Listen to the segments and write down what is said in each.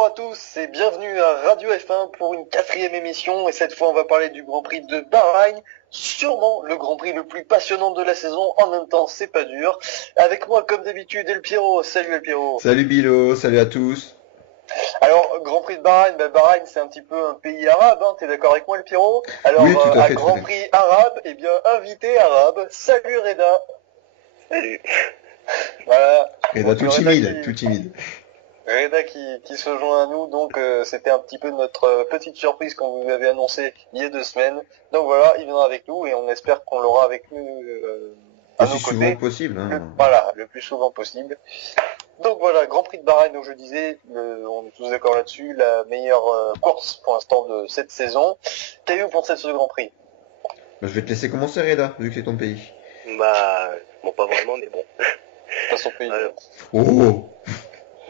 Bonjour à tous et bienvenue à Radio F1 pour une 4e émission et cette fois on va parler du Grand Prix de Bahreïn, sûrement le Grand Prix le plus passionnant de la saison, en même temps c'est pas dur. Avec moi comme d'habitude El Piero, salut El Piero. Salut Bilo, salut à tous. Alors Grand Prix de Bahreïn, Bahreïn c'est un petit peu un pays arabe, hein, t'es d'accord avec moi El Piero? Alors Oui, tout à fait, Grand Prix arabe, eh bien invité arabe, salut Reda. Salut. Voilà. Reda Donc, tout timide, tout timide. Reda qui se joint à nous, donc c'était un petit peu notre petite surprise qu'on vous avait annoncé il y a 2 semaines. Donc voilà, il viendra avec nous et on espère qu'on l'aura avec nous à nos Aussi côtés. souvent possible. Hein. Voilà, le plus souvent possible. Donc voilà, Grand Prix de Bahreïn, donc je disais, on est tous d'accord là-dessus, la meilleure course pour l'instant de cette saison. Qu'avez-vous pensé de ce Grand Prix? Bah, je vais te laisser commencer Reda, vu que c'est ton pays. Bah, bon, pas vraiment, mais bon. Pas son pays. Oh.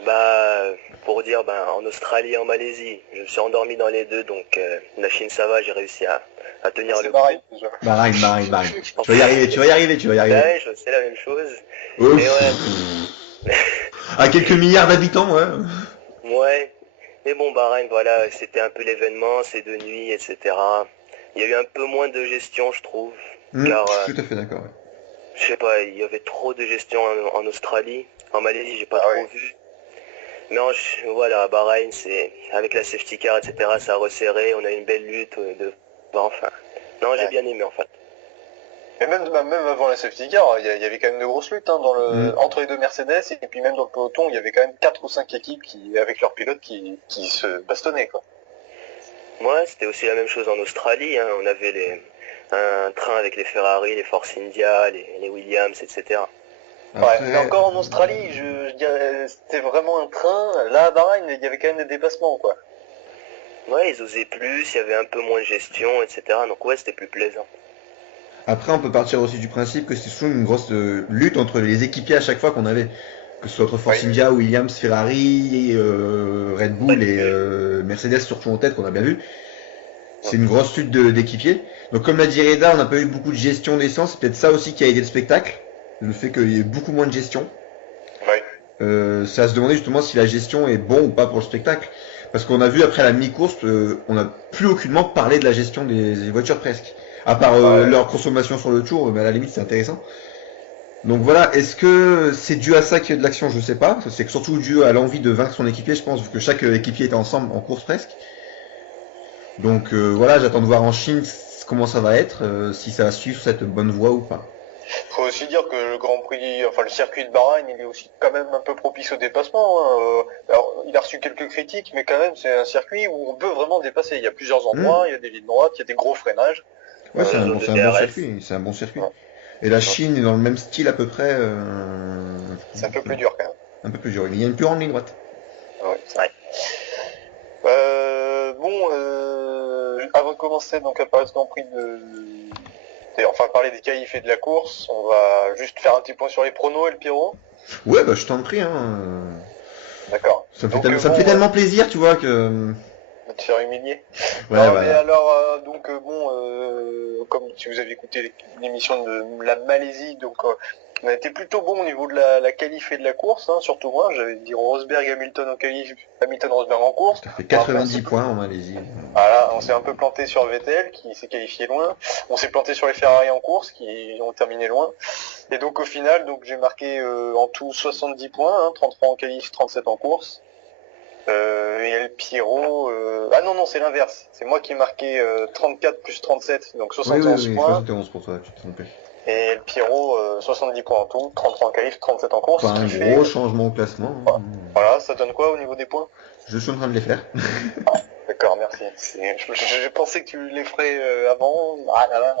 Bah, pour dire, en Australie et en Malaisie, je me suis endormi dans les deux, donc la Chine ça va, j'ai réussi à tenir C'est le Bahreïn coup. déjà. Bahreïn. Tu vas y arriver, tu vas y arriver. Ouais, je sais la même chose. Ouf. Mais ouais. À quelques milliards d'habitants, ouais. Ouais. Mais bon, Bahreïn, voilà, c'était un peu l'événement, c'est de nuit, etc. Il y a eu un peu moins de gestion, je trouve. Car, Je suis tout à fait d'accord. Ouais. je sais pas, il y avait trop de gestion en Australie. En Malaisie, j'ai pas Ah trop ouais. vu. Mais voilà, Bahreïn, c'est avec la safety car, etc. Ça a resserré. On a une belle lutte enfin. Non, j'ai Ouais. bien aimé en fait. Et même avant la safety car, il y avait quand même de grosses luttes hein, entre les deux Mercedes et puis même dans le peloton, il y avait quand même 4 ou 5 équipes avec leurs pilotes qui se bastonnaient quoi. Ouais, c'était aussi la même chose en Australie. Hein. On avait un train avec les Ferrari, les Force India, les Williams, etc. Après, Ouais, mais encore en Australie, je dirais c'était vraiment un train. Là à Bahreïn, il y avait quand même des dépassements quoi. Ouais, ils osaient plus, il y avait un peu moins de gestion, etc. Donc ouais, c'était plus plaisant. on peut partir aussi du principe que c'est souvent une grosse lutte entre les équipiers à chaque fois qu'on avait. Que ce soit entre Force Oui. India, Williams, Ferrari, Red Bull et Mercedes surtout en tête qu'on a bien vu. C'est une grosse lutte d'équipiers. Donc comme l'a dit Reda, on n'a pas eu beaucoup de gestion d'essence. C'est peut-être ça aussi qui a aidé le spectacle. Le fait qu'il y ait beaucoup moins de gestion. Ouais. C'est à se demander justement si la gestion est bon ou pas pour le spectacle. Parce qu'on a vu après la mi-course, on n'a plus aucunement parlé de la gestion des voitures presque. À part leur consommation sur le tour, mais à la limite c'est intéressant. Donc voilà, est-ce que c'est dû à ça qu'il y a de l'action? Je sais pas. C'est surtout dû à l'envie de vaincre son équipier, je pense, vu que chaque équipier était ensemble en course presque. Donc voilà, j'attends de voir en Chine comment ça va être, si ça va suivre cette bonne voie ou pas. Faut aussi dire que le Grand Prix, enfin le circuit de Bahreïn, il est aussi quand même un peu propice au dépassement. Hein. Alors, il a reçu quelques critiques, mais quand même, c'est un circuit où on peut vraiment dépasser. Il y a plusieurs endroits, il y a des lignes droites, il y a des gros freinages. Ouais, c'est un zone bon, de c'est un bon DRS. circuit, c'est un bon circuit. Ouais. Et la Chine est dans le même style à peu près. C'est un peu plus dur quand même. Un peu plus dur. Il y a une plus grande ligne droite. Ouais. Avant de commencer donc à parler de Grand Prix et enfin parler des qualifs et de la course, on va juste faire un petit point sur les pronos et le Pierrot. Ouais, bah je t'en prie. Hein. D'accord. Ça me fait tellement plaisir, tu vois que. De te faire humilier. Ouais, Non, voilà. mais alors, comme si vous avez écouté l'émission de la Malaisie, donc on a été plutôt bon au niveau de la qualif et de la course, hein, surtout moi, j'avais dit Rosberg, Hamilton en qualif, Hamilton, Rosberg en course. Ça fait 90 points en Malaisie. Voilà, on s'est un peu planté sur Vettel, qui s'est qualifié loin. On s'est planté sur les Ferrari en course, qui ont terminé loin. Et donc au final, donc j'ai marqué en tout 70 points, hein, 33 en qualif, 37 en course. Et El Piero... Ah non, c'est l'inverse. C'est moi qui ai marqué 34 plus 37, donc 71 oui, points. 71 pour toi, tu te trompais. Et El Piero, 70 points en tout, 33 en qualif, 37 en course. Pas un gros changement au classement. Voilà, ça donne quoi au niveau des points? Je suis en train de les faire. D'accord, merci. Je pensais que tu les ferais avant. Ah là là.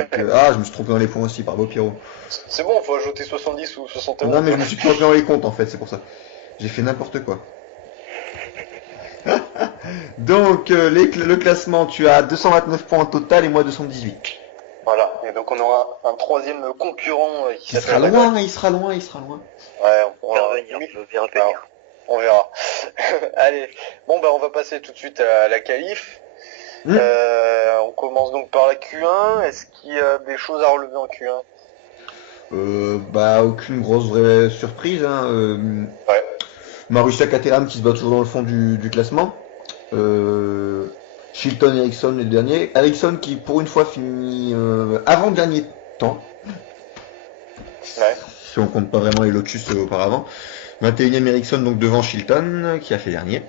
Donc, je me suis trompé dans les points aussi, bravo Pierrot. C'est bon, faut ajouter 70 ou 71. Non, mais je me suis trompé dans les comptes en fait, c'est pour ça. J'ai fait n'importe quoi. Donc, le classement, tu as 229 points en total et moi 218. Voilà, et donc on aura un troisième concurrent qui Il sera loin, il sera loin. Ouais, Je veux bien revenir. On verra. Allez, bon on va passer tout de suite à la qualif. On commence donc par la Q1. Est-ce qu'il y a des choses à relever en Q1? Aucune grosse vraie surprise. Hein. Ouais. Marussia Caterham qui se bat toujours dans le fond du classement. Chilton Ericsson les derniers. Ericsson qui pour une fois finit avant dernier temps. Ouais. Si on compte pas vraiment les Lotus auparavant. 21e Ericsson donc devant Chilton qui a fait dernier.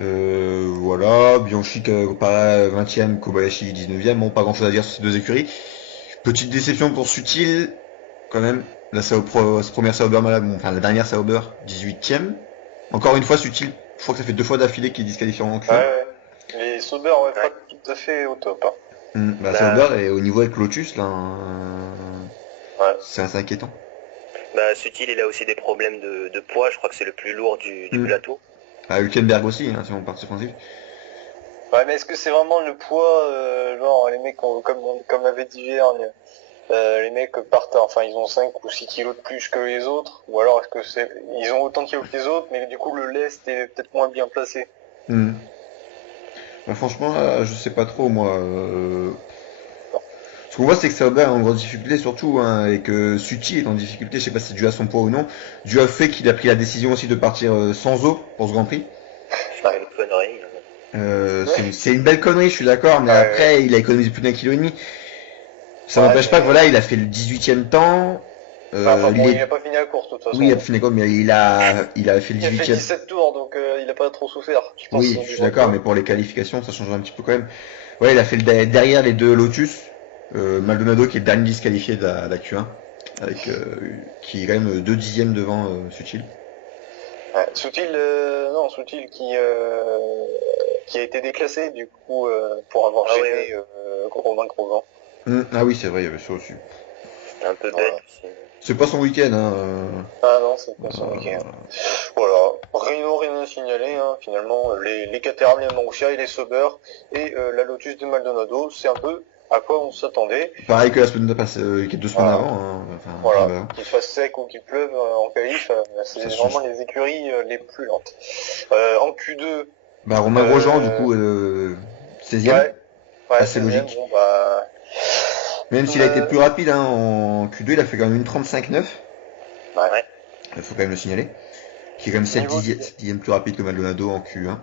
Voilà, Bianchi 20e, Kobayashi 19e. Bon, pas grand chose à dire sur ces deux écuries. Petite déception pour Sutil quand même. La première Sauber malade, enfin la dernière Sauber 18e. Encore une fois Sutil, je crois que ça fait 2 fois d'affilée qu'il est disqualifié en Q1. Ouais. Les Sauber, pas tout à fait au top. Hein. Sauber est au niveau avec Lotus là. C'est assez inquiétant. Sutil, il a aussi des problèmes de poids, je crois que c'est le plus lourd du plateau. Hülkenberg aussi, hein, si on part sur principe. Ouais, mais est-ce que c'est vraiment le poids, genre les mecs, comme l'avait dit Verne, les mecs partent, enfin ils ont 5 ou 6 kilos de plus que les autres, ou alors est-ce que ils ont autant de kilos que les autres, mais du coup le lest est peut-être moins bien placé. Franchement, je sais pas trop moi. Ce qu'on voit, c'est que Sauber est en grosse difficulté, surtout, hein, et que Sutil est en difficulté. Je sais pas si c'est dû à son poids ou non. Dû au fait qu'il a pris la décision aussi de partir sans eau pour ce Grand Prix. C'est une connerie. C'est une belle connerie, je suis d'accord, mais après, il a économisé plus d'1,5 kg. Ça n'empêche pas que voilà, il a fait le 18e temps. Il a pas fini la course, de toute façon. Oui, il a fini la course, mais il a fait le 18e. Il a fait 17 tours, donc il a pas trop souffert. Je pense oui, je suis d'accord, mais pour les qualifications, ça change un petit peu quand même. Ouais, il a fait derrière les deux Lotus. Maldonado qui est le dernier disqualifié de la Q1 avec qui est quand même 2 dixièmes devant Sutil. Ouais, Sutil qui a été déclassé du coup pour avoir gêné Romain Grosjean. Ah oui, c'est vrai, il y avait ça aussi. C'était un peu bête aussi. C'est pas son week-end, hein. Ah non, c'est pas son week-end. Voilà, rien à signaler, hein. Finalement, les Caterham, les Marussia et les Sauber et la Lotus de Maldonado, c'est un peu à quoi on s'attendait. Pareil que la semaine passée, qui est 2 semaines avant. Hein. Enfin, voilà, qu'il fasse sec ou qu'il pleuve en qualif, c'est vraiment les écuries les plus lentes. En Q2... Romain Grosjean, du coup, 16e. Assez 16e, logique. Bon, même s'il a été plus rapide, hein, en Q2, il a fait quand même une 35,9. Ouais. Il faut quand même le signaler. Qui est quand même 7 dixièmes plus rapide que Maldonado en Q1.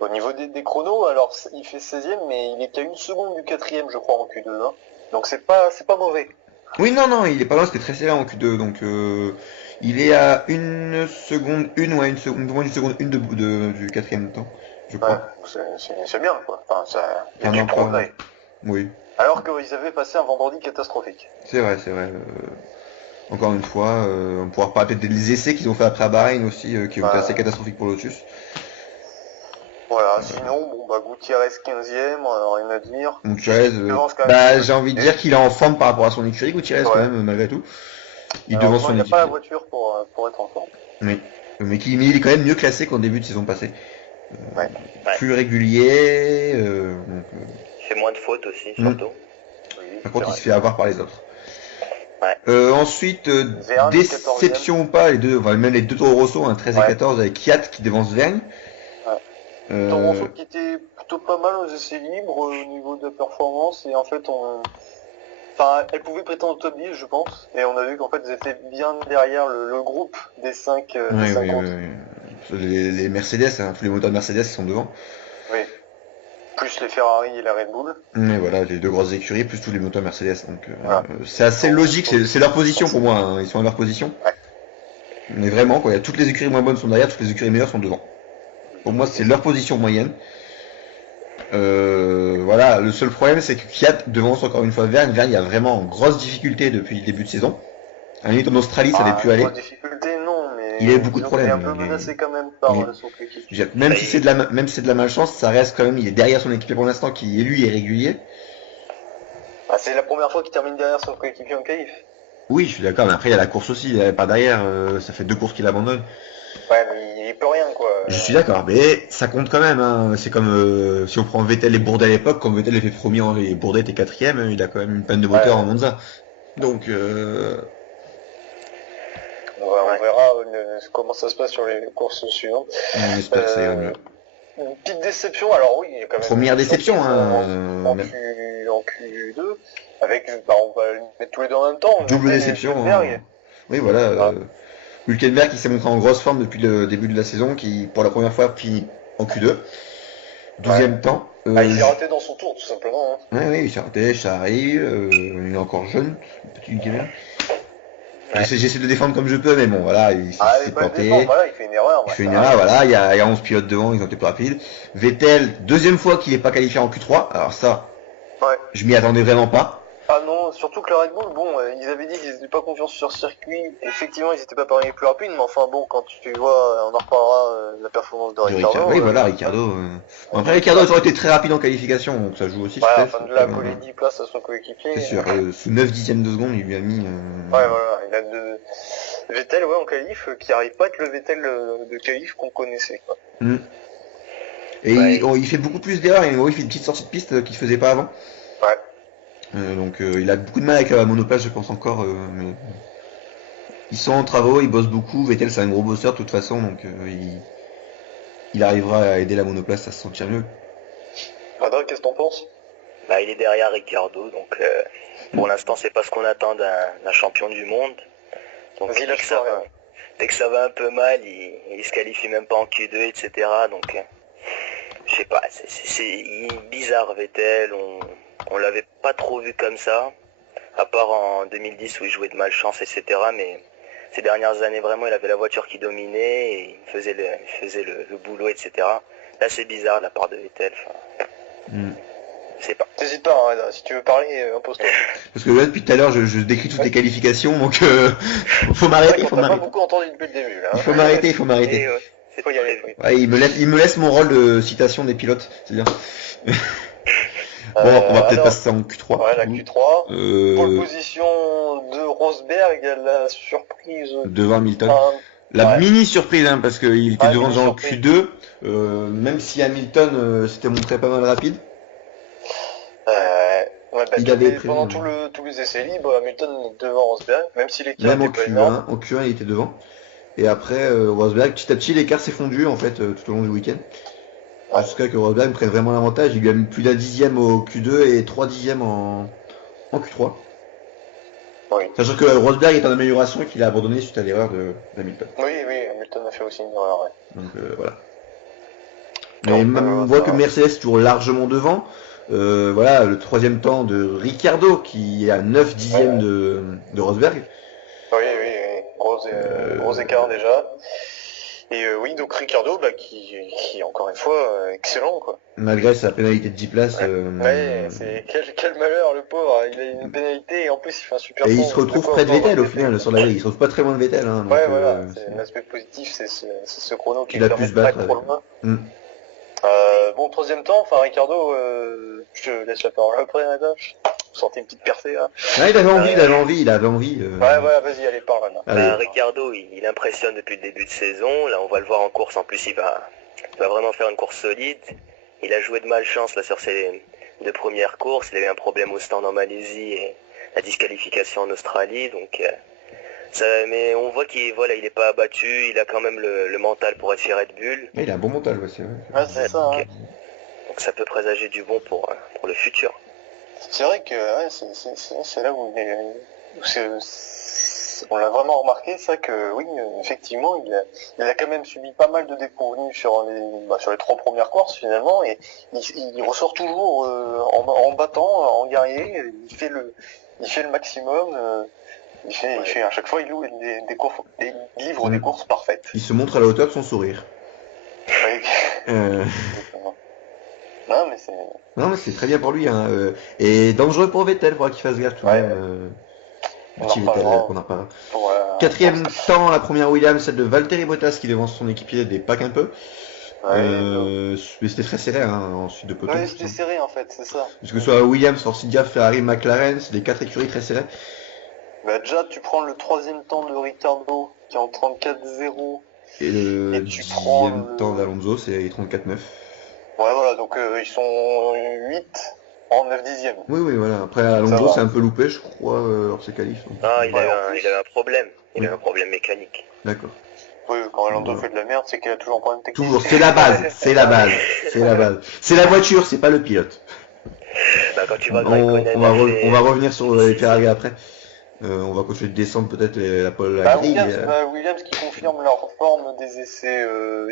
Au niveau des chronos, alors il fait 16e, mais il est qu'à 1 seconde du 4e, je crois, en Q2. Hein. Donc c'est pas mauvais. Oui, non, il est pas loin, c'était très sévère en Q2. Donc il est à 1 seconde 1 ou à 1 seconde, moins 1 seconde 1 du 4e temps, je crois. C'est bien, quoi. Enfin, il y a du progrès. Oui. Alors qu'ils avaient passé un vendredi catastrophique. C'est vrai. Encore une fois, on pourra parler peut-être des essais qu'ils ont fait après à Bahreïn aussi, qui ont été assez catastrophiques pour Lotus. Voilà, sinon, Gutiérrez 15e, rien à dire. Gutiérrez, j'ai envie de dire qu'il est en forme par rapport à son écurie, Gutiérrez, quand même, malgré tout. Il devance son équipe. Il n'a pas la voiture pour être en forme. Oui. Mais il est quand même mieux classé qu'en début de saison passée. Plus régulier. Il fait moins de fautes aussi, surtout. Par contre, il se fait avoir par les autres. Ouais. Ensuite, déception ou pas, même les deux Toro Rosso, 13 et 14, avec Kiat qui devance Vergne. Toro Rosso qui était plutôt pas mal aux essais libres au niveau de la performance, et en fait, elle pouvait prétendre au top 10, je pense, et on a vu qu'en fait, ils étaient bien derrière le groupe des 5 Les Mercedes, tous les moteurs de Mercedes sont devant. Oui. Plus les Ferrari et la Red Bull. Mais voilà, les deux grosses écuries, plus tous les moteurs Mercedes. Donc c'est assez logique, c'est leur position pour moi, hein. Ils sont à leur position. Mais vraiment, il y a toutes les écuries moins bonnes sont derrière, toutes les écuries meilleures sont devant. Pour moi, c'est leur position moyenne. Voilà, le seul problème, c'est que Kiat devance encore une fois Vergne. Vergne a vraiment grosse difficulté depuis le début de saison. À la limite, en Australie, ça n'avait pu aller. Difficulté, non, mais il a eu beaucoup de problèmes. Il est un peu menacé quand même par son coéquipier. Même si c'est de la malchance, ça reste quand même, il est derrière son équipier pour l'instant, qui lui est régulier. C'est la première fois qu'il termine derrière son coéquipier en qualif. Oui, je suis d'accord, mais après il y a la course aussi, il n'est pas derrière, ça fait 2 courses qu'il abandonne. Ouais, mais il peut rien, quoi. Je suis d'accord, mais ça compte quand même, hein. C'est comme si on prend Vettel et Bourdais à l'époque, quand Vettel était premier et Bourdais était 4ème, il a quand même une panne de moteur en Monza. Donc on verra comment ça se passe sur les courses suivantes. On espère que ça ira mieux. Une petite déception, alors oui, il y a quand même... Première déception, en Q2, avec, on va les mettre tous les deux en même temps. Double déception. Oui, voilà. Hülkenberg qui s'est montré en grosse forme depuis le début de la saison, qui pour la première fois finit en Q2. 12e temps. Il s'est raté dans son tour, tout simplement. Hein. Ouais, oui, il s'est raté, ça arrive. Il est encore jeune, petit Hülkenberg. J'essaie de défendre comme je peux, mais bon, voilà, il s'est planté. Voilà, il fait une erreur. Il fait une erreur, voilà, il y a 11 pilotes devant, ils ont été plus rapides. Vettel, deuxième fois qu'il n'est pas qualifié en Q3, alors ça, je m'y attendais vraiment pas. Ah non, surtout que le Red Bull, bon, ils avaient dit qu'ils n'étaient pas confiants sur circuit. Effectivement, ils n'étaient pas parmi les plus rapides, mais enfin bon, quand tu vois, on en reparlera de la performance de Ricardo. Oui, voilà, Ricardo. Après, Ricardo aurait été très rapide en qualification, donc ça joue aussi. Ouais, enfin, de là, coller 10 places à son coéquipier. C'est sûr, sous 9 dixièmes de seconde, il lui a mis. Ouais, voilà, il a de. Vettel, en qualif, qui n'arrive pas à être le Vettel de qualif qu'on connaissait, quoi. Et il fait beaucoup plus d'erreurs, il fait une petite sortie de piste qu'il faisait pas avant. Ouais. Donc il a beaucoup de mal avec la monoplace, je pense encore. Mais ils sont en travaux, ils bossent beaucoup. Vettel c'est un gros bosseur de toute façon, donc il arrivera à aider la monoplace à se sentir mieux. Adrien, qu'est-ce que t'en penses? Il est derrière Ricardo, donc pour l'instant c'est pas ce qu'on attend d'un champion du monde. Donc dès que ça va un peu mal, il se qualifie même pas en Q2, etc. Donc je sais pas, c'est bizarre Vettel, on l'avait pas trop vu comme ça, à part en 2010 où il jouait de malchance, etc. Mais ces dernières années vraiment il avait la voiture qui dominait et il faisait le boulot, etc. Là c'est bizarre de la part de Vettel. Je sais pas. T'hésites pas, hein, si tu veux parler, impose-toi. Parce que là depuis tout à l'heure je décris toutes les qualifications, donc faut m'arrêter, On n'a pas beaucoup entendu depuis le début là. Il faut m'arrêter. Faut y aller. Ouais, il me laisse mon rôle de citation des pilotes, c'est bien. Bon, on va peut-être passer en Q3. Ouais, la Q3. Pole position de Rosberg, la surprise. Devant Hamilton. La mini surprise, hein, parce qu'il était devant dans le Q2, même si Hamilton s'était montré pas mal rapide. Il avait pendant tous les essais libres, Hamilton est devant Rosberg, même si l'écart était pas énorme. En Q1, il était devant. Et après, Rosberg, petit à petit, l'écart s'est fondu en fait tout au long du week-end. Jusqu'à que Rosberg prenne vraiment l'avantage. Il lui a mis plus d'un dixième au Q2 et 3 dixièmes en Q3. Oui. Sachant que Rosberg est en amélioration et qu'il a abandonné suite à l'erreur d'Hamilton. Oui, Hamilton a fait aussi une erreur. Ouais. Donc voilà. Mais on voit que Mercedes est toujours largement devant. Voilà, le troisième temps de Ricardo qui est à 9 dixièmes de Rosberg. Oui, gros écart déjà. Et oui, donc Ricardo, qui est encore une fois excellent, quoi. Malgré sa pénalité de 10 places. C'est quel malheur, le pauvre. Il a une pénalité et en plus il fait un super. Et il se retrouve près de Vettel au final sur la grille. Il se retrouve pas très loin de Vettel. Hein, donc, voilà. L'aspect positif, c'est ce chrono qui lui permet de pas être trop loin. Bon, troisième temps, Ricardo, je te laisse la parole après, Adam. Vous sentez une petite percée là? Il avait envie. Ouais, vas-y, allez, parle là. Ricardo, il impressionne depuis le début de saison. Là, on va le voir en course. En plus, il va vraiment faire une course solide. Il a joué de malchance là sur ses 2 premières courses. Il a eu un problème au stand en Malaisie et la disqualification en Australie. Donc, mais on voit qu'il est pas abattu. Il a quand même le mental pour être chez Red Bull. Il a un bon mental, c'est vrai. Ouais, c'est ça. Hein. Donc ça peut présager du bon pour le futur. C'est vrai que c'est là où on l'a vraiment remarqué, ça que oui, effectivement, il a quand même subi pas mal de déconvenues sur les 3 premières courses finalement, et il ressort toujours en battant, en guerrier. Il fait le maximum. Il fait à chaque fois, il livre des courses parfaites. Il se montre à la hauteur de son sourire. Non mais c'est très bien pour lui, hein. Et dangereux pour Vettel, il faudra qu'il fasse gaffe tout de même. Petit Vettel, on en parle. Quatrième temps, la première Williams, celle de Valtteri Bottas qui devance son équipier des packs un peu. Mais c'était très serré, hein, ensuite de peloton. Ouais, c'était serré en fait, c'est ça. Parce que ce soit Williams, Force India, Ferrari, McLaren, c'est des 4 écuries très serrées. Déjà, tu prends le troisième temps de Ricardo qui est en 34-0. Et le dixième temps d'Alonso, c'est 34-9. Ouais, voilà, donc ils sont 8 en 9 dixièmes. Oui, voilà. Après, Alonso, c'est un peu loupé, je crois, hors ses qualifs. Donc... il a eu un problème. Il a eu un problème mécanique. D'accord. Oui, quand Alonso fait de la merde, c'est qu'il a toujours un problème technique. Toujours, c'est la base. C'est la voiture, c'est pas le pilote. Quand tu vas on va revenir sur les Ferrari après. On va continuer de descendre peut-être la grille. Williams qui confirme leur forme des essais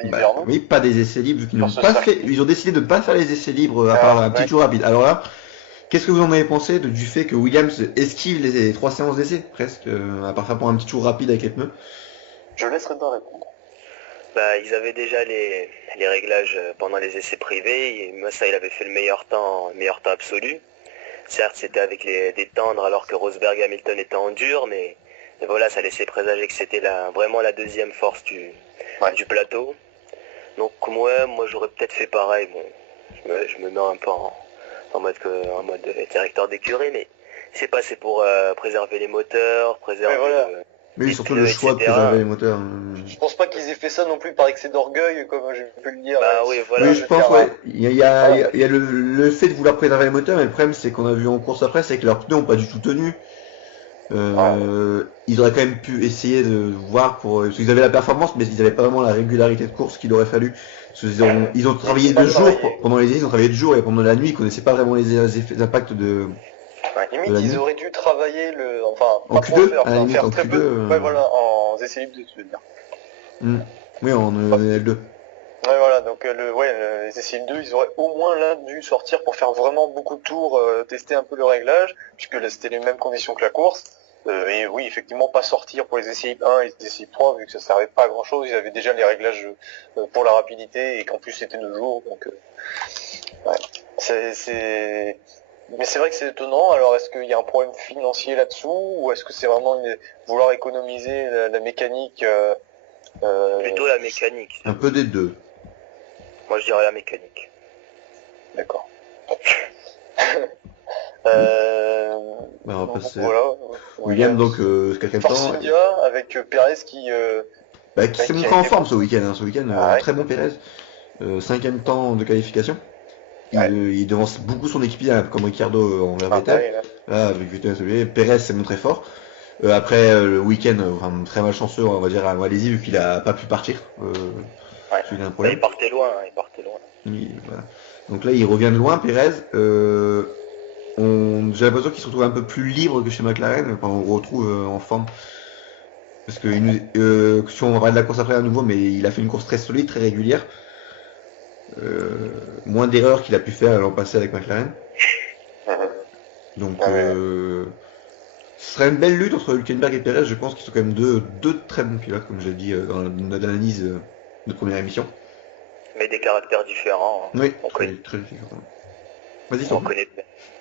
hivernaux. Oui, pas des essais libres, qu'ils n'ont pas fait. Ils ont décidé de ne pas faire les essais libres à part un petit tour rapide. Alors là, qu'est-ce que vous en avez pensé du fait que Williams esquive les 3 séances d'essais, presque, à part ça pour un petit tour rapide avec les pneus? Je laisserai de répondre. Ils avaient déjà les réglages pendant les essais privés, et Massa il avait fait le meilleur temps absolu. Certes, c'était avec des tendres alors que Rosberg et Hamilton étaient en dur, mais voilà, ça laissait présager que c'était vraiment la deuxième force du plateau. Donc moi j'aurais peut-être fait pareil. Bon, je me mets un peu en mode directeur d'écurie, mais je sais pas, c'est pour préserver les moteurs, préserver mais surtout le choix de préserver les moteurs. Je pense pas qu'ils aient fait ça non plus par excès d'orgueil, comme j'ai pu le dire. Oui, voilà. Oui, je pense, ouais. Il y a le fait de vouloir préserver les moteurs, mais le problème, c'est qu'on a vu en course après, c'est que leurs pneus n'ont pas du tout tenu. Ils auraient quand même pu essayer de voir parce qu'ils avaient la performance, mais ils n'avaient pas vraiment la régularité de course qu'il aurait fallu. Ils ont travaillé 2 jours, pendant les essais, ils ont travaillé 2 jours, et pendant la nuit, ils connaissaient pas vraiment les impacts de... limite, ils auraient dû travailler en Q2, à la limite, en très Q2. Peu. Ouais, voilà, en essais libres, tu veux dire. Oui, en L2. Ouais, voilà, donc les essais libres 2, ils auraient au moins là dû sortir pour faire vraiment beaucoup de tours, tester un peu le réglage, puisque là c'était les mêmes conditions que la course. Et oui, effectivement, pas sortir pour les essais libres 1 et les essais libres 3, vu que ça servait pas à grand chose. Ils avaient déjà les réglages pour la rapidité, et qu'en plus c'était 2 jours, donc Mais c'est vrai que c'est étonnant. Alors, est-ce qu'il y a un problème financier là-dessous, ou est-ce que c'est vraiment vouloir économiser la mécanique Plutôt la mécanique. Un peu des deux. Moi, je dirais la mécanique. D'accord. On va passer. Voilà. William, donc, quatrième temps. Force India, avec Perez qui s'est montré en forme ce week-end. Ce week-end, très bon Perez. 5e temps de qualification. Il devance beaucoup son équipier, comme Ricciardo envers Vettel. Là, avec Vettel, Perez s'est montré fort. Après le week-end, très malchanceux, on va dire, à Malaisie, vu qu'il a pas pu partir. Il a un problème. Il partait loin. Voilà. Donc là, il revient de loin, Perez. J'ai l'impression qu'il se retrouve un peu plus libre que chez McLaren. Enfin, on le retrouve en forme. Parce que si on va parler de la course après à nouveau, mais il a fait une course très solide, très régulière. Moins d'erreurs qu'il a pu faire l'an passé avec McLaren. Donc ce serait une belle lutte entre Hülkenberg et Perez. Je pense qu'ils sont quand même deux très bons pilotes, comme je l'ai dit dans notre analyse de première émission. Mais des caractères différents. Oui, très différents. Vas-y,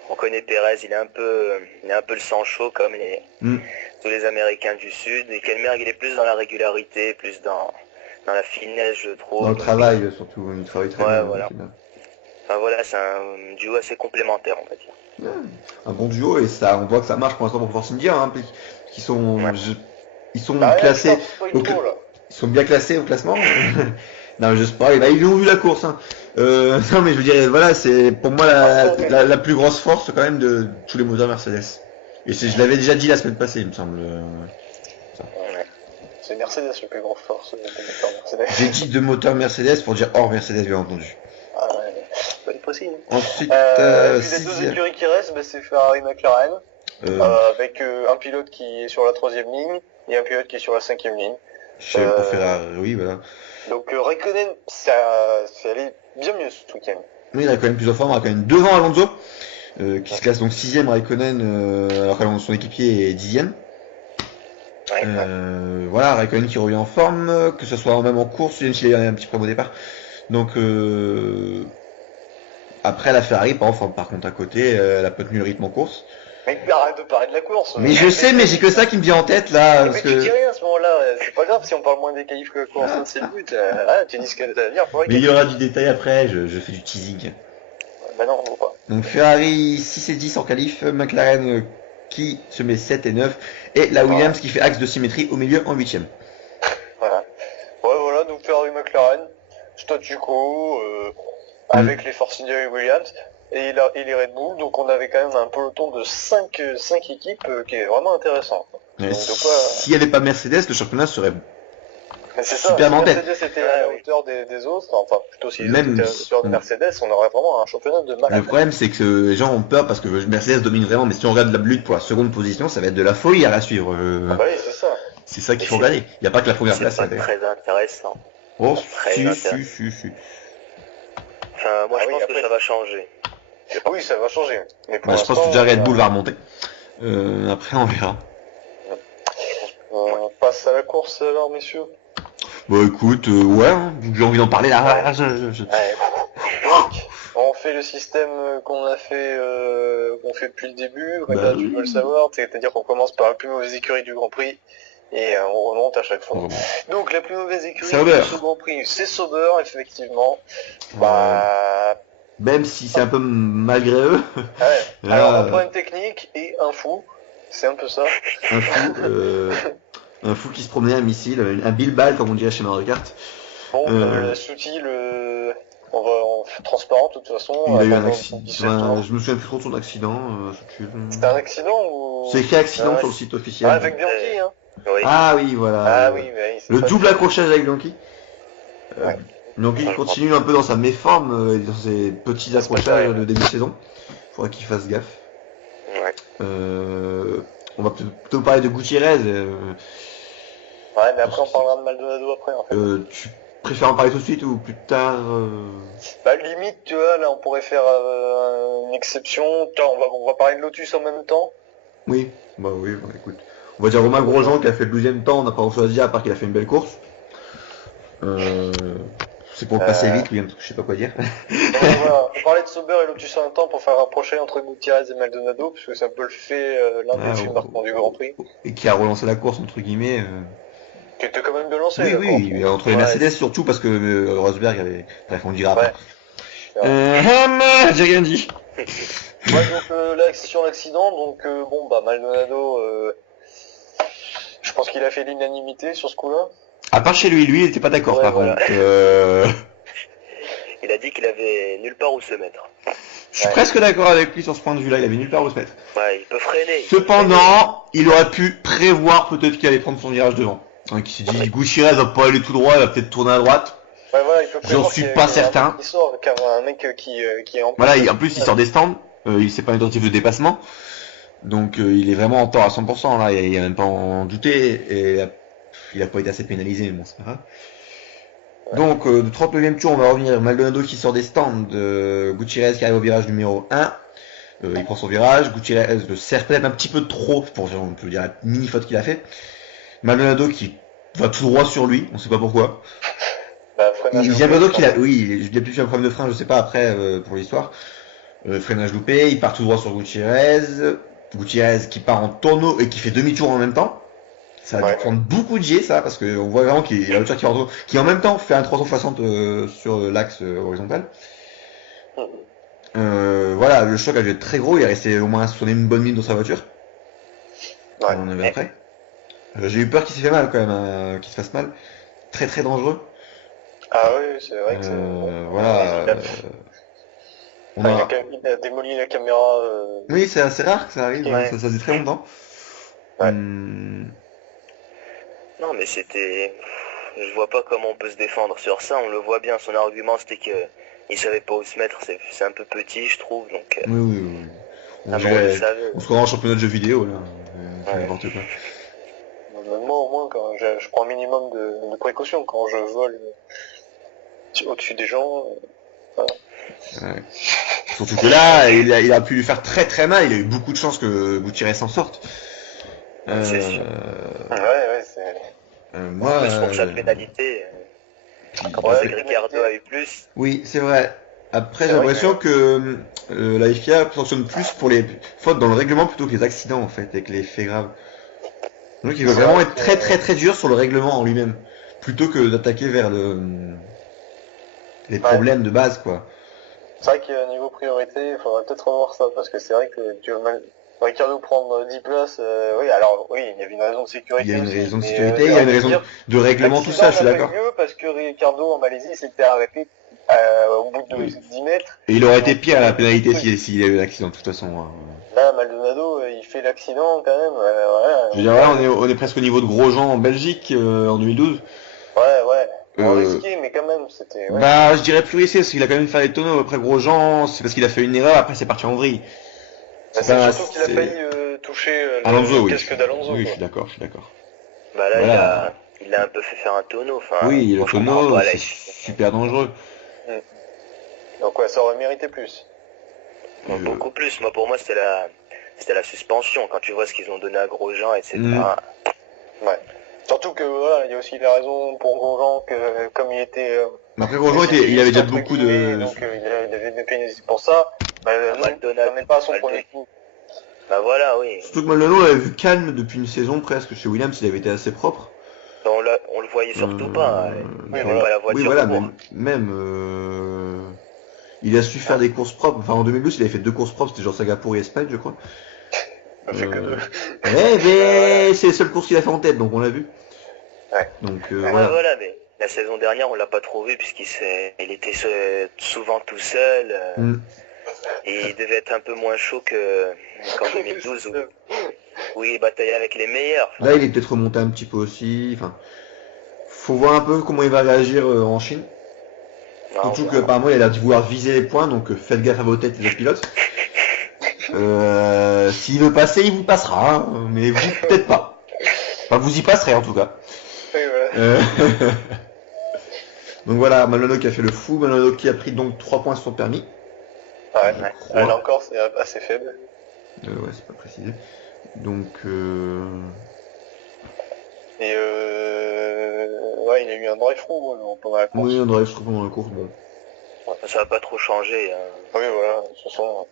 on connaît Perez, il est un peu le sang chaud comme tous les Américains du Sud. Et Hülkenberg, il est plus dans la régularité, plus dans la finesse, je trouve. Dans le travail, surtout, il travaille très bien. Voilà. Enfin voilà, c'est un duo assez complémentaire, on va dire. Un bon duo, et ça, on voit que ça marche pour l'instant pour Force India, ils sont classés. Ils sont bien classés au classement. Non, je sais pas, ils ont vu la course. Non, mais je veux dire, voilà, c'est pour moi la plus grosse force quand même de tous les moteurs Mercedes. Et je l'avais déjà dit la semaine passée, il me semble. C'est Mercedes la plus grosse force des moteurs Mercedes. J'ai dit de moteurs Mercedes pour dire hors Mercedes, bien entendu. Pas possible. Ensuite, les 2 écuries qui restent, c'est Ferrari McLaren, avec un pilote qui est sur la 3e ligne et un pilote qui est sur la 5e ligne. Pour Ferrari, oui, voilà. Donc Raikkonen, c'est allé bien mieux ce week-end. Oui, Raikkonen plus en forme, Raikkonen devant Alonso, qui se classe donc 6ème Raikkonen, alors que son équipier est 10ème. Voilà, Raikkonen qui revient en forme, que ce soit même en course, même s'il a eu un petit problème au départ. Donc après la Ferrari pas en forme par contre à côté, elle a pas tenu le rythme en course. Mais arrête de parler de la course. Mais je sais, mais j'ai que ça qui me vient en tête là. Mais tu dis rien à ce moment-là, c'est pas grave si on parle moins des qualifs que la course, c'est le but. Tu dis ce que t'as à dire. Mais il y aura du détail après, je fais du teasing. Bah non, on voit pas. Donc Ferrari 6 et 10 en qualif, McLaren qui se met 7 et 9, et la Williams qui fait axe de symétrie au milieu en 8ème. Voilà. Ouais, voilà, donc Ferrari McLaren, statu quo, avec les Force India et Williams. Et les Red Bull, donc on avait quand même un peloton de 5 équipes qui est vraiment intéressant. S'il n'y avait pas Mercedes, le championnat serait Mais c'est ça, super si en tête. Mercedes était à la hauteur des autres, enfin plutôt si les Même autres étaient à la hauteur de Mercedes, on aurait vraiment un championnat de malade. Le problème, c'est que les gens ont peur parce que Mercedes domine vraiment, mais si on regarde la lutte pour la seconde position, ça va être de la folie à la suivre. Ah bah oui, c'est ça. C'est ça qu'il faut gagner. Il n'y a pas que la première place. C'est pas très intéressant. Oh, Très si. Enfin, moi, Ah je oui, pense après, que ça va changer. Oui, ça va changer. Mais pour Bah, je pense que déjà Red Bull va remonter. Après, on verra. On passe à la course alors, messieurs. Bon, écoute, ouais, hein, j'ai envie d'en parler là. Ouais. Donc, on fait le système qu'on a fait, qu'on fait depuis le début. Regarde, tu veux le savoir. C'est-à-dire qu'on commence par la plus mauvaise écurie du Grand Prix. Et on remonte à chaque fois. Donc la plus mauvaise écurie de ce Grand Prix, c'est Sauber, effectivement. Bah... Même si c'est un peu malgré eux. Ouais. Alors un problème technique et un fou, c'est un peu ça. Un fou qui se promenait un missile, un Bilbal comme on dirait chez Mario Kart. Bon, Souti, on va en transparent de toute façon. Il a eu un accident. Je me souviens plus trop de son accident. C'était un accident ou... C'est écrit accident sur le site officiel. Ah, avec Bianchi, hein. Oui. Ah oui, voilà. Ah oui, mais le double accrochage avec Bianchi. Ouais. Bianchi continue un peu dans sa méforme, dans ses petits accrochages de début de saison. Faudra qu'il fasse gaffe. Ouais. On va plutôt parler de Gutiérrez. Ouais, mais après on parlera de Maldonado après en fait. Tu préfères en parler tout de suite ou plus tard Bah limite, tu vois, là on pourrait faire une exception. Tiens, on va parler de Lotus en même temps. Oui, bah écoute. On va dire Romain Grosjean qui a fait le 12e temps, on n'a pas grand chose à dire à part qu'il a fait une belle course. C'est pour le passer vite, oui, je sais pas quoi dire. Voilà, on parlait de Sauber et Lotus en même temps pour faire rapprocher entre Gutiérrez et Maldonado, parce que c'est un peu le fait l'un des faits marquants du Grand Prix. Et qui a relancé la course entre guillet. Qui était quand même bien lancé. Oui, entre les Mercedes surtout parce que Rosberg avait. Bref, on dira après. J'ai rien dit. Ouais, donc là, sur l'accident, donc bon bah Maldonado, je pense qu'il a fait l'unanimité sur ce coup-là. À part chez lui, il était pas d'accord par contre. Il a dit qu'il avait nulle part où se mettre. Je suis presque d'accord avec lui sur ce point de vue-là, il avait nulle part où se mettre. Ouais, il peut freiner. Cependant, il aurait pu prévoir peut-être qu'il allait prendre son virage devant. Donc il s'est dit, Gutiérrez va pas aller tout droit, il va peut-être tourner à droite. Ouais, voilà, il peut J'en suis pas certain. Il sort, un mec qui est en... Voilà, en plus il sort des stands, c'est pas une tentative de dépassement. Donc il est vraiment en tort à 100% là, il y a même pas à en douter. Et il a pas été assez pénalisé, mais bon, c'est pas grave. Ouais. Donc, de 39e tour, on va revenir. Maldonado qui sort des stands, Gutiérrez qui arrive au virage numéro 1. Il prend son virage, Gutiérrez le serre peut-être un petit peu trop, pour on peut dire la mini faute qu'il a fait. Maldonado qui va tout droit sur lui, on sait pas pourquoi. Maldonado qu'il a, oui, il a plus eu un problème de frein, je sais pas après pour l'histoire. Freinage loupé, il part tout droit sur Gutiérrez. Gutiérrez qui part en tonneau et qui fait demi-tour en même temps. Ça va prendre beaucoup de G, ça, parce qu'on voit vraiment qu'il y a la voiture qui en même temps fait un 360 sur l'axe horizontal. Voilà, le choc a dû être très gros, il est resté au moins sonner une bonne mine dans sa voiture. Ouais. On en avait après. J'ai eu peur qu'il s'est fait mal quand même, qu'il se fasse mal. Très très dangereux. Ah oui, c'est vrai que c'est... Voilà. Il a démoli la caméra. Oui, c'est assez rare que ça arrive, ça faisait très longtemps. Ouais. Non, mais c'était... Je vois pas comment on peut se défendre sur ça, on le voit bien, son argument c'était que il savait pas où se mettre, c'est un peu petit je trouve, donc... Oui. On se croit en championnat de jeux vidéo là, n'importe quoi. Moi au moins, quand je prends un minimum de précautions quand je vole au-dessus des gens. Voilà. Ouais. Surtout que là, il a pu lui faire très très mal, il a eu beaucoup de chance que Gutiérrez s'en sorte. C'est sûr. Ouais, c'est... moi... pour sa pénalité, quand Ricciardo a eu plus... Oui, c'est vrai. Après, j'ai l'impression que la FIA fonctionne plus pour les fautes dans le règlement plutôt que les accidents en fait, avec les faits graves. Donc il veut vraiment être très très très dur sur le règlement en lui-même, plutôt que d'attaquer vers les problèmes de base quoi. C'est vrai qu'à niveau priorité, il faudrait peut-être revoir ça, parce que c'est vrai que tu veux mal... Ricciardo prendre 10 places, oui, alors oui, il y avait une raison de sécurité. Il y a une raison de sécurité, il y a une raison de règlement, tout ça, je suis d'accord. Mieux parce que Ricciardo en Malaisie s'était arrêté au bout de 10 mètres. Et il aurait été pire à la pénalité s'il y avait eu l'accident, de toute façon. Là, Maldonado, il fait l'accident quand même. Je veux dire, là, on est presque au niveau de Grosjean en Belgique en 2012. Ouais. Risqué, mais quand même, c'était... Ouais. Bah, je dirais plus risqué, parce qu'il a quand même fait des tonneaux. Après, Grosjean, c'est parce qu'il a fait une erreur, après c'est parti en vrille. C'est surtout qu'il a failli toucher Alonso, le casque d'Alonso. Oui, je suis d'accord. Bah là, Voilà. il a un peu fait faire un tonneau. Enfin, Oui, le je comprends tonneau, pas, là, c'est super dangereux. Donc ouais, ça aurait mérité plus. Beaucoup plus. Pour moi, c'était la suspension. Quand tu vois ce qu'ils ont donné à Grosjean, etc. Ouais. Surtout que voilà, il y a aussi la raison pour Grosjean que comme il était. Après Grosjean, il avait déjà beaucoup de. Donc il avait des pénalités pour ça. Bah, non, ça n'est pas à son premier coup. Bah voilà, oui. Surtout que Maldonado, on l'avait vu calme depuis une saison presque. Chez Williams, il avait été assez propre. On le voyait surtout pas. Il avait pas la voiture. Oui, voilà, même il a su faire des courses propres. Enfin, en 2012, il avait fait 2 courses propres. C'était genre Singapour et Espagne, je crois. Fait que 2. Mais c'est les seules courses qu'il a fait en tête, donc on l'a vu. Ouais. Donc voilà, mais la saison dernière, on l'a pas trouvé puisqu'il était souvent tout seul. Et il devait être un peu moins chaud qu'en 2012 où il bataillait avec les meilleurs. Là, il est peut-être remonté un petit peu aussi. Enfin, faut voir un peu comment il va réagir en Chine. Surtout qu'apparemment, il a l'air de vouloir viser les points, donc faites gaffe à vos têtes, les autres pilotes. S'il veut passer, il vous passera, hein, mais vous, peut-être pas. Enfin, vous y passerez en tout cas. Oui, voilà. Donc voilà, Maldonado qui a fait le fou, Maldonado qui a pris donc 3 points sur son permis. Ouais, là encore, c'est assez faible. Ouais, c'est pas précisé. Donc, Et ouais, il a eu un drive-through pendant la course. Oui, un drive-through pendant la course, bon. Ça va pas trop changer. Oui, voilà, de toute façon.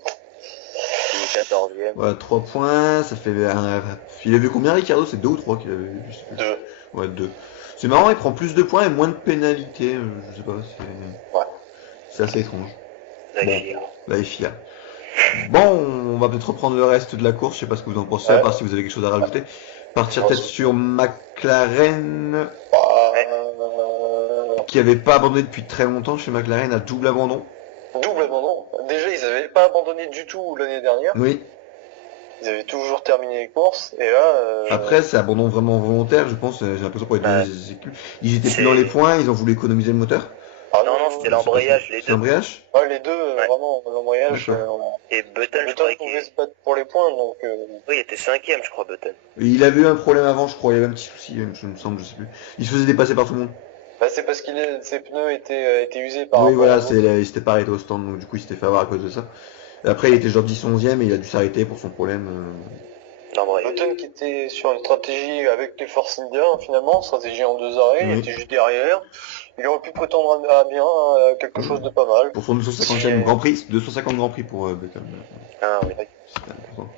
Il est 14ème. Voilà, 3 points, ça fait Il a vu combien, Ricardo? C'est 2 ou 3 qu'il avait vu? 2. Ouais, 2. C'est marrant, il prend plus de points et moins de pénalités. Je sais pas, c'est assez étrange. La FIA. Bon, on va peut-être reprendre le reste de la course, je sais pas ce que vous en pensez, à part si vous avez quelque chose à rajouter. Partir peut-être sur McLaren, qui avait pas abandonné depuis très longtemps chez McLaren, à double abandon. Double abandon. Déjà, ils avaient pas abandonné du tout l'année dernière. Oui. Ils avaient toujours terminé les courses, et là... Après, c'est abandon vraiment volontaire, je pense, j'ai l'impression pour les deux équipes. Ils étaient plus dans les points, ils ont voulu économiser le moteur. Ah non, c'était l'embrayage, les deux. L'embrayage ? Ouais, les deux, vraiment, l'embrayage. Et Button, je crois pouvait se battre pour les points, donc... Oui, il était 5ème, je crois, Button. Il avait eu un problème avant, je crois, il y avait un petit souci, je me semble, je sais plus. Il se faisait dépasser par tout le monde. Bah, c'est parce que ses pneus étaient usés par... Oui, voilà, il s'était pas arrêté au stand, donc du coup, il s'était fait avoir à cause de ça. Et après, il était genre 10-11ème et il a dû s'arrêter pour son problème. Button qui était sur une stratégie avec les Force India, finalement, stratégie en 2 arrêts, il était juste derrière. Il aurait pu prétendre à bien, à quelque chose de pas mal. Pour son 250e Grand Prix, 250 Grand Prix pour Button. Ah oui, c'était important.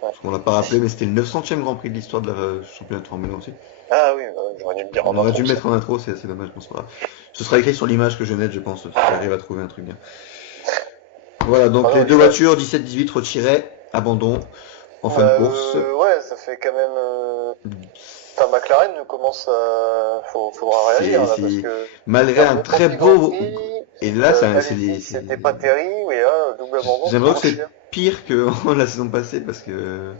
Parce qu'on l'a pas rappelé, mais c'était le 900e Grand Prix de l'histoire de la championnat de Formule 1 aussi. Ah oui, j'aurais dû le dire en intro. On aurait dû le mettre en intro, c'est assez dommage, je pense pas. Ce sera écrit sur l'image que je mette, je pense, si j'arrive à trouver un truc bien. Voilà, donc les deux voitures, 17-18 retirées, abandon, en fin de course. Ouais, ça fait quand même... Enfin, McLaren commence à... Faudra réagir, là, parce que... Malgré un très beau... Et là, c'était pas terrible, et là, double abandon... J'aimerais que c'est pire que la saison passée, parce que...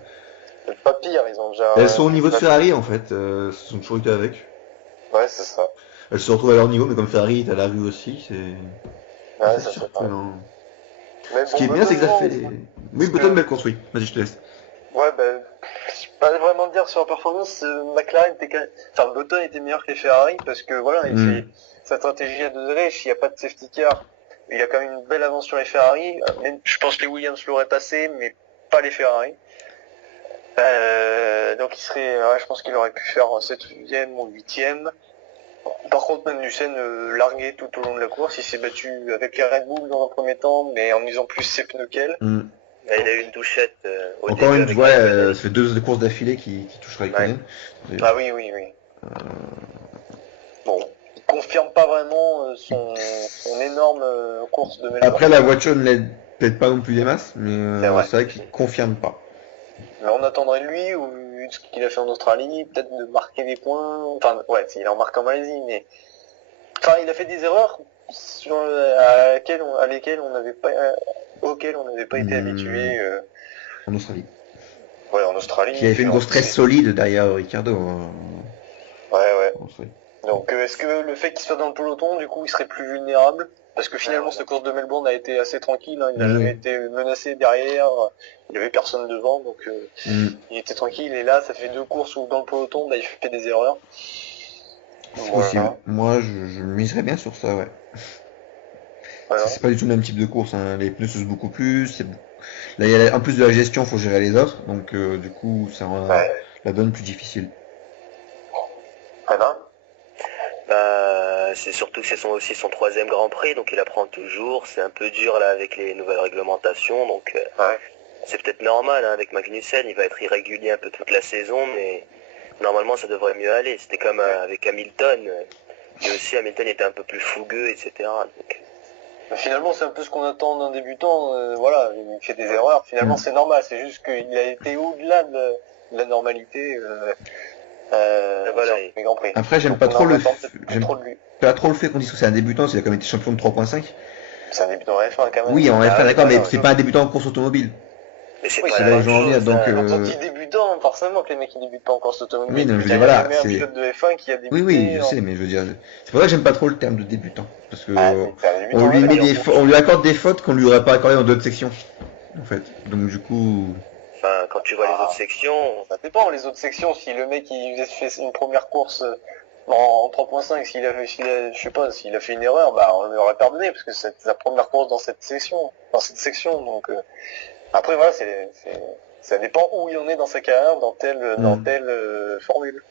C'est pas pire, ils ont déjà... Elles sont au niveau de Ferrari, en fait, se sont toujours été avec. Ouais, c'est ça. Elles se retrouvent à leur niveau, mais comme Ferrari est à la rue aussi, c'est... Ouais, ça fait pas. Ce qui est bien, c'est que ça fait... Oui, Button, belle course, oui. Vas-y, je te laisse. Ouais, ben... Je peux pas vraiment dire sur la performance, McLaren était... Enfin, Button était meilleur que les Ferrari, parce que, voilà, il fait sa stratégie à 2 arrêts, s'il n'y a pas de safety car, il a quand même une belle avance sur les Ferrari. Même, je pense que les Williams l'auraient passé, mais pas les Ferrari. Donc il serait, je pense qu'il aurait pu faire 7ème ou 8ème. Par contre, Magnussen largué tout au long de la course, il s'est battu avec les Red Bull dans un premier temps, mais en usant plus ses pneus qu'elle. Il a eu une touchette au encore début. Une fois, ça fait 2 courses d'affilée qui touchent Raikkonen. Ah oui. Bon, il confirme pas vraiment son énorme course de Melbourne. Après, la voiture ne l'aide peut-être pas non plus des masses, mais c'est vrai qu'il confirme pas. Mais on attendrait de lui, ou vu ce qu'il a fait en Australie, peut-être de marquer des points. Enfin, ouais, il en marque en Malaisie, mais... Enfin, il a fait des erreurs auxquelles on n'avait pas été habitué. En Australie. Ouais, en Australie. Qui avait fait une grosse stress solide derrière Ricardo. Ouais. Donc est-ce que le fait qu'il soit dans le peloton, du coup, il serait plus vulnérable? Parce que finalement, cette course de Melbourne a été assez tranquille, hein. Il n'a jamais été menacé derrière, il y avait personne devant, donc il était tranquille. Et là, ça fait 2 courses où dans le peloton, bah, il fait des erreurs. C'est possible. Moi, je miserais bien sur ça, ouais. Voilà. C'est pas du tout le même type de course, hein. Les pneus s'usent beaucoup plus. Là, en plus de la gestion, faut gérer les autres, donc du coup, ça rend la donne plus difficile. Voilà. C'est surtout que c'est aussi son 3e Grand Prix, donc il apprend toujours. C'est un peu dur là avec les nouvelles réglementations, donc c'est peut-être normal, hein, avec Magnussen, il va être irrégulier un peu toute la saison, mais normalement ça devrait mieux aller. C'était comme avec Hamilton, mais aussi Hamilton était un peu plus fougueux, etc. Donc... Finalement, c'est un peu ce qu'on attend d'un débutant. Voilà, il fait des erreurs. Finalement, c'est normal. C'est juste qu'il a été au-delà de la normalité. Voilà, les Grands Prix. Après, j'aime pas trop le fait qu'on dise que c'est un débutant, s'il a quand même été champion de 3.5. C'est un débutant en F1 quand même. Oui, en F1, d'accord, mais c'est pas un débutant en course automobile. Mais c'est pas là où j'en viens, donc. Quand il débutant, forcément que les mecs qui débutent pas en course automobile. Oui, non, je veux dire, voilà. Un pilote de F1 qui a débuté. Oui, je sais, mais je veux dire, c'est pour ça que j'aime pas trop le terme de débutant, parce que on lui accorde des fautes qu'on lui aurait pas accordé dans d'autres sections, en fait. Donc du coup. Enfin, quand tu vois les autres sections. Ça dépend, les autres sections, si le mec il fait une première course en 3.5, s'il a fait une erreur, bah on lui aurait pardonné, parce que c'est sa première course dans cette section, donc après voilà, ça dépend où il en est dans sa carrière, dans telle formule.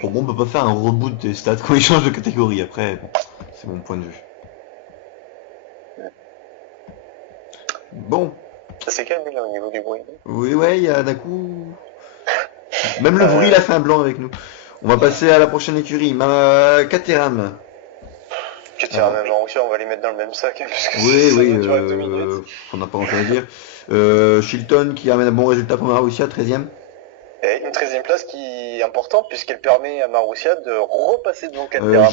Bon, on peut pas faire un reboot des stats quand il change de catégorie, après, bon, c'est mon point de vue. Bon. Ça s'est calmé là au niveau du bruit. Oui, ouais, il y a d'un coup... Même le bruit, il a fait un blanc avec nous. On va passer à la prochaine écurie, Caterham. Caterham et Marussia, on va les mettre dans le même sac. Oui, on n'a pas grand chose à dire. Chilton qui amène un bon résultat pour Marussia, 13ème. Et une 13ème place qui est importante puisqu'elle permet à Marussia de repasser devant Caterham.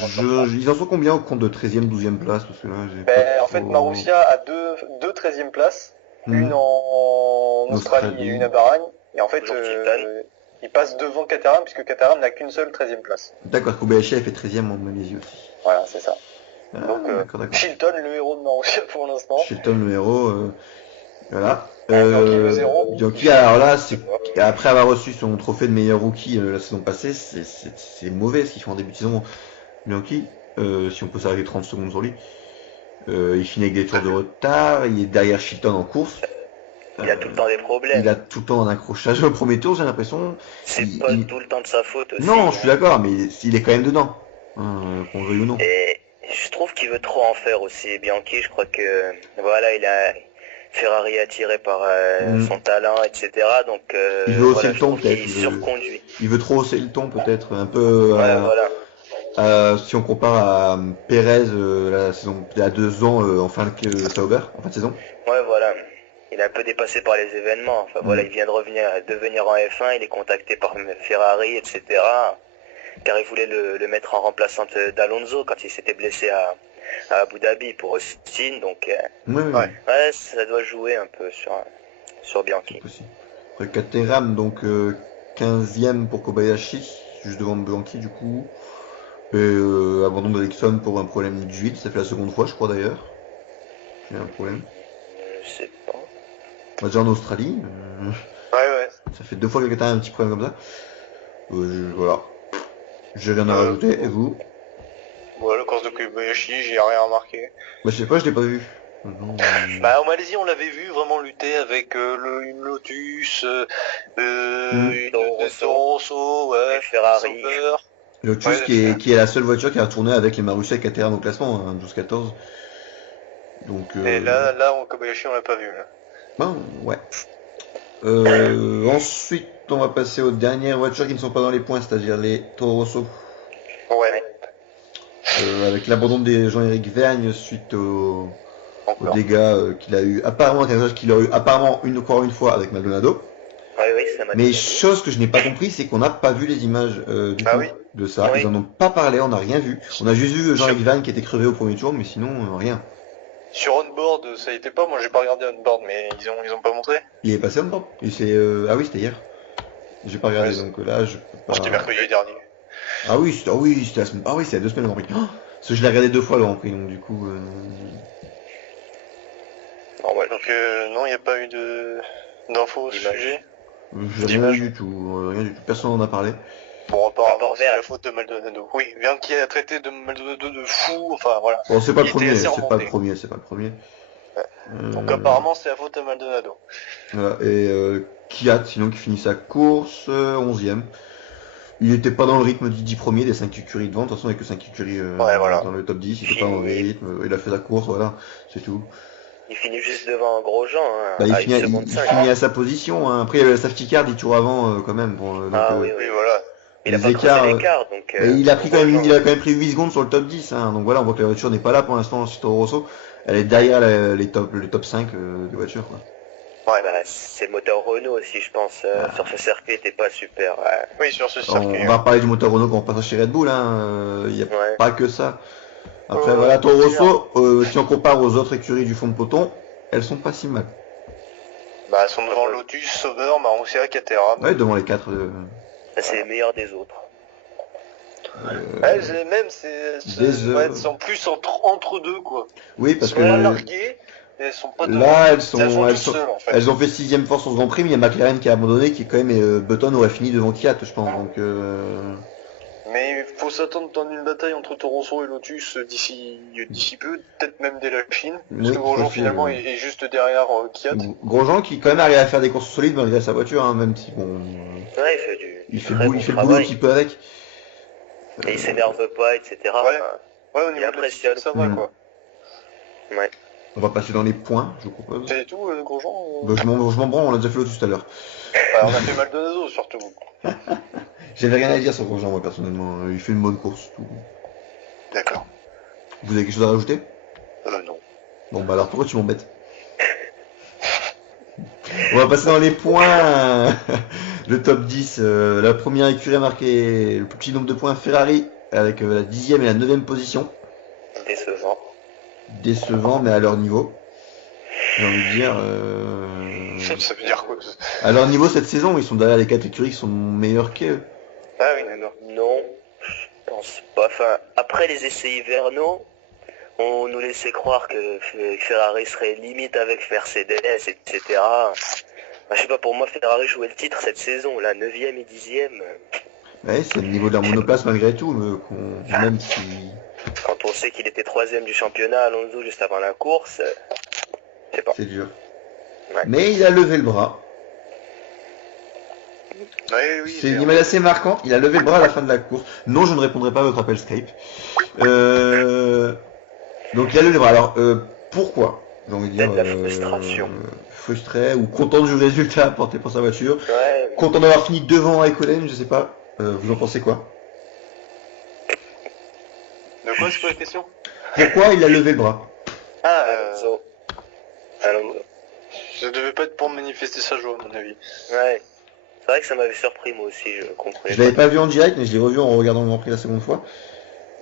Ils en sont combien au compte de 13ème, 12ème place parce que là, en fait, Marussia a deux 13e places, une en Australie et une à Bahreïn. Et en fait, il passe devant Caterham puisque Caterham n'a qu'une seule 13e place. D'accord, Kobayashi a fait 13ème en Malaisie aussi. Voilà, c'est ça. Donc, Chilton, le héros de Marussia pour l'instant. Chilton, le héros, voilà. Bianchi, alors là, c'est après avoir reçu son trophée de meilleur rookie la saison passée, c'est mauvais ce qu'il fait en début de saison. Bianchi, si on peut s'arrêter 30 secondes sur lui, il finit avec des tours de retard, il est derrière Chilton en course. Il a tout le temps des problèmes. Il a tout le temps un accrochage au premier tour, j'ai l'impression. C'est pas tout le temps de sa faute aussi. Non, je suis d'accord, mais il est quand même dedans, qu'on veuille ou non. Et je trouve qu'il veut trop en faire aussi. Bianchi, je crois que voilà, il a Ferrari attiré par son talent, etc. Donc il veut hausser le ton, peut-être. Il surconduit. Il veut trop hausser le ton, peut-être, un peu. Si on compare à Perez la saison il y a 2 ans en fin de Sauber, en fin de saison. Ouais, voilà. Il est un peu dépassé par les événements. Enfin voilà, il vient de venir en F1, il est contacté par Ferrari, etc. Car il voulait le mettre en remplaçante d'Alonso quand il s'était blessé à Abu Dhabi pour Austin. Donc ça doit jouer un peu sur Bianchi. Après Caterham, donc 15ème pour Kobayashi, juste devant Bianchi du coup. Et abandon d'Ericsson pour un problème d'huile, ça fait la seconde fois je crois d'ailleurs. Il y a un problème. Je sais pas. On va dire en Australie. Ouais. Ça fait 2 fois que Caterham a un petit problème comme ça. Voilà. J'ai rien à rajouter, et vous? Ouais, le course de Kobayashi, j'ai rien remarqué. Bah je sais pas, je l'ai pas vu. Bah en Malaisie on l'avait vu vraiment lutter avec une Lotus, une Toro Rosso, Ferrari. Lotus qui est la seule voiture qui a tourné avec les Marussia et Caterham au classement, 12-14. Donc, et là en Kobayashi on l'a pas vu. Là. Ben ouais. Ensuite on va passer aux dernières voitures qui ne sont pas dans les points, c'est-à-dire les Toro Rosso. Ouais. Avec l'abandon des Jean-Éric Vergne suite aux dégâts qu'il a eu, apparemment quelque chose qu'il a eu apparemment encore une fois avec Maldonado. Mais chose que je n'ai pas compris, c'est qu'on n'a pas vu les images de ça. Ils en ont pas parlé, on n'a rien vu. On a juste vu Jean-Éric Vergne qui était crevé au premier tour, mais sinon rien. Sur on-board, ça y était pas. Moi, j'ai pas regardé on-board, mais ils ont pas montré. Il est passé on-board. Ah oui, c'était hier. J'ai pas regardé, donc là, je peux pas. C'était mercredi dernier. Ah oui, c'était la semaine. Ah oui, c'est il y a 2 semaines le Grand Prix. Oh, parce que je l'ai regardé 2 fois le Grand Prix, donc du coup. Donc non, il n'y a pas eu d'infos au sujet. Rien du tout, personne n'en a parlé. Bon, apparemment, c'est la faute de Maldonado. Oui, bien qu'il a traité de Maldonado de fou, enfin voilà. Bon, c'est pas le premier. Donc apparemment, c'est la faute de Maldonado. Voilà, et Kvyat, sinon, qui finit sa course 11ème. Il n'était pas dans le rythme des 10 premiers, des 5 écuries devant. De toute façon, il n'y a que 5 écuries dans le top 10. Il n'était pas dans le rythme. Il a fait sa course, voilà, c'est tout. Il finit juste devant Grosjean. Bah, il finit à sa position. Hein. Après, il y avait le safety car 10 tours avant, quand même. Bon, donc, oui, voilà. Il a pas l'écart, donc. Il a quand même pris 8 secondes sur le top 10. Hein. Donc voilà, on voit que la voiture n'est pas là pour l'instant chez Toro Rosso. Elle est derrière les top 5 des voitures, quoi. Ouais, bah, c'est le moteur Renault aussi, je pense. Sur ce circuit, il était pas super. Oui, sur ce circuit. On va reparler du moteur Renault quand on passe chez Red Bull. Il n'y a pas que ça. Après, voilà, Toro Rosso, si on compare aux autres écuries du fond de peloton, elles sont pas si mal. Bah, elles sont devant Lotus, Sauber, Marussia, Caterham. Ouais, devant les 4. C'est les meilleurs des autres. Elles sont plus entre deux, quoi. Oui, parce que larguées, elles sont pas devant. Là, elles ont fait 6ème force au Grand Prix, mais il y a McLaren qui a abandonné, qui quand même Button aurait fini devant Kvyat, je pense. Donc, mais il faut s'attendre dans une bataille entre Toro Rosso et Lotus d'ici peu, peut-être même dès la Chine, parce que Grosjean finalement est juste derrière Kvyat. Grosjean qui quand même arrive à faire des courses solides malgré sa voiture, hein, même si bon. Ouais, il fait le boulot qu'il peut avec. Et il s'énerve pas, etc. Ouais, on est impressionné, ça va quoi. Ouais. On va passer dans les points, je propose. C'est tout, Grosjean Je m'en branle, on a déjà fait l'autre tout à l'heure. On a fait Maldonado surtout. J'avais rien à dire sur Grosjean, moi, personnellement. Il fait une bonne course, tout. D'accord. Vous avez quelque chose à rajouter? Non. Bon, bah alors pourquoi tu m'embêtes? On va passer dans les points. Le top 10. La première écurie a marqué le plus petit nombre de points, Ferrari, avec la 10e et la 9e position. Décevant, mais à leur niveau. J'ai envie de dire. Ça veut dire quoi? À leur niveau cette saison, ils sont derrière les 4 écuries qui sont meilleurs qu'eux. Ah oui, d'accord. Non, je pense pas. Enfin, après les essais hivernaux, on nous laissait croire que Ferrari serait limite avec Mercedes, etc. Je sais pas, pour moi, Ferrari jouait le titre cette saison, la 9e et 10e. Ouais, c'est le niveau de leur monoplace malgré tout, même si... Quand on sait qu'il était 3e du championnat, Alonso, juste avant la course, je sais pas. C'est dur. Ouais. Mais il a levé le bras. Oui, c'est une image assez marquante. Il a levé le bras à la fin de la course. Non, je ne répondrai pas à votre appel Skype. Donc il a levé le bras. Alors, pourquoi? J'ai envie de dire. La frustration. Frustré ou content du résultat apporté pour sa voiture. Ouais. Content d'avoir fini devant Raikkonen, je sais pas. Vous en pensez quoi? De quoi, c'est quoi la question? Pourquoi il a levé le bras? Alonso. Ça devait pas être pour manifester sa joie, à mon avis. Ouais. C'est vrai que ça m'avait surpris, moi aussi, je comprenais. Je l'avais pas vu en direct, mais je l'ai revu en regardant le Grand Prix la seconde fois.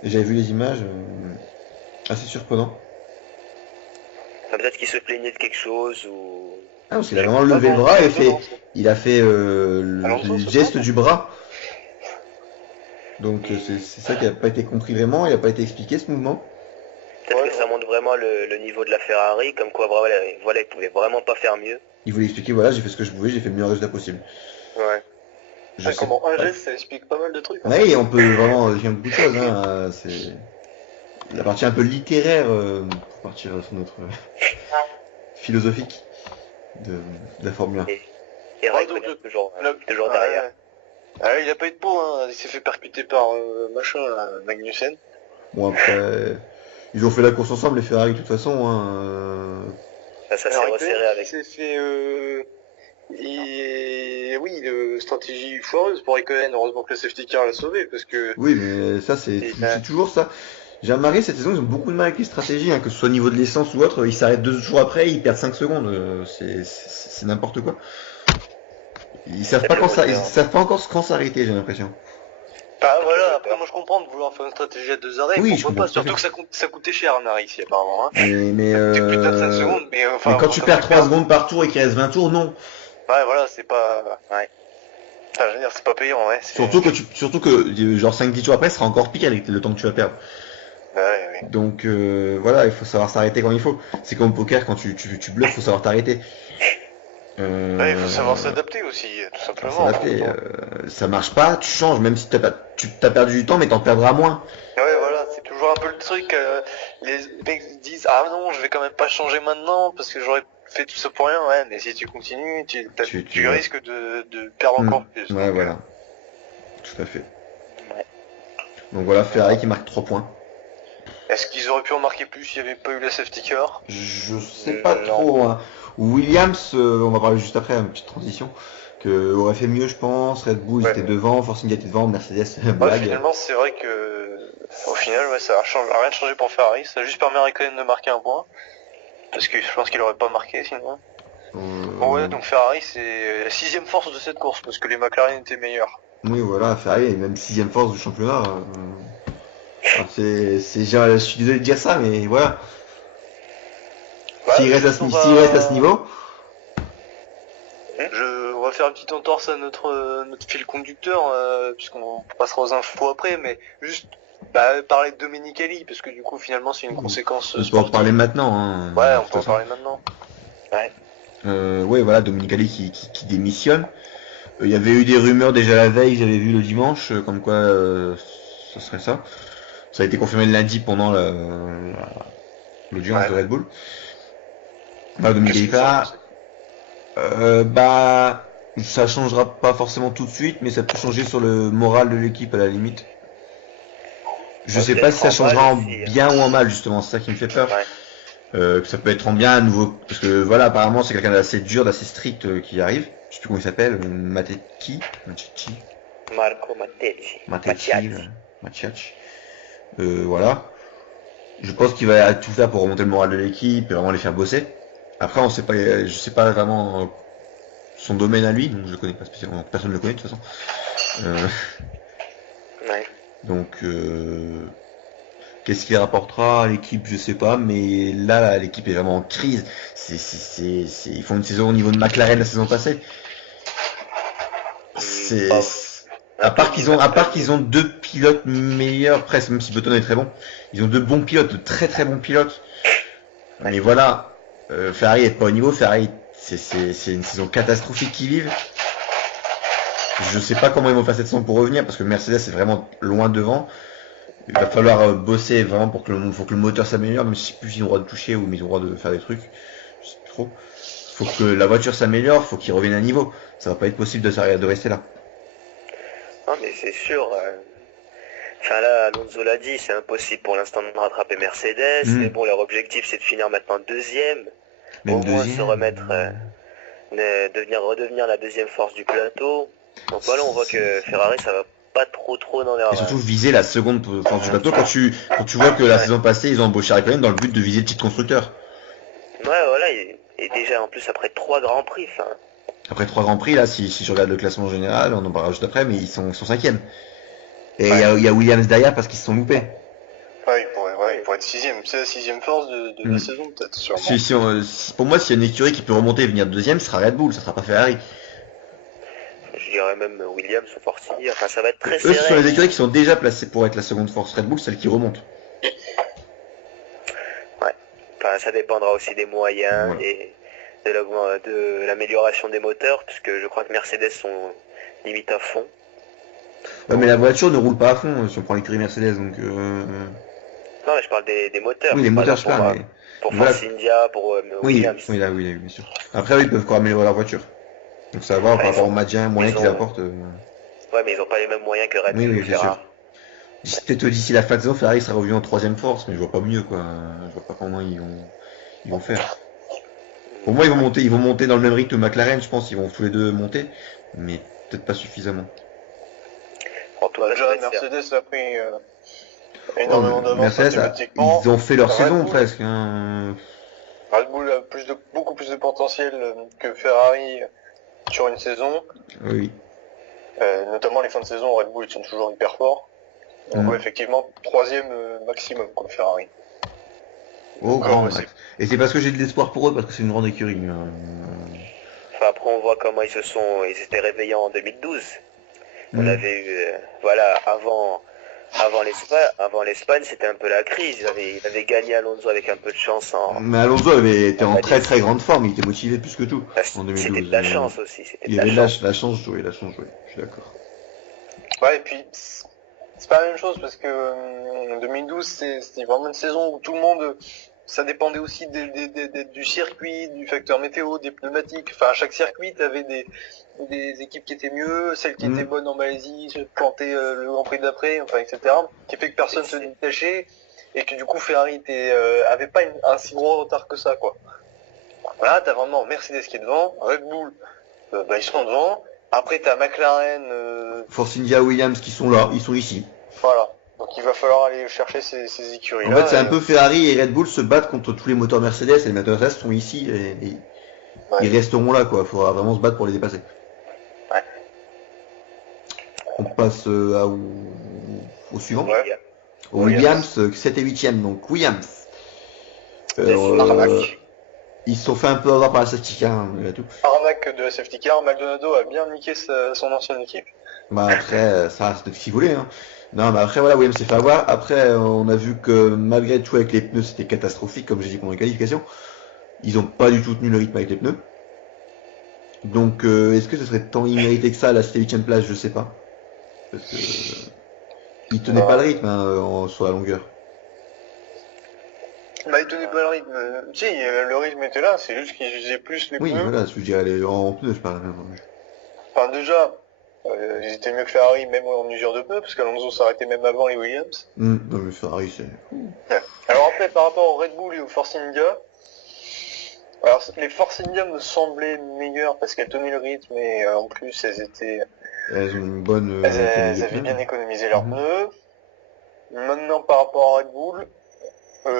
Et j'avais vu les images. Assez surprenant. Enfin, peut-être qu'il se plaignait de quelque chose ou... Ah, parce qu'il a vraiment levé le bras et il a fait le geste du bras. Donc c'est ça qui n'a pas été compris vraiment, il n'a pas été expliqué ce mouvement. Peut-être que ça montre vraiment le niveau de la Ferrari, comme quoi voilà, il pouvait vraiment pas faire mieux. Il voulait expliquer, voilà, j'ai fait ce que je pouvais, j'ai fait le meilleur résultat possible. Ouais. Comment un geste, ça explique pas mal de trucs. Oui, on peut vraiment dire beaucoup de choses. Hein. C'est la partie un peu littéraire pour partir sur notre philosophique de la Formule 1. Et Raikkonen toujours derrière. Il a pas eu de peau, hein. Il s'est fait percuter par Magnussen. Bon, après, ils ont fait la course ensemble, les Ferrari, de toute façon. Hein. Ça s'est resserré avec. Il s'est fait... stratégie foireuse pour Raikkonen. Heureusement que le safety car l'a sauvé, parce que... Oui, mais ça, c'est toujours ça. J'ai remarqué, cette saison, ils ont beaucoup de mal avec les stratégies, hein, que ce soit au niveau de l'essence ou autre. Ils s'arrêtent 2 jours après, ils perdent 5 secondes. C'est n'importe quoi. Ils savent pas encore quand s'arrêter, j'ai l'impression. Bah voilà, après moi je comprends de vouloir faire une stratégie à 2 arrêts, oui, pourquoi pas, surtout que ça coûtait cher en arrêt ici apparemment. Hein. Mais plus de 5 secondes, mais quand tu perds 3 secondes par tour et qu'il reste 20 tours, non. Ouais voilà, c'est pas... Ouais. Enfin, je veux dire, c'est pas payant, ouais. Surtout que genre 5-10 jours après, ce sera encore pire avec le temps que tu vas perdre. Ouais. Donc voilà, il faut savoir s'arrêter quand il faut. C'est comme au poker, quand tu bluffes, faut savoir t'arrêter. Ouais, il faut savoir s'adapter aussi, tout simplement. Ça marche pas, tu changes, même si t'as perdu du temps, mais t'en perdras moins. Ouais, voilà, c'est toujours un peu le truc. Les mecs disent ah non, je vais quand même pas changer maintenant parce que j'aurais fait tout ça pour rien. Ouais, mais si tu continues, tu risques de perdre encore plus. Ouais, donc, voilà. Tout à fait. Ouais. Donc voilà, Ferrari qui marque 3 points. Est-ce qu'ils auraient pu en marquer plus s'il n'y avait pas eu la safety car? Je sais pas trop. Hein. Williams, on va parler juste après, une petite transition, que aurait fait mieux, je pense. Red Bull était devant, Force India était devant, Mercedes, blague. Finalement, c'est vrai que au final, ça a rien changé pour Ferrari. Ça a juste permis à Raikkonen de marquer un point. Parce que je pense qu'il aurait pas marqué sinon. Ouais, donc Ferrari, c'est la 6ème force de cette course, parce que les McLaren étaient meilleurs. Oui, voilà, Ferrari est même 6ème force du championnat. Je suis désolé de dire ça, mais voilà. S'il reste à ce niveau. On va faire une petite entorse à notre fil conducteur, puisqu'on passera aux infos après, mais juste parler de Domenicali, parce que du coup, finalement, c'est une conséquence. On peut en parler maintenant. Hein, ouais, on peut en parler maintenant. Ouais. Ouais, voilà, Domenicali qui démissionne. Il y avait eu des rumeurs déjà la veille, j'avais vu le dimanche, comme quoi ça serait ça. Ça a été confirmé le lundi pendant l'audience de Red Bull. Domenicali ça changera pas forcément tout de suite, mais ça peut changer sur le moral de l'équipe à la limite. Je sais pas si ça changera en bien ou en mal, justement, c'est ça qui me fait peur. Que ça peut être en bien à nouveau, parce que voilà, apparemment c'est quelqu'un d'assez dur, d'assez strict qui arrive. Je sais plus comment il s'appelle, Marco Mattiacci. Voilà. Je pense qu'il va tout faire pour remonter le moral de l'équipe et vraiment les faire bosser. Après, je sais pas vraiment son domaine à lui, donc je connais pas spécialement. Personne ne le connaît de toute façon. Ouais. Donc, qu'est-ce qu'il rapportera à l'équipe, je sais pas, mais là l'équipe est vraiment en crise. Ils font une saison au niveau de McLaren la saison passée. À part qu'ils ont 2 pilotes meilleurs, presque, même si Button est très bon. Ils ont 2 bons pilotes, de très très bons pilotes. Mais voilà, Ferrari est pas au niveau. Ferrari, c'est une saison catastrophique qu'ils vivent. Je sais pas comment ils vont faire cette saison pour revenir, parce que Mercedes est vraiment loin devant. Il va falloir bosser vraiment pour que le moteur s'améliore, même si plus ils ont le droit de toucher ou ils ont le droit de faire des trucs. Je sais plus trop. Faut que la voiture s'améliore, faut qu'ils reviennent à niveau. Ça va pas être possible de rester là. Non mais c'est sûr. Enfin là, Alonso l'a dit, c'est impossible pour l'instant de rattraper Mercedes. Mais bon, leur objectif c'est de finir maintenant deuxième. Au moins se remettre, redevenir la deuxième force du plateau. Donc voilà, on voit que Ferrari ça va pas trop dans leur... Et surtout viser la seconde force du plateau quand tu vois que la saison passée ils ont embauché Raikkonen dans le but de viser le titre constructeur. Ouais voilà, et déjà en plus après 3 grands prix, enfin... Après 3 grands prix là, si je regarde le classement général, on en parlera juste après, mais ils sont 5e. Et il y a Williams derrière parce qu'ils se sont loupés. Ouais, il pourrait être 6e. C'est la 6e force de la saison peut-être, sûrement. Pour moi, s'il y a une écurie qui peut remonter et venir 2e, ce sera Red Bull, ça sera pas Ferrari. Je dirais même Williams ou Force India, enfin ça va être très serré. Eux, ce sont les écuries qui sont déjà placées pour être la seconde force. Red Bull, celle qui remonte. Ouais, enfin ça dépendra aussi des moyens et de l'amélioration des moteurs, puisque je crois que Mercedes sont limite à fond. Ouais, mais la voiture ne roule pas à fond si on prend l'écurie Mercedes, donc... Non, mais je parle des moteurs. Oui, les moteurs, je parle. Pour Force India, pour Williams. Oui, bien sûr. Après, ils peuvent encore améliorer leur voiture. Donc ça va voir par rapport aux moyens qu'ils apportent. Ouais, mais ils ont pas les mêmes moyens que Red Bull. Oui, c'est sûr. Peut-être d'ici la fin de saison, Ferrari sera revenu en 3e force, mais je vois pas mieux, quoi. Je vois pas comment ils vont faire. Pour moi, ils vont monter dans le même rythme que McLaren, je pense. Ils vont tous les deux monter, mais peut-être pas suffisamment. Déjà, Mercedes a pris énormément d'avance. Ils ont fait leur saison presque. Hein. Red Bull a beaucoup plus de potentiel que Ferrari sur une saison. Oui. Notamment les fins de saison, Red Bull ils sont toujours hyper forts. Donc effectivement, 3e maximum comme Ferrari. Oh, grand max. Et c'est parce que j'ai de l'espoir pour eux, parce que c'est une grande écurie. enfin, après on voit comment ils s'étaient réveillés en 2012. On avait eu, voilà, avant l'Espagne, c'était un peu la crise. Ils avaient gagné Alonso avec un peu de chance Mais Alonso avait été en très très grande forme, il était motivé plus que tout en 2012. C'était de la chance aussi. Il avait la chance de jouer, je suis d'accord. Ouais, et puis c'est pas la même chose parce que 2012 c'était vraiment une saison où tout le monde, ça dépendait aussi du circuit, du facteur météo, des pneumatiques. Enfin, à chaque circuit, t'avais des équipes qui étaient mieux, celles qui étaient bonnes en Malaisie, se plantaient le Grand Prix d'après, enfin, etc. Qui fait que personne se détachait et que du coup Ferrari avait pas un si gros retard que ça, quoi. Là, t'as vraiment Mercedes qui est devant, Red Bull, ils sont devant. Après, t'as McLaren, Force India, Williams qui sont là, ils sont ici. Voilà. Donc il va falloir aller chercher ces écuries-là. En fait, c'est un peu Ferrari et Red Bull se battent contre tous les moteurs Mercedes et les moteurs Mercedes sont ici et ils resteront là, quoi. Il faudra vraiment se battre pour les dépasser. Ouais. On passe au suivant. Ouais. Au Williams, 7 et 8ème, donc Williams. Ils se sont fait un peu avoir par la safety car, et tout. Arnaque de la safety car, Maldonado a bien niqué son ancienne équipe. Bah après, ça c'est ce qu'il voulait. Hein. Non, mais après voilà, Williams s'est fait avoir. Après, on a vu que malgré tout avec les pneus, c'était catastrophique, comme j'ai dit pendant les qualifications. Ils ont pas du tout tenu le rythme avec les pneus. Donc, est-ce que ce serait tant immérité que ça, la 8ème place, je sais pas. Parce que ils tenaient pas le rythme sur la longueur. Bah, ils tenaient pas le rythme. Si, le rythme était là, c'est juste qu'ils usaient plus les pneus. Oui, voilà, je dirais en pneus, je parle. Enfin, déjà, ils étaient mieux que Ferrari, même en usure de pneus, parce qu'Alonso s'arrêtait même avant les Williams. Non, mais Ferrari, c'est... Alors après, par rapport au Red Bull et au Force India, alors les Force India me semblaient meilleures parce qu'elles tenaient le rythme et en plus elles ont une bonne... elles avaient bien économisé leurs pneus. Maintenant, par rapport à Red Bull,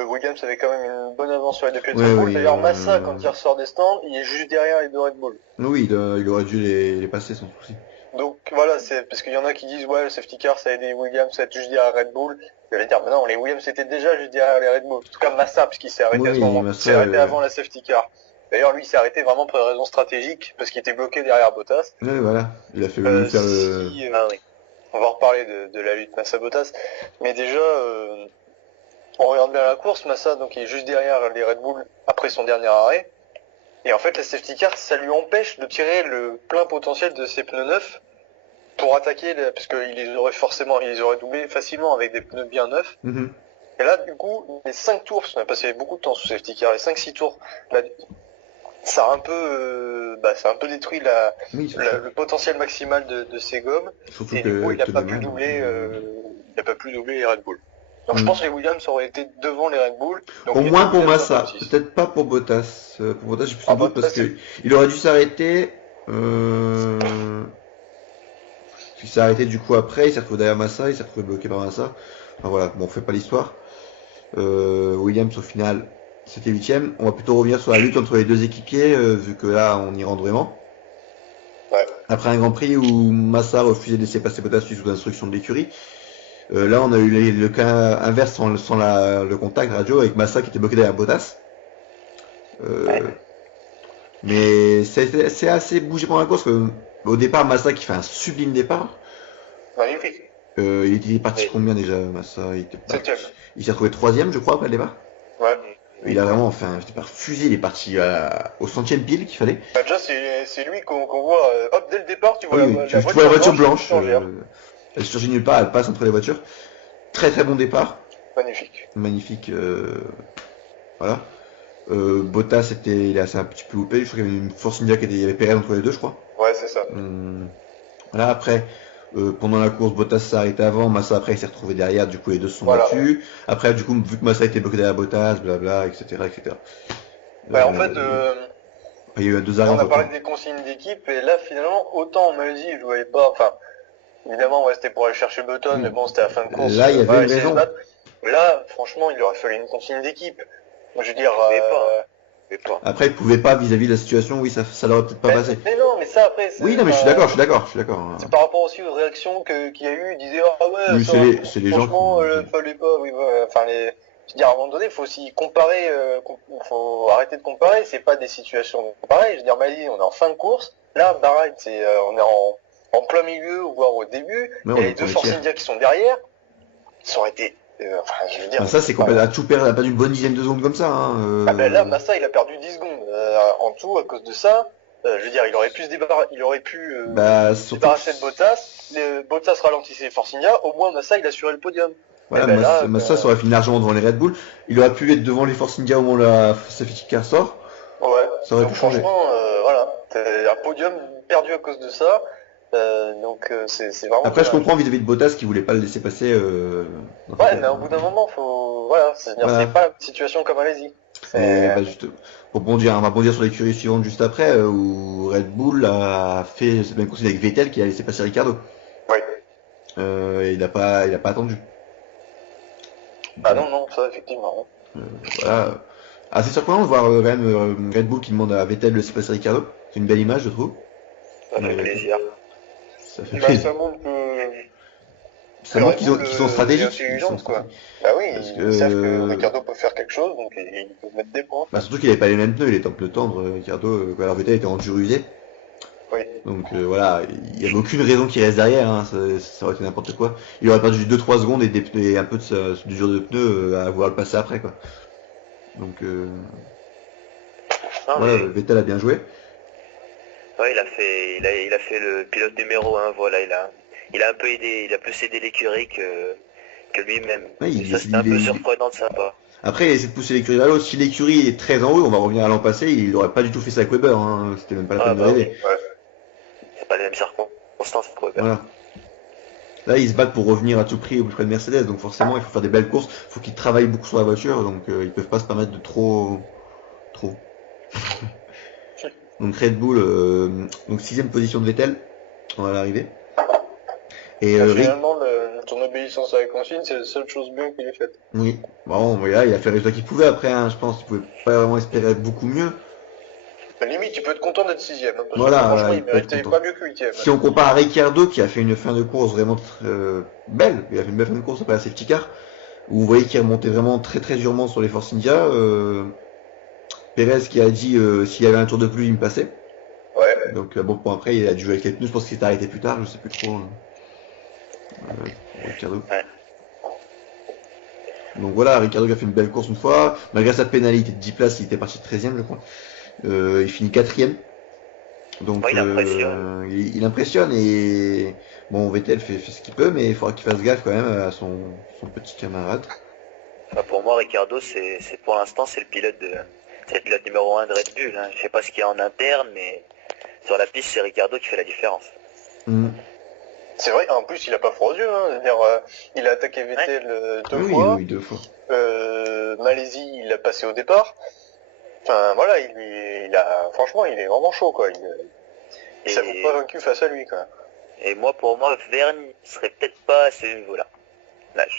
Williams avait quand même une bonne avance sur les deux pilotes de Red Bull. D'ailleurs, Massa, quand il ressort des stands, il est juste derrière les deux Red Bull. Oui, il aurait dû les passer sans souci. Donc voilà, c'est parce qu'il y en a qui disent ouais, le safety car ça a aidé Williams à être juste derrière Red Bull. Je vais dire mais non, les Williams étaient déjà juste derrière les Red Bull. En tout cas Massa, puisqu'il s'est arrêté à ce moment, il s'est arrêté avant la safety car. D'ailleurs lui il s'est arrêté vraiment pour des raisons stratégiques parce qu'il était bloqué derrière Bottas. Oui, voilà, il a fait faire oui. On va reparler de la lutte Massa-Bottas, mais déjà on regarde bien la course, Massa donc il est juste derrière les Red Bull après son dernier arrêt. Et en fait, la safety car, ça lui empêche de tirer le plein potentiel de ses pneus neufs pour attaquer, parce qu'ils auraient doublé facilement avec des pneus bien neufs. Et là, du coup, les 5 tours, parce qu'on a passé beaucoup de temps sous safety car, les 5-6 tours, là, ça a un peu détruit le potentiel maximal de ses gommes. Surtout et du coup, il n'a pas pu doubler les Red Bull. Donc je pense que les Williams auraient été devant les Red Bull. Donc au moins pour Massa, peut-être pas pour Bottas. Pour Bottas, j'ai plus de doute parce qu'il aurait dû s'arrêter. Il s'est arrêté du coup après, il s'est retrouvé derrière Massa, il s'est retrouvé bloqué par Massa. Enfin voilà, bon, on fait pas l'histoire. Williams au final, c'était 8ème. On va plutôt revenir sur la lutte entre les deux équipiers, vu que là on y rentre vraiment. Ouais. Après un Grand Prix où Massa refusait de laisser passer Bottas suite aux instructions de l'écurie. Là, on a eu le cas inverse sans le contact radio avec Massa qui était bloqué derrière Bottas. Mais c'est assez bougé pendant la course. Au départ, Massa qui fait un sublime départ. Magnifique. Il était parti combien déjà, Massa? Il s'est retrouvé 3ème, je crois, après le départ. Ouais. Il a vraiment fait un départ fusé. Il est parti au 100ème pile qu'il fallait. Bah, déjà, c'est lui qu'on voit. Hop, dès le départ, tu vois tu vois la voiture blanche. Elle surgit nulle part, elle passe entre les voitures. Très très bon départ. Magnifique. Voilà. Bottas il a un petit peu loupé. Je crois qu'il y avait une Force India il y avait Perez entre les deux, je crois. Ouais, c'est ça. Voilà, après, pendant la course, Bottas s'est arrêté avant. Massa après il s'est retrouvé derrière. Du coup, les deux se sont battus. Après, du coup, vu que Massa était bloqué derrière Bottas, blabla, etc. Bah, en fait, il y a eu 2 arrêts. On a parlé des consignes d'équipe et là, finalement, autant en Malaisie, je voyais pas. Enfin, évidemment, ouais, c'était pour aller chercher Button, mais bon, c'était à la fin de course. Là, il y avait une raison. Là, franchement, il aurait fallu une consigne d'équipe. Je veux dire. Mais pas. Après, il pouvait pas vis-à-vis de la situation. Oui, ça l'aurait peut-être pas passé. Mais non, mais ça après. Oui, non, mais je suis d'accord. C'est par rapport aussi aux réactions qu'il y a eu. Ils disaient ah ouais. Oui, c'est les gens. Franchement, fallait pas. Oui, enfin Je veux dire, à un moment donné, il faut aussi comparer, faut arrêter de comparer, c'est pas des situations pareilles. Je veux dire, Mali, on est en fin de course, là, Bahreïn, on est en plein milieu, voire au début, Ouais, et les deux Force India qui sont derrière, ça aurait été, enfin, je veux dire. Bah ça, c'est complètement, tout perdre, elle a perdu une bonne dizaine de secondes comme ça, hein. Ah ben là, Massa, il a perdu 10 secondes, en tout, à cause de ça. Je veux dire, il aurait pu se débarrasser de Bottas, Bottas ralentissait Force India, au moins Massa, il assurait le podium. Voilà, Massa, ça aurait fini largement devant les Red Bull. Il aurait pu être devant les Force India au moment où la safety car sort. Ouais. Ça aurait pu changer. Franchement, voilà, un podium perdu à cause de ça. Donc c'est vraiment. Après, je comprends vis-à-vis de Bottas qui voulait pas le laisser passer. Ouais, mais au bout d'un moment, faut, voilà, c'est pas une situation comme Alési. Bah, juste, on va bondir sur l'écurie suivante juste après, où Red Bull a fait cette même course avec Vettel qui a laissé passer Ricardo. Oui. Il a pas attendu. Ah non, ça effectivement. Voilà. Assez surprenant de voir quand même Red Bull qui demande à Vettel de laisser passer Ricardo. C'est une belle image, je trouve. Ça fait plaisir. Ça fait plaisir. Ça montre que. Ça montre qu'ils sont stratégiques. Quoi. Bah oui, ils savent que Ricardo peut faire quelque chose, donc ils peuvent mettre des points. Bah surtout qu'il n'avait pas les mêmes pneus, il est en peu tendre, Ricardo. Alors Vettel était en dur usé. Oui. Donc voilà, il n'y avait aucune raison qu'il reste derrière, hein, ça aurait été n'importe quoi. Il aurait perdu 2-3 secondes et un peu de dur de pneu à vouloir le passer après, quoi. Donc voilà, Vettel a bien joué. Ouais, il a fait le pilote numéro 1, voilà, il a un peu aidé, il a plus aidé l'écurie que lui-même. Ouais, ça c'était un peu surprenant de sa part. Après, il essaie de pousser l'écurie vers l'autre. Si l'écurie est très en haut, on va revenir à l'an passé, il aurait pas du tout fait ça avec Weber, hein. C'était même pas la peine de rêver. Oui. Ouais. C'est pas les mêmes circonstances avec Weber. Voilà. Là, ils se battent pour revenir à tout prix au plus près de Mercedes, donc forcément, il faut faire des belles courses. Il faut qu'ils travaillent beaucoup sur la voiture, donc ils peuvent pas se permettre de trop. Donc Red Bull, donc 6ème position de Vettel, on va l'arrivée. Et finalement, ton obéissance à la consigne, c'est la seule chose bien qu'il ait faite. Oui, bon, voilà, il a fait le résultat qu'il pouvait après, hein, je pense qu'il pouvait pas vraiment espérer beaucoup mieux. À la limite, tu peux être content d'être 6ème. Hein, parce voilà, que franchement, il méritait pas mieux que 8ème. Si on compare à Ricciardo qui a fait une fin de course vraiment belle, il a fait une belle fin de course après la safety car, où vous voyez qu'il remontait vraiment très très durement sur les Force India. Perez qui a dit s'il y avait un tour de plus, il me passait. Ouais. Donc bon, pour après, il a dû jouer avec les pneus, je pense qu'il s'est arrêté plus tard, je sais plus trop. Ricciardo. Ouais. Donc voilà, Ricciardo qui a fait une belle course une fois, malgré sa pénalité de 10 places, il était parti 13ème je crois. Il finit 4ème. Donc il impressionne. Il impressionne et bon, Vettel fait ce qu'il peut, mais il faudra qu'il fasse gaffe quand même à son petit camarade. Bah, pour moi, Ricciardo, c'est pour l'instant c'est le pilote numéro 1 de Red Bull. Hein. Je sais pas ce qu'il y a en interne, mais sur la piste, c'est Ricciardo qui fait la différence. C'est vrai, en plus il a pas froid aux yeux, hein. Il a attaqué Vettel deux fois. Oui, 2 fois. Malaisie, il a passé au départ. Enfin voilà, franchement, il est vraiment chaud quoi. Il s'avoue pas vaincu face à lui quoi. Et pour moi, Vergne serait peut-être pas à ce niveau-là.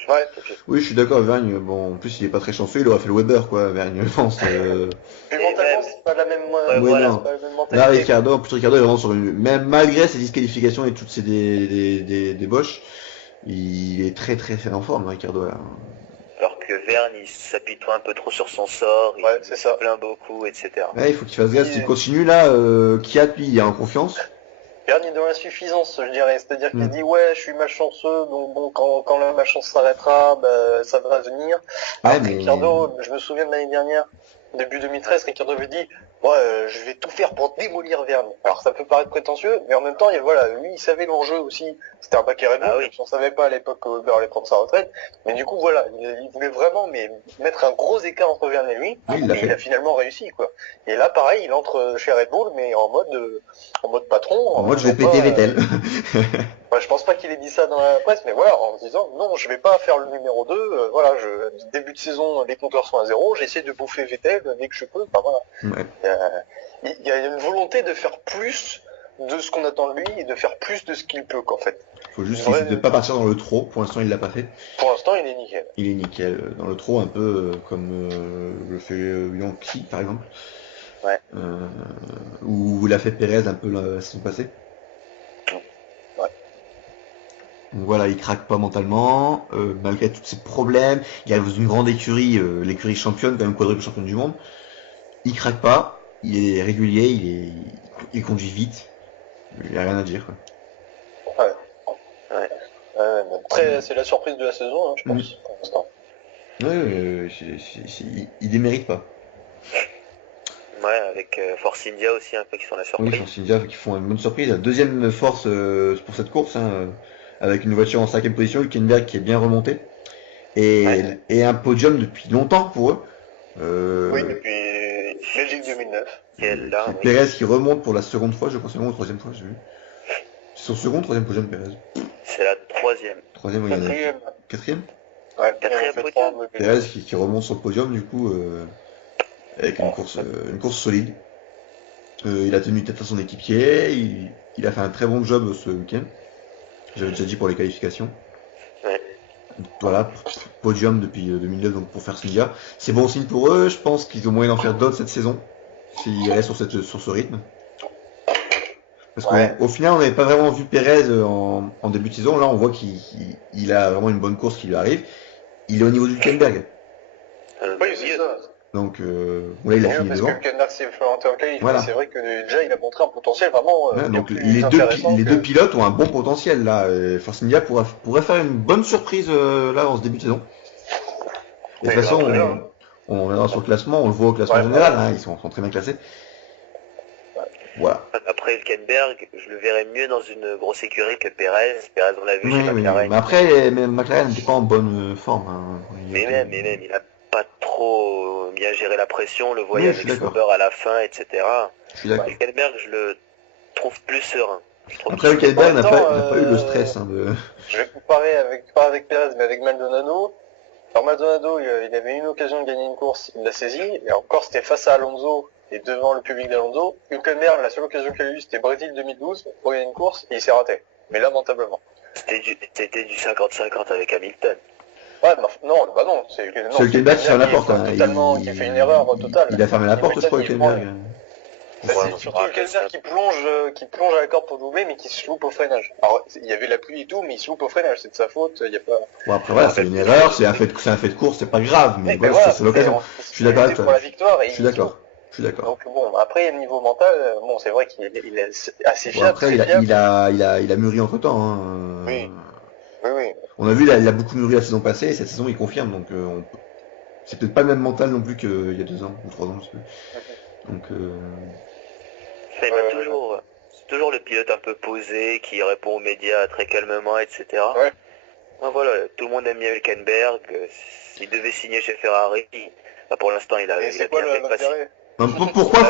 Ouais. Oui, je suis d'accord, Vergne, bon, en plus il est pas très chanceux, il aurait fait le Weber quoi, Vergne, je pense. Puis mentalement, c'est pas la même, mentalité. Là, Ricciardo est vraiment sur même malgré ses disqualifications et toutes ses débauches, il est très très en forme, Ricciardo là. Alors que Vergne, il s'appuie un peu trop sur son sort, il se plaint beaucoup, etc. Ouais, il faut qu'il fasse gaffe, s'il continue là, Kiat lui, il est en confiance. Vergne est dans l'insuffisance, je dirais. C'est-à-dire qu'il dit ouais, je suis malchanceux, donc bon, quand la malchance s'arrêtera, ça va venir. Ouais, Ricciardo, je me souviens de l'année dernière, début 2013, Ricciardo avait dit je vais tout faire pour démolir Vergne. Alors ça peut paraître prétentieux, mais en même temps, lui, il savait l'enjeu aussi. C'était un baquet Red Bull, on savait pas à l'époque que Weber allait prendre sa retraite. Mais du coup, voilà, il voulait vraiment mettre un gros écart entre Vergne et lui. Oui, il a finalement réussi, quoi. Et là, pareil, il entre chez Red Bull, mais en mode patron. En mode je vais péter Vettel. Je pense pas qu'il ait dit ça dans la presse, mais voilà, en disant non, je vais pas faire le numéro 2, début de saison, les compteurs sont à 0, j'essaie de bouffer Vettel dès que je peux, Ouais. Il y a une volonté de faire plus de ce qu'on attend de lui et de faire plus de ce qu'il peut, qu'en fait. Faut juste essayer de pas partir dans le trop, pour l'instant il l'a pas fait. Pour l'instant il est nickel. Il est nickel, dans le trop un peu comme le fait Yankee par exemple. Ouais. Ou l'a fait Perez un peu la saison passée. Ouais. Donc voilà, il craque pas mentalement, malgré tous ses problèmes. Il est dans une grande écurie, l'écurie championne, quand même quadruple championne du monde. Il craque pas, il est régulier, il conduit vite. Il n'y a rien à dire, quoi. C'est la surprise de la saison, hein, je pense, pour l'instant. Il démérite pas. Ouais, avec Force India aussi, un peu qui sont la surprise. Oui, Force India qui font une bonne surprise. La deuxième force pour cette course, hein, avec une voiture en 5ème position, Hülkenberg qui est bien remonté. Et un podium depuis longtemps pour eux. Oui, depuis Belgique 2009. Pérez qui remonte pour la seconde fois, je crois, ou troisième fois, j'ai vu. C'est son second, troisième podium, Pérez. C'est la troisième. Troisième, quatrième. Ouais, quatrième podium. Pérez qui remonte sur le podium, du coup, avec une course solide. Il a tenu tête à son équipier, il a fait un très bon job ce week-end. J'avais déjà dit pour les qualifications. Ouais. Voilà, podium depuis 2009 donc pour Force India. C'est bon signe pour eux, je pense qu'ils ont moyen d'en faire d'autres cette saison, s'ils restent sur ce rythme. Parce qu'au final, on n'avait pas vraiment vu Pérez en début de saison. Là, on voit qu'il a vraiment une bonne course qui lui arrive. Il est au niveau du Hülkenberg. Oui, c'est ça. Donc, là, il a fini parce devant. que Hülkenberg s'est planté en qualif. Voilà. C'est vrai que déjà, il a montré un potentiel vraiment. Donc, les deux pilotes ont un bon potentiel là. Force India pourrait faire une bonne surprise là en ce début de saison. De toute façon, on verra sur le classement, on le voit au classement général, hein, ils sont très bien classés. Voilà. Après Hülkenberg, je le verrais mieux dans une grosse écurie que Pérez. Pérez, on l'a vu chez McLaren. Mais après, McLaren n'était pas en bonne forme. Hein. Mais même, il a pas trop bien géré la pression, on le voyait avec Sauber à la fin, etc. Je suis d'accord. Hülkenberg, je le trouve plus serein. Après, Hülkenberg n'a pas eu le stress. Hein, Je vais comparer pas avec Pérez, mais avec Maldonado. Alors Maldonado, il avait une occasion de gagner une course, il l'a saisi, et encore c'était face à Alonso et devant le public d'Alonso. Hülkenberg, la seule occasion qu'il a eue, c'était Brésil 2012 pour gagner une course, et il s'est raté. Mais lamentablement. C'était du 50-50 avec Hamilton. Ouais, non, c'est Hülkenberg qui ferme la porte. Qui a fait une erreur totale. Il a fermé la porte, je crois, Hülkenberg. C'est surtout Hülkenberg qui plonge à la corde pour doubler, mais qui se loupe au freinage. Alors, il y avait la pluie et tout, mais il se loupe au freinage, c'est de sa faute, il y a pas... Bon, après, voilà, c'est une erreur, c'est un fait de course, c'est pas grave, mais voilà, c'est l'occasion. Je suis d'accord avec toi. Pour la victoire et je suis d'accord. Donc bon, après, niveau mental, bon, c'est vrai qu'il est assez fiable. Après, il a mûri entre temps, hein. Oui. On a vu, il a beaucoup mûri la saison passée, et cette saison, il confirme, donc, c'est peut-être pas le même mental non plus qu'il y a 2 ans, ou 3 ans, je sais plus. Donc, c'est toujours le pilote un peu posé, qui répond aux médias très calmement, etc. Ouais. Ben voilà, tout le monde aime bien Hülkenberg. S'il devait signer chez Ferrari, pour l'instant il a bien fait le passé. Pourquoi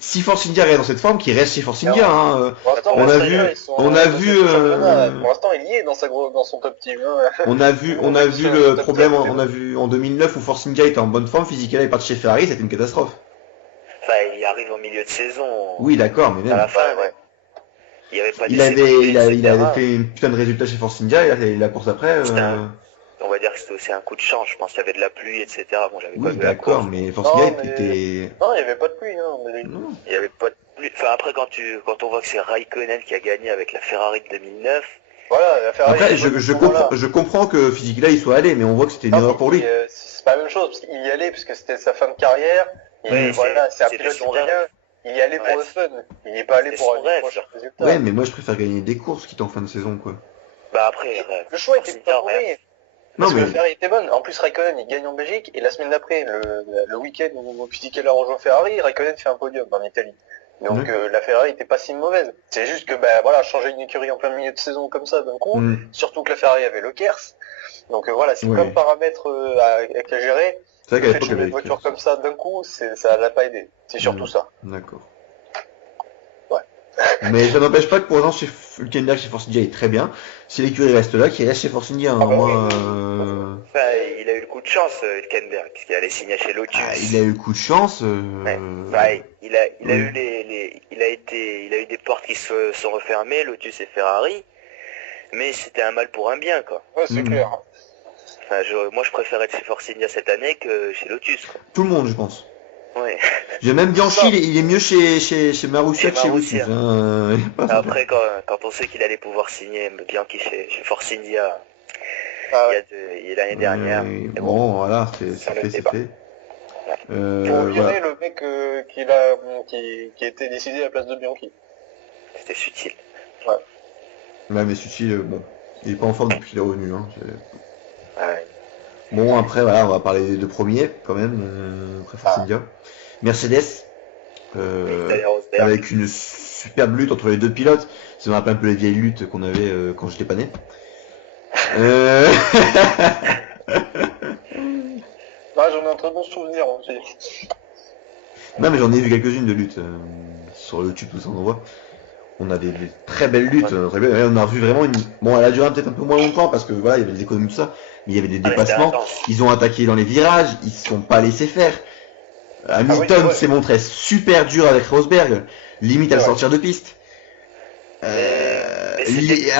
si Force India reste dans cette forme, qu'il reste chez Force India, hein. On a vu pour l'instant il y est dans son top team. Hein. On a vu le problème, on a vu en 2009 où Force India était en bonne forme, physiquement il est parti chez Ferrari, c'était une catastrophe. Enfin, il arrive en milieu de saison. Oui, d'accord, mais même. À la fin, il avait pas il avait fait une putain de résultat chez Force India, et la course après. On va dire que c'était aussi un coup de chance. Je pense qu'il y avait de la pluie, etc. Bon, j'avais pas vu d'accord, mais Force India était. Non, il n'y avait pas de pluie. Non. Il y avait pas de pluie. Enfin, après, quand on voit que c'est Raikkonen qui a gagné avec la Ferrari de 2009. Voilà, la Ferrari. Après, je comprends que physiquement il soit allé, mais on voit que c'était une erreur pour lui. C'est pas la même chose, parce qu'il y allait, parce que c'était sa fin de carrière. Et voilà, c'est un pilote italien. Il y allait pour le fun. Il n'y est pas allé pour un résultat. Ouais, mais moi je préfère gagner des courses quitte en fin de saison, quoi. Bah après, le choix était pas mauvais. Parce que la Ferrari était bonne. En plus, Raikkonen, il gagne en Belgique, et la semaine d'après, le week-end où Fisichella rejoint Ferrari, Raikkonen fait un podium en Italie. Donc la Ferrari était pas si mauvaise. C'est juste que changer une écurie en plein milieu de saison comme ça d'un coup, surtout que la Ferrari avait le Kers. Donc voilà, c'est plein de paramètres à gérer. C'est vrai qu'à l'époque, une voiture comme ça d'un coup, ça l'a pas aidé. C'est surtout ça. D'accord. Ouais. Mais ça n'empêche pas que pour l'instant, Hülkenberg chez Force India est très bien. Si l'écurie reste là, qu'il reste chez Force India. Enfin, il a eu le coup de chance, Hülkenberg, parce qu'il allait signer chez Lotus. Il a eu le coup de chance. Il a eu des portes qui se sont refermées, Lotus et Ferrari. Mais c'était un mal pour un bien, quoi. Ouais, c'est clair. Enfin, moi, je préfère être chez Force India cette année que chez Lotus, quoi. Tout le monde, je pense. Ouais. J'ai même Bianchi, il est mieux chez Marussia que chez Lucius. Après, quand on sait qu'il allait pouvoir signer Bianchi chez Force India il y a l'année dernière. Bon, voilà, c'est fait. Pour virer le mec qui a été décidé à la place de Bianchi. C'était subtil. Ouais. Ouais, mais subtil, bon, il est pas en forme depuis qu'il est revenu. Hein. Ouais. Bon, après, voilà, on va parler des deux premiers, quand même, après Force India. Mercedes, avec une superbe lutte entre les deux pilotes. Ça me rappelle un peu les vieilles luttes qu'on avait quand j'étais pas né. Ah, j'en ai un très bon souvenir aussi. Non, mais j'en ai vu quelques-unes de luttes sur YouTube, tout ça, on en voit. On a des très belles luttes. On a vu vraiment une. Bon, elle a duré peut-être un peu moins longtemps parce que voilà, il y avait des économies, tout ça. Mais il y avait des dépassements. Ils ont attaqué dans les virages. Ils se sont pas laissés faire. Hamilton s'est montré super dur avec Rosberg. Limite à le sortir de piste. À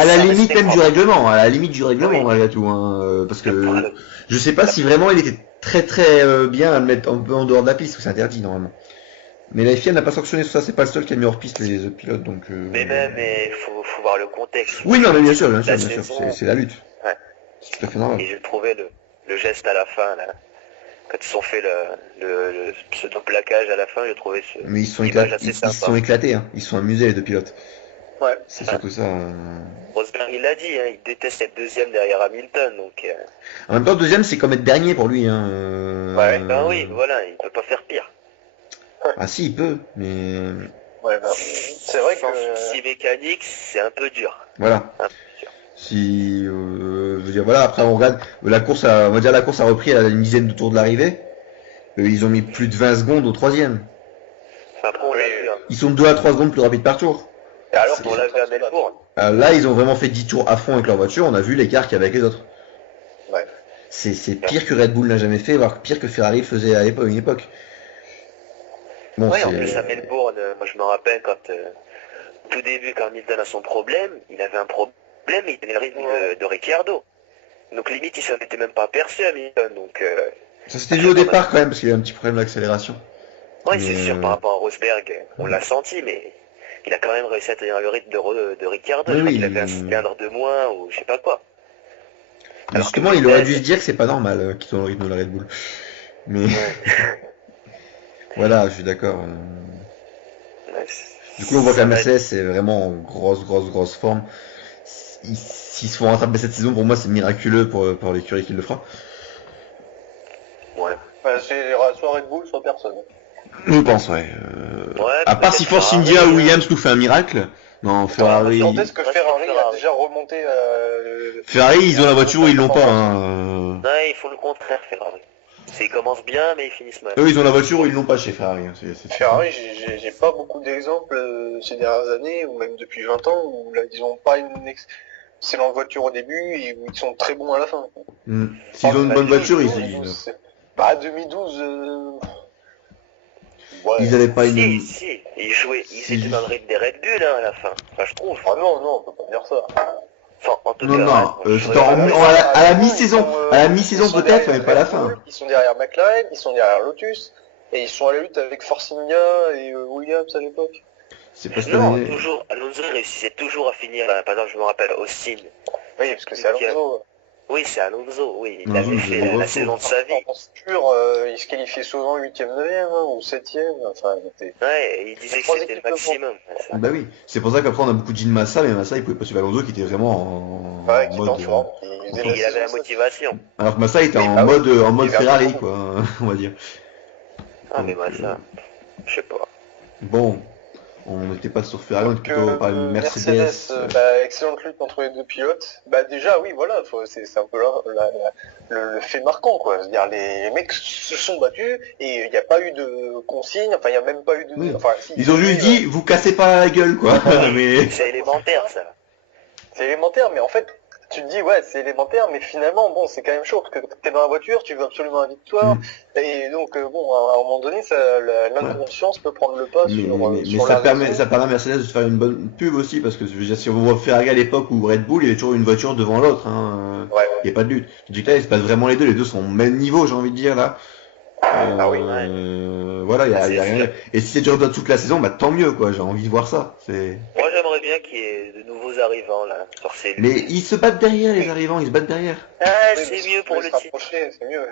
la limite même du règlement. À la limite du règlement, malgré tout. Hein, parce que je sais pas si vraiment il était très bien à le mettre un peu en dehors de la piste, ou c'est interdit normalement. Mais la FIA n'a pas sanctionné sur ça, c'est pas le seul qui a mis hors piste les autres pilotes, donc. Mais faut voir le contexte. Oui, non, mais bien sûr, c'est la lutte. Ouais. C'est tout à fait normal. Et j'ai trouvé le geste à la fin, là. Quand ils ont fait le pseudo-plaquage à la fin, j'ai trouvé ce. Mais ils se sont éclatés, hein. Ils se sont amusés les deux pilotes. Ouais. C'est surtout ça. Rosberg, il l'a dit, hein, il déteste être deuxième derrière Hamilton, donc. En même temps, deuxième, c'est comme être dernier pour lui, hein. Ben oui, voilà, il peut pas faire pire. Ah si, il peut, mais. Ouais, c'est vrai que. Si mécanique, c'est un peu dur. Voilà. Si, je veux dire, voilà, après on regarde, la course a repris à une dizaine de tours de l'arrivée. Ils ont mis plus de 20 secondes au troisième. Après, on l'a vu, hein. Ils sont 2 à 3 secondes plus rapides par tour. Et alors qu'on l'a vu à Melbourne. Là, ils ont vraiment fait 10 tours à fond avec leur voiture, on a vu l'écart qu'il y avait avec les autres. Ouais. C'est pire que Red Bull n'a jamais fait, voire pire que Ferrari faisait à une époque. Bon, en plus à Melbourne, moi je me rappelle quand tout début quand Hamilton a son problème, il avait un problème, il tenait le rythme de Ricciardo. Donc limite il s'en était même pas aperçu Hamilton. Donc ça s'était vu au départ quand même parce qu'il y a un petit problème d'accélération. Oui, c'est sûr, par rapport à Rosberg, on l'a senti, mais il a quand même réussi à tenir le rythme de Ricciardo. Je crois qu'il avait un cylindre de moins ou je sais pas quoi. Alors justement, il aurait dû se dire que c'est pas normal qu'il tourne le rythme de la Red Bull. Mais voilà, je suis d'accord. Du coup, on voit que la Mercedes est vraiment en grosse forme. S'ils se font rattraper cette saison, pour moi, c'est miraculeux pour l'écurie qui le fera. Ouais. C'est soit Red Bull, soit personne. Je pense, ouais. À part si Force India ou Williams nous fait un miracle. Non, Ferrari. Quand est-ce que Ferrari a déjà remonté Ferrari, ils ont la voiture ou ils l'ont pas. Hein. Non, ils font le contraire, Ferrari. Ils commencent bien, mais ils finissent mal. Eux, ils ont la voiture ou ils l'ont pas chez Ferrari. Hein. Ferrari, j'ai pas beaucoup d'exemples ces dernières années, ou même depuis 20 ans, où là, ils ont pas une excellente voiture au début et où ils sont très bons à la fin. S'ils ont une bonne voiture, ils 2012. Ils avaient pas une. Si, ils étaient dans le rythme des Red Bull hein, à la fin. Enfin, je trouve. Ah non, on peut pas dire ça. Enfin, en tout cas, à la mi-saison, peut-être, mais pas à la fin. Ils sont derrière McLaren, ils sont derrière Lotus, et ils sont à la lutte avec Force India et Williams à l'époque. C'est pas non, toujours, Alonso réussissait toujours à finir, par exemple, je me rappelle, Austin. Oui, parce que c'est Alonso. Oui, c'est Alonso, oui. Il avait fait la saison de sa vie. Il se qualifiait souvent 8ème, 9ème, ou 7ème. Enfin, ouais, il disait que c'était le maximum. Bah oui, c'est pour ça qu'après on a beaucoup dit de Massa, mais Massa il pouvait pas suivre Alonso qui était vraiment en mode. Il avait la motivation. Alors que Massa était en mode Ferrari, quoi, on va dire. Ah, mais Massa, je sais pas. Bon. On n'était pas sur Ferrari, on était plutôt par une Mercedes. Excellente lutte entre les deux pilotes. Déjà, oui, voilà, c'est un peu le fait marquant, quoi. C'est-à-dire, les mecs se sont battus et il n'y a pas eu de consigne, enfin, il n'y a même pas eu de. Oui. Enfin, ils ont juste dit, vous cassez pas la gueule, quoi. Mais... C'est élémentaire, ça. C'est élémentaire, mais en fait, tu te dis, ouais, c'est élémentaire, mais finalement, bon, c'est quand même chaud, parce que t'es dans la voiture, tu veux absolument la victoire, et donc, bon, à un moment donné, l'inconscience peut prendre le pas sur ça permet à Mercedes de se faire une bonne pub aussi, parce que je veux dire, si on voit Ferrari à l'époque ou Red Bull, il y avait toujours une voiture devant l'autre, hein. Il n'y a pas de lutte. Tu dis que là, il se passe vraiment les deux sont au même niveau, j'ai envie de dire, là. oui. Voilà, Ah, y a c'est rien. sûr. Et si c'est dur de toute la saison, bah tant mieux, quoi. J'ai envie de voir ça. Moi, j'aimerais bien qu'il y ait de nouveaux arrivants, là, sur ces Mais luttes. ils se battent derrière, les arrivants, ils se battent derrière. Ah, Oui, mais c'est si mieux vous pour pouvez le se titre. rapprocher, c'est mieux.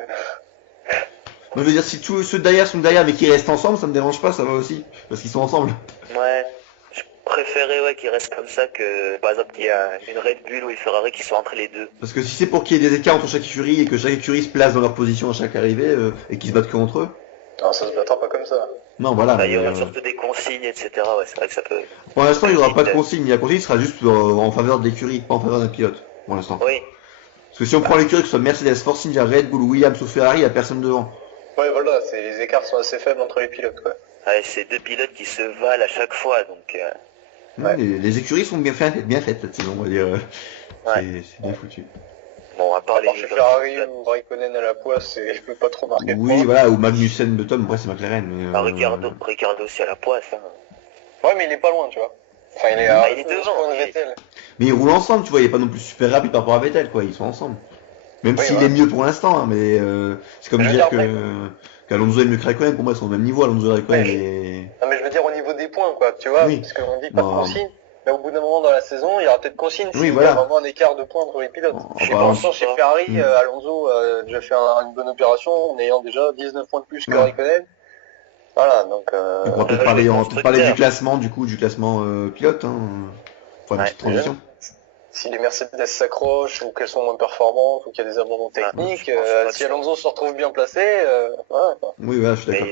Moi, je veux dire, si tous ceux derrière sont derrière, mais qu'ils restent ensemble, ça me dérange pas, ça va aussi. Parce qu'ils sont ensemble. Ouais. Je préférais qu'ils restent comme ça que, par exemple, qu'il y a une Red Bull ou une Ferrari qui sont entre les deux. Parce que si c'est pour qu'il y ait des écarts entre chaque écurie et que chaque écurie se place dans leur position à chaque arrivée et qu'ils se battent que entre eux. Non, ça se battra pas comme ça. Non, voilà. Bah, il y Mais, aura surtout des consignes, etc. Ouais, c'est vrai que ça peut. pour l'instant, il n'y aura pas de Petite- consigne. La consigne sera juste en faveur de l'écurie, pas en faveur d'un pilote. Pour l'instant. Oui. Parce que si on prend l'écurie, que ce soit Mercedes, Force India, Red Bull, Williams ou Ferrari, il n'y a personne devant. Ouais, voilà, les écarts sont assez faibles entre les pilotes, quoi. Ouais, c'est deux pilotes qui se valent à chaque fois, donc. Ouais. Les écuries sont bien faites cette saison, on va dire. Ouais. C'est bien foutu. Bon, à part À les. part chez Ferrari ou Raikkonen à la poisse, je peux pas trop marquer. Oui, voilà, ou Magnussen de Tom, après c'est McLaren. Mais, Ricardo aussi à la poisse. Hein. Ouais, mais il est pas loin, tu vois. Enfin, il est Ah, à il est 11 devant, points de ok. Vettel. Mais ils roulent ensemble, tu vois, il est pas non plus super rapide par rapport à Vettel, quoi, ils sont ensemble. Même Oui, s'il voilà. est mieux pour l'instant, hein, mais c'est comme Je veux dire dire, qu'Alonso est mieux que Raikkonen, pour moi ils sont au même niveau, Alonso et Raikkonen. Ouais. Et... Non, mais je veux dire au niveau des points, quoi, tu vois, Oui. parce qu'on dit pas de Bon. consigne. Mais au bout d'un moment dans la saison, il y aura peut-être consigne Oui, s'il voilà. y a vraiment un écart de points entre les pilotes. Bon, Je sais bah, pas, l'instant, chez Ferrari, Mm. Alonso a déjà fait une bonne opération en ayant déjà 19 points de plus que Ouais. Raikkonen. Voilà, donc On pourra peut-être le parler, constructeur. du classement, du classement pilote, hein. Enfin, une Ouais. petite transition. si les Mercedes s'accrochent ou qu'elles sont moins performantes ou qu'il y a des abandons techniques, je pense pas que si ça- Alonso se retrouve bien placé, voilà, quoi. Oui, voilà, je suis d'accord.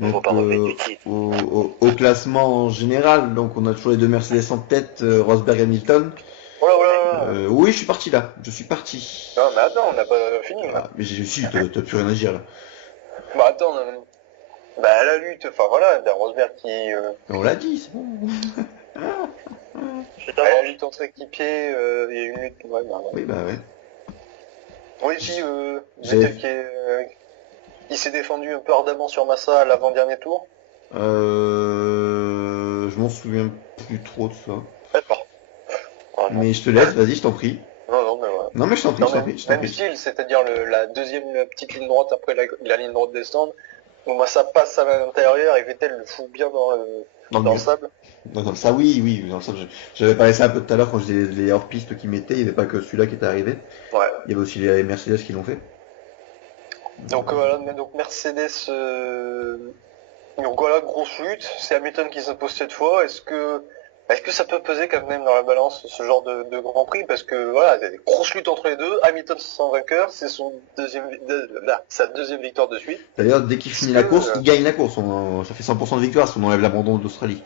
Mais il faut Donc, pas remettre du titre. au classement général, donc on a toujours les deux Mercedes en tête, Rosberg et Hamilton. Oh là, oh là, oh là. Oui, je suis parti là, je suis parti. Non, mais attends, on n'a pas fini, là. Ah, mais si, t'as plus rien à dire là. Bah attends, bah la lutte, enfin voilà, Rosberg qui... On l'a dit, c'est bon. Je la t'avance. lutte entre équipiers, il y a une lutte... Ouais, bah, ouais. Oui, bah ouais. Oui, puis J'ai- Vettel il s'est défendu un peu ardemment sur Massa à l'avant-dernier tour. Je m'en souviens plus trop de ça. D'accord. Oh, non. Mais je te laisse, vas-y, je t'en prie. Non, mais ouais. Non, mais je t'en prie, Non, je t'en même, prie, je t'en même prie. style, c'est-à-dire la deuxième petite ligne droite après la ligne droite descendre, où Massa passe à l'intérieur et Vettel le fout bien dans Dans le le mur. sable. Dans ça, oui, dans ça, j'avais parlé ça un peu tout à l'heure quand je disais les hors-pistes qui mettaient, il n'y avait pas que celui-là qui était arrivé. Ouais. Il y avait aussi les Mercedes qui l'ont fait. Donc voilà, donc Mercedes, donc voilà, grosse lutte, c'est Hamilton qui s'impose cette fois, est-ce que ça peut peser quand même dans la balance ce genre de Grand Prix, parce que voilà, il y a des grosses luttes entre les deux, Hamilton se sent vainqueur, c'est sa deuxième victoire de suite. D'ailleurs, dès qu'il finit la course, il gagne la course. Ça fait 100% de victoire si on enlève l'abandon d'Australie.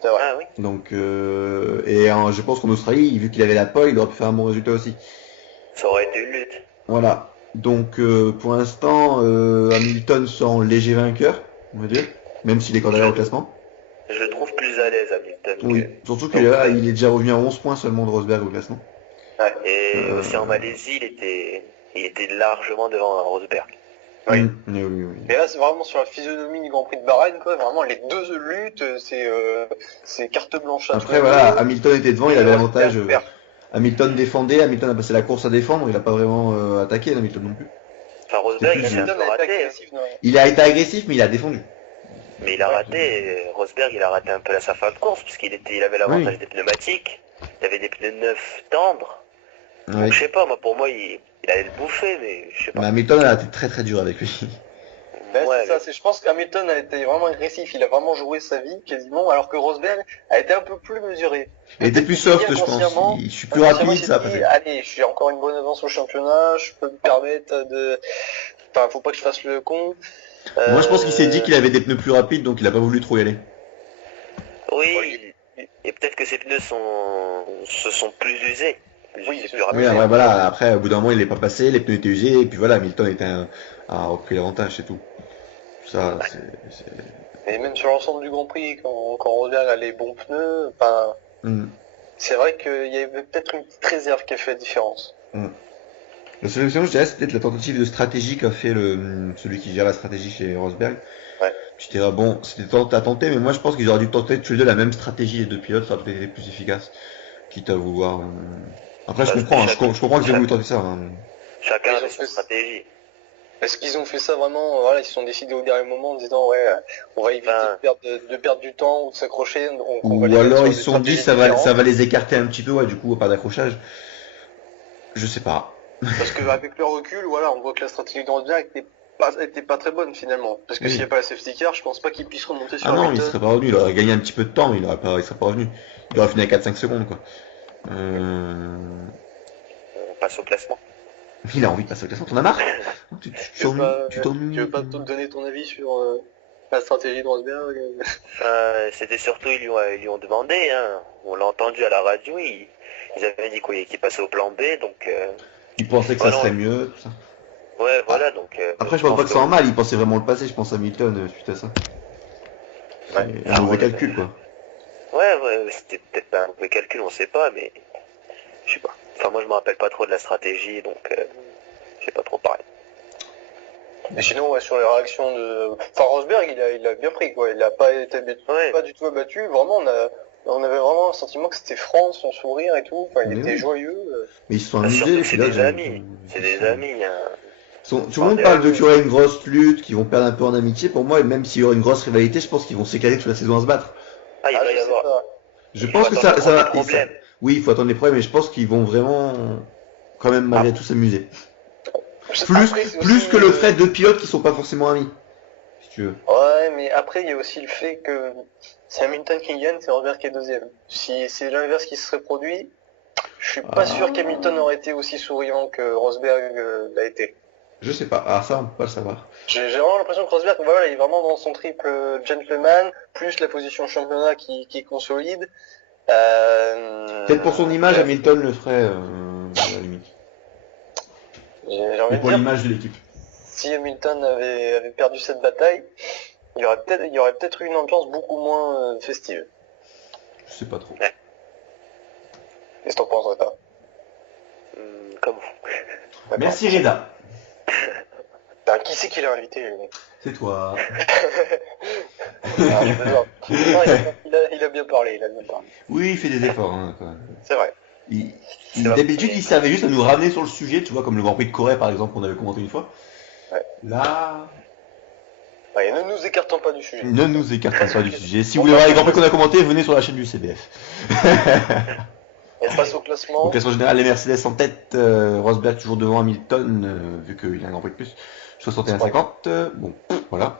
C'est vrai. Bah Ah oui. Donc, je pense qu'en Australie, vu qu'il avait la pole, il aurait pu faire un bon résultat aussi. Ça aurait été une lutte. Voilà. Donc, pour l'instant, Hamilton sent léger vainqueur, on va dire, même s'il est quand même au classement. Je le trouve plus à l'aise, Hamilton. Oui. Surtout qu'il est là, il est déjà revenu à 11 points seulement de Rosberg au classement. Et aussi en Malaisie, il était largement devant Rosberg. Oui. Oui. Et là, c'est vraiment sur la physionomie du Grand Prix de Bahreïn, quoi. Vraiment, les deux luttes, c'est carte blanche. Après, voilà, Hamilton était devant, il avait l'avantage. Super. Hamilton défendait, Hamilton a passé la course à défendre, il a pas vraiment attaqué, Hamilton non plus. Enfin, Rosberg, C'est il plus a un Hamilton peu a été raté. Hein. agressif, non. Il a été agressif, mais il a défendu. Mais il a raté. Rosberg, il a raté un peu sa fin de course, puisqu'il avait l'avantage des pneumatiques. Il avait des pneus neufs tendres. Donc, Oui. je sais pas, moi, pour moi, il allait le bouffer, mais je sais pas. Mais Hamilton a été très très dur avec lui. Ben, Ouais, c'est ça, je pense qu'Hamilton a été vraiment agressif, il a vraiment joué sa vie quasiment, alors que Rosberg a été un peu plus mesuré. Il était plus soft, je pense. Je suis plus rapide, ça a passé. passé. Allez, j'ai encore une bonne avance au championnat, je peux me permettre de... Enfin, faut pas que je fasse le con. Moi, je pense qu'il s'est dit qu'il avait des pneus plus rapides, donc il a pas voulu trop y aller. Oui, et peut-être que ses pneus se sont plus usés. Oui, C'est c'est plus sûr. Oui, rapide. après, voilà, après, au bout d'un moment, il est pas passé, les pneus étaient usés, et puis voilà, Hamilton a repris l'avantage, c'est tout. Ça, c'est... Et même sur l'ensemble du Grand Prix, quand Rosberg a les bons pneus, enfin, c'est vrai qu'il y avait peut-être une petite réserve qui a fait la différence. La seule option, je dirais, c'est peut-être la tentative de stratégie qu'a fait celui qui gère la stratégie chez Rosberg. Ouais. Tu dirais, bon, c'était à tenter, mais moi je pense qu'ils auraient dû tenter tous les deux la même stratégie, les deux pilotes, ça aurait peut-être été plus efficace. Quitte à vouloir. Après, je comprends, je comprends qu'ils aient voulu tenter ça. Hein. Chacun Ils ont avait sa fait- stratégie. Est-ce qu'ils ont fait ça vraiment, voilà, ils se sont décidés au dernier moment en disant ouais, on va éviter de perdre du temps ou de s'accrocher, ou alors ils se sont dit ça va les écarter un petit peu, ouais, du coup, pas d'accrochage. Je sais pas. Parce qu'avec le recul, voilà, on voit que la stratégie de Rosberg était pas très bonne finalement. Parce que s'il n'y a pas la safety car, je pense pas qu'il puisse remonter sur non, il serait pas revenu, il aurait gagné un petit peu de temps, mais il serait pas revenu. Il aurait fini à 4-5 secondes, quoi. On passe au classement. Il a envie de passer au classement, t'en as marre? Tu veux pas te donner ton avis sur la stratégie de Rosberg? C'était surtout, ils lui ont demandé, hein. On l'a entendu à la radio, ils avaient dit qu'il passait au plan B, donc... Ils pensaient que ça serait mieux, tout ça. Ouais, voilà, donc... Après, je pense pas que c'est en mal, ils pensaient vraiment le passer, je pense à Hamilton suite à ça. Ouais. Un mauvais calcul, quoi. Ouais, c'était peut-être pas un mauvais calcul, on sait pas, mais... Je sais pas. Enfin, moi, je me rappelle pas trop de la stratégie, donc... je sais pas trop parler. Mais sinon, ouais, sur les réactions de... Enfin, Rosberg, il a bien pris, quoi. Il a pas été pas du tout abattu. Vraiment, on avait vraiment un sentiment que c'était franc, son sourire et tout. Enfin, il était joyeux. Mais ils se sont amusés. C'est des amis. C'est des amis. Tout le monde parle de qu'il y aurait une grosse lutte, qu'ils vont perdre un peu en amitié. Pour moi, même s'il y aura une grosse rivalité, je pense qu'ils vont s'écaler toute la saison à se battre. Ah, il va y avoir. Je pense que ça va. Oui, il faut attendre les problèmes, mais je pense qu'ils vont vraiment, quand même, malgré tout, s'amuser. Plus que le fait de pilotes qui sont pas forcément amis. Si tu veux. Ouais, mais après, il y a aussi le fait que c'est Hamilton qui gagne, c'est Rosberg qui est deuxième. Si c'est l'inverse qui se serait produit, je suis pas sûr qu'Hamilton aurait été aussi souriant que Rosberg l'a été. Je sais pas. Ah, ça, on peut pas le savoir. J'ai vraiment l'impression que Rosberg, voilà, il est vraiment dans son triple gentleman, plus la position championnat qui consolide. Peut-être pour son image, Hamilton le ferait, à la limite. Et pour l'image de l'équipe. Si Hamilton avait perdu cette bataille, il y aurait peut-être eu une ambiance beaucoup moins festive. Je sais pas trop. Ouais. Qu'est-ce que t'en penses, Reda? Comme vous. Merci, Reda. Qui c'est qui l'a invité, lui? C'est toi. Il a bien parlé, Oui, il fait des efforts, hein, quand même. C'est vrai. D'habitude, il servait juste à nous ramener sur le sujet, tu vois, comme le Grand Prix de Corée, par exemple, qu'on avait commenté une fois. Ouais. Là... Ouais, ne nous écartons pas du sujet. Ne nous écartons pas du sujet. Si vous voulez voir les Grands Prix qu'on a commentés, venez sur la chaîne du CBF. On passe au classement. Au classement général, les Mercedes en tête, Rosberg toujours devant Hamilton, vu qu'il a un Grand Prix de plus. 61-50, bon, voilà.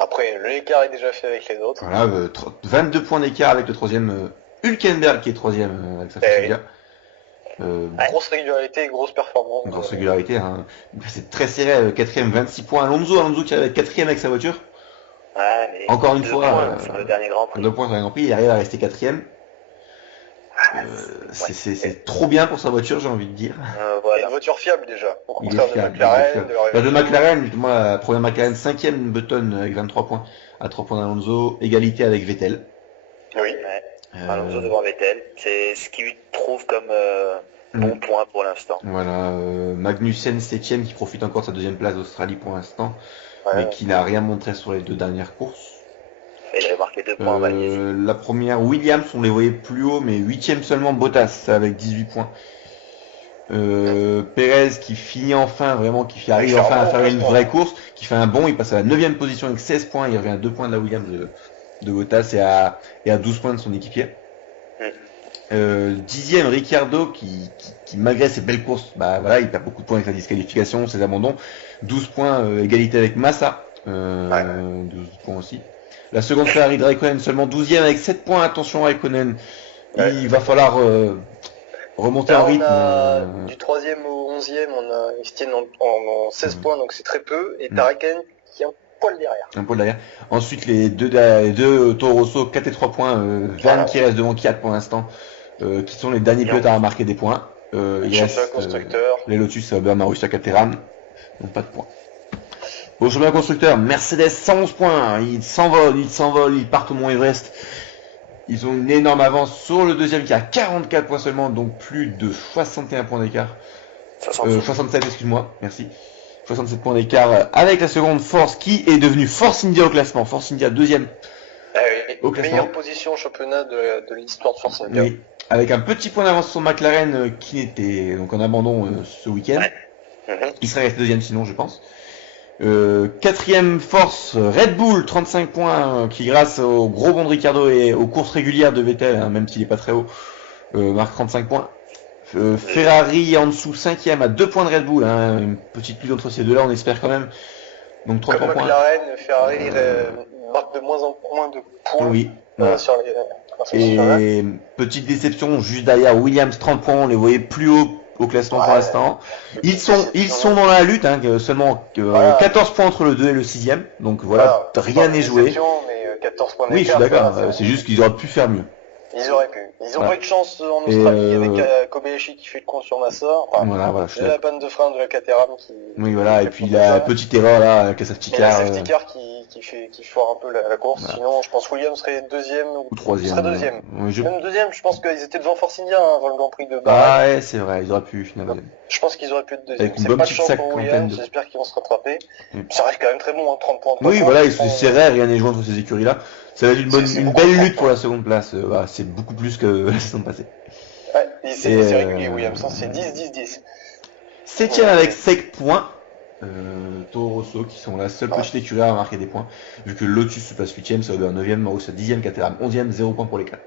Après, l'écart est déjà fait avec les autres. Voilà, 22 points d'écart avec le troisième Hülkenberg qui est troisième avec sa Force. Grosse régularité et grosse performance. Grosse régularité, hein. C'est très serré, quatrième, 26 points. Alonso qui arrive quatrième avec sa voiture. Ouais, mais encore une fois, sur le dernier Grand Prix. 2 points sur le Grand Prix, il arrive à rester quatrième. C'est trop bien pour sa voiture, j'ai envie de dire. Voilà. Une voiture fiable déjà, au contraire de McLaren. De McLaren, justement, la première McLaren, 5ème Button avec 23 points, à 3 points d'Alonso, égalité avec Vettel. Oui. Alonso devant Vettel, c'est ce qui lui trouve comme bon point pour l'instant. Voilà, Magnussen 7ème qui profite encore de sa deuxième place d'Australie pour l'instant, mais qui n'a rien montré sur les 2 dernières courses. Il avait marqué 2 points en Malaisie. La première, Williams, on les voyait plus haut, mais 8ème seulement Bottas avec 18 points. Perez qui finit enfin, vraiment, qui arrive enfin à faire une vraie course, qui fait un bond, il passe à la 9ème position avec 16 points, il revient à 2 points de la Williams de Bottas et à 12 points de son équipier. 10ème Ricciardo qui malgré ses belles courses, bah voilà, il perd beaucoup de points avec la disqualification, ses abandons. 12 points, égalité avec Massa, 12 points aussi. La seconde Ferrari de Raikkonen seulement 12ème avec 7 points, attention Raikkonen, il va falloir remonter en rythme. Du 3ème au 11ème, ils se tiennent en 16 points, donc c'est très peu, et Raikkonen qui est un poil derrière. Un poil derrière. Ensuite, les deux Toro Rosso, 4 et 3 points, Van qui reste devant 4 pour l'instant, qui sont les derniers pilotes à marquer des points. Il reste les Lotus, Bernard Marussia, Caterham, n'ont pas de points. Au championnat constructeur, Mercedes 111 points, ils s'envolent, ils partent au Mont Everest. Ils ont une énorme avance sur le deuxième qui a 44 points seulement, donc plus de 61 points d'écart. 67, excuse-moi, merci. 67 points d'écart avec la seconde Force qui est devenue Force India au classement. Force India deuxième au classement. Meilleure position au championnat de l'histoire de Force India. Oui, avec un petit point d'avance sur McLaren qui était donc en abandon ce week-end. Il serait resté deuxième sinon, je pense. Quatrième force, Red Bull, 35 points, qui grâce au gros bond de Ricciardo et aux courses régulières de Vettel, hein, même s'il est pas très haut, marque 35 points. Ferrari en dessous, cinquième à 2 points de Red Bull, hein, une petite lutte entre ces deux-là, on espère quand même. Donc 33 Comme points. McLaren, Ferrari marque de moins en moins de points Oui. Voilà. sur les. Et petite déception, juste derrière Williams 30 points, on les voyait plus haut au classement pour l'instant. Ils sont dans la lutte, hein, seulement 14 points entre le 2 et le 6ème, donc voilà, rien n'est joué. Mais 14 points oui, je suis d'accord, c'est juste qu'ils auraient pu faire mieux. Ils auraient pu. Ils ont pas eu de chance en Australie avec Kobayashi qui fait le con sur Massa. Enfin, voilà, la panne de frein de la Caterham qui. Oui, voilà, et puis la petite erreur là, avec la safety car. La safety car qui foire un peu la course. Voilà. Sinon, je pense que Williams serait deuxième ou troisième. Serait deuxième. Même deuxième, je pense qu'ils étaient devant Force India avant le Grand Prix de Bahreïn. Ah ouais, c'est vrai, ils auraient pu finalement. Je pense qu'ils auraient pu être deuxième. C'est pas de chance pour Williams, j'espère qu'ils vont se rattraper. Ça reste quand même très bon, hein, 30 points. Oui, voilà, c'est rare, rien n'est joué entre ces écuries là. Ça va être une belle lutte pour la seconde place. C'est beaucoup plus que la saison passée. Ouais, c'est régulier, Williams, c'est 10-10-10. Septième avec 5 points. Toro Rosso qui sont la seule petite écurie à marquer des points. Vu que Lotus se passe 8ème, ça va être 9ème, Maus 10ème, Caterham 11ème, 0 points pour les 4.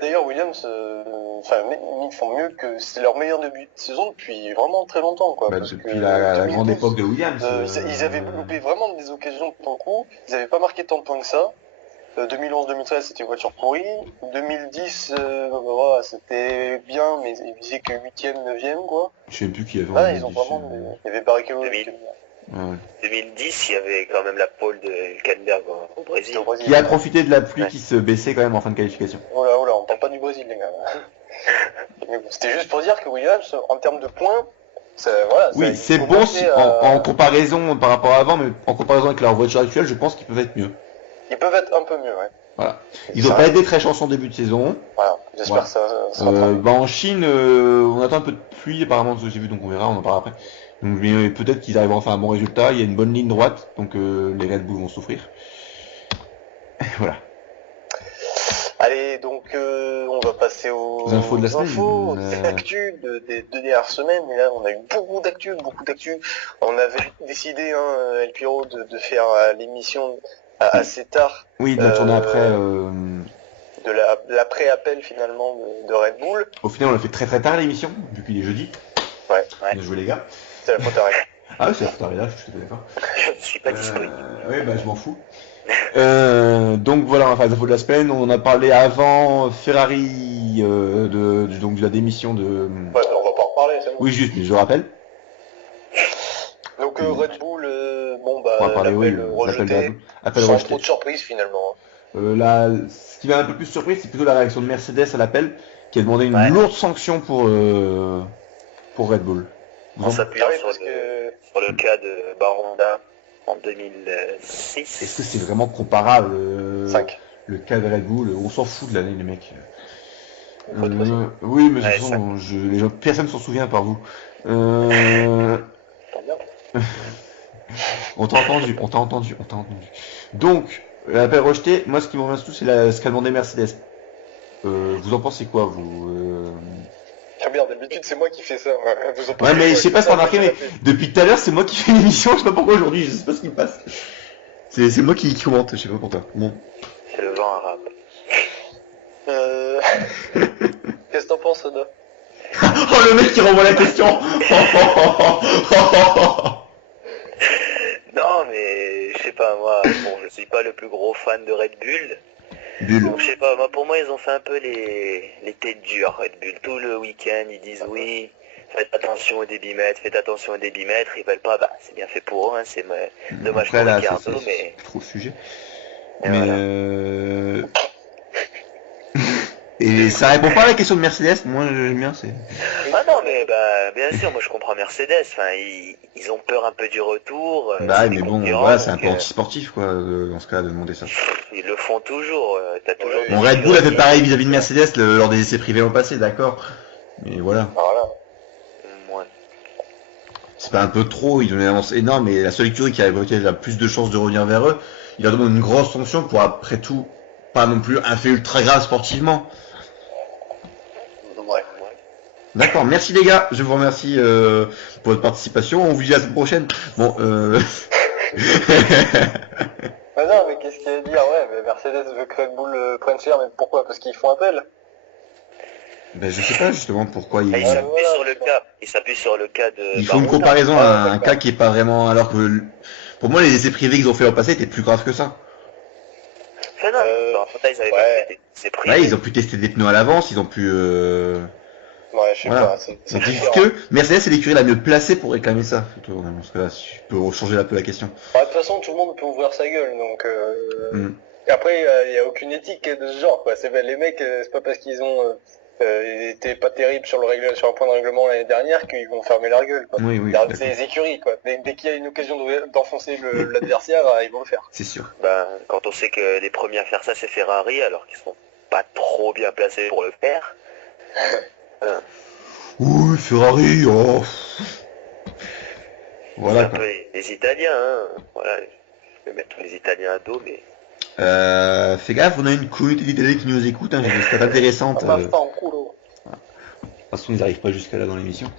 D'ailleurs, Williams, ils font mieux que c'est leur meilleur début de saison depuis vraiment très longtemps, quoi. Depuis la grande époque de Williams. Ils avaient loupé vraiment des occasions pour le coup. Ils n'avaient pas marqué tant de points que ça. 2011-2013, c'était une voiture pourrie. 2010, c'était bien, mais ils disaient que 8ème, 9ème, quoi. Je sais plus qui avait. Ils ont vraiment. Il y avait Barrichello. 2010, il y avait quand même la pole de Hülkenberg au Brésil. Qui a profité de la pluie qui se baissait quand même en fin de qualification. Oh là, on parle pas du Brésil, les gars. C'était juste pour dire que Williams, en termes de points, oui, c'est bon en comparaison par rapport à avant, mais en comparaison avec leur voiture actuelle, je pense qu'ils peuvent être mieux. Ils peuvent être un peu mieux, ouais. Voilà. Ils ont pas été très chanceux en début de saison. Voilà, j'espère que ça sera en Chine, on attend un peu de pluie apparemment de ce que j'ai vu, donc on verra, on en parlera après. Donc peut-être qu'ils arriveront à faire un bon résultat, il y a une bonne ligne droite, donc les Red Bull vont souffrir. Voilà. Allez, donc on va passer aux infos de la semaine. Aux actus des 2 dernières semaines. Et là, on a eu beaucoup d'actus. On avait décidé, El Piro, de faire l'émission assez tard. Oui, de la tournée après. De l'après-appel finalement de Red Bull. Au final, on l'a fait très très tard l'émission, vu qu'il est jeudi. Ouais. Bien joué les gars. C'est la faute à rien. Ah oui, c'est la faute à rien, je suis tout à fait d'accord. Je suis pas disponible. Oui, je m'en fous. Donc voilà, on va faire les infos de la semaine. On a parlé avant Ferrari donc de la démission de. Ouais, on va pas en reparler, c'est bon. Oui, juste, mais je le rappelle. Donc Red Bull, l'appel rejeté, sans trop de surprise finalement. Ce qui m'a un peu plus surpris, c'est plutôt la réaction de Mercedes à l'appel, qui a demandé une lourde sanction pour Red Bull. En s'appuyant sur le cas de Baronda en 2006. Est-ce que c'est vraiment comparable 5. Le cas de Red Bull? On s'en fout de l'année, les mecs. Oui, mais de toute façon, personne s'en souvient par vous. On t'a entendu. Donc, l'appel rejeté, moi ce qui m'en tout, c'est ce qu'a demandé Mercedes. Vous en pensez quoi, vous Ah merde, d'habitude c'est moi qui fais ça. Ouais, mais je sais pas si t'as remarqué, mais depuis tout à l'heure c'est moi qui fais l'émission, je sais pas pourquoi aujourd'hui, je sais pas ce qui me passe. C'est moi qui commente, je sais pas pour toi. Bon. C'est le vent arabe. Qu'est-ce que t'en penses, Oda? Oh, le mec qui renvoie la question. Non, mais je sais pas, moi, je suis pas le plus gros fan de Red Bull. Donc, je sais pas, moi, pour moi, ils ont fait un peu les têtes dures, Red Bull. Tout le week-end, ils disent oui, faites attention au débitmètre, ils veulent pas, c'est bien fait pour eux, hein, c'est dommage pour Ricciardo, mais... C'est trop le sujet. Et mais voilà. Et ça répond pas à la question de Mercedes, moi j'aime bien, c'est... Ah non, mais bien sûr, moi je comprends Mercedes, enfin, ils ont peur un peu du retour. Mais bon, voilà, c'est un peu anti-sportif, quoi, dans ce cas, de demander ça. Ils le font toujours, t'as toujours... Bon, Red Bull a fait pareil vis-à-vis de Mercedes lors des essais privés l'an passé, d'accord. Mais voilà. Ouais. C'est pas un peu trop, ils ont une avance énorme, et la seule écurie qui a plus de chances de revenir vers eux, il leur demande une grosse sanction pour, après tout, pas non plus un fait ultra grave sportivement. D'accord, merci les gars, je vous remercie pour votre participation, on vous dit à la semaine prochaine. Bon, Ah non, mais qu'est-ce qu'il y a à dire? Ouais, mais Mercedes veut que Red Bull prenne cher, mais pourquoi? Parce qu'ils font appel. Ben, je sais pas justement pourquoi Ah, il ils... s'appuie sur le cas. Il s'appuie sur le cas de Ils font une Baron. comparaison à un d'accord. cas qui est pas vraiment... Alors que pour moi les essais privés qu'ils ont fait l'an passé étaient plus graves que ça. Enfin, non, Baron, ils avaient ouais. pas fait c'est privé. Ouais, ils ont pu tester des pneus à l'avance, ils ont pu... Ouais, je sais Voilà. pas. C'est Donc différent. que Mercedes c'est l'écurie la mieux placée pour réclamer ça. Plutôt, parce que là, tu peux changer un peu la question. Bah, de toute façon, tout le monde peut ouvrir sa gueule, donc... Mm. Et après, il y a aucune éthique de ce genre, quoi. Les mecs, c'est pas parce qu'ils ont... étaient pas terribles sur un point de règlement l'année dernière qu'ils vont fermer leur gueule, quoi. Oui, C'est les écuries, quoi. Dès qu'il y a une occasion d'enfoncer l'adversaire, ils vont le faire. C'est sûr. Ben, quand on sait que les premiers à faire ça, c'est Ferrari, alors qu'ils sont pas trop bien placés pour le faire. Oui, Ferrari, oh. C'est Voilà. un peu les Italiens, hein. Voilà, je vais mettre tous les Italiens à dos, mais... Fais gaffe, on a une communauté d'Italiens qui nous écoute, hein, j'ai des stats intéressantes. Ah, pas en culo. De toute façon, ils n'arrivent pas jusqu'à là dans l'émission.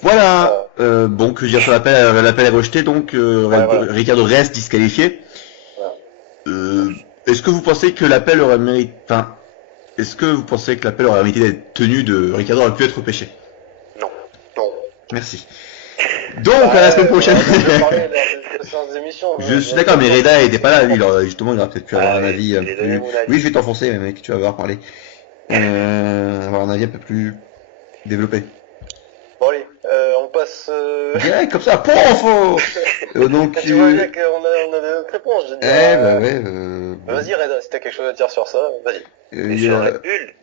Voilà. Bon, que dire sur l'appel? L'appel est rejeté, donc voilà. Ricardo reste disqualifié. Voilà. Est-ce que vous pensez que l'appel aurait mérité... Enfin, est-ce que vous pensez que l'appel aurait mérité d'être tenu de Ricardo aurait pu être repêché? Non. Merci. Donc, à la semaine prochaine. Je suis d'accord, mais Reda était pas là, lui, justement, il aurait peut-être pu avoir un avis un peu plus... Oui, je vais t'enfoncer, mec, tu vas voir parler. Avoir un avis un peu plus développé. Bon allez, on passe... Direct, comme ça, pouf. Donc, Tu vois bien qu'on a notre réponse, je veux dire. bah ouais. Vas-y Reda, si t'as quelque chose à dire sur ça, vas-y. Et sur Red Bull,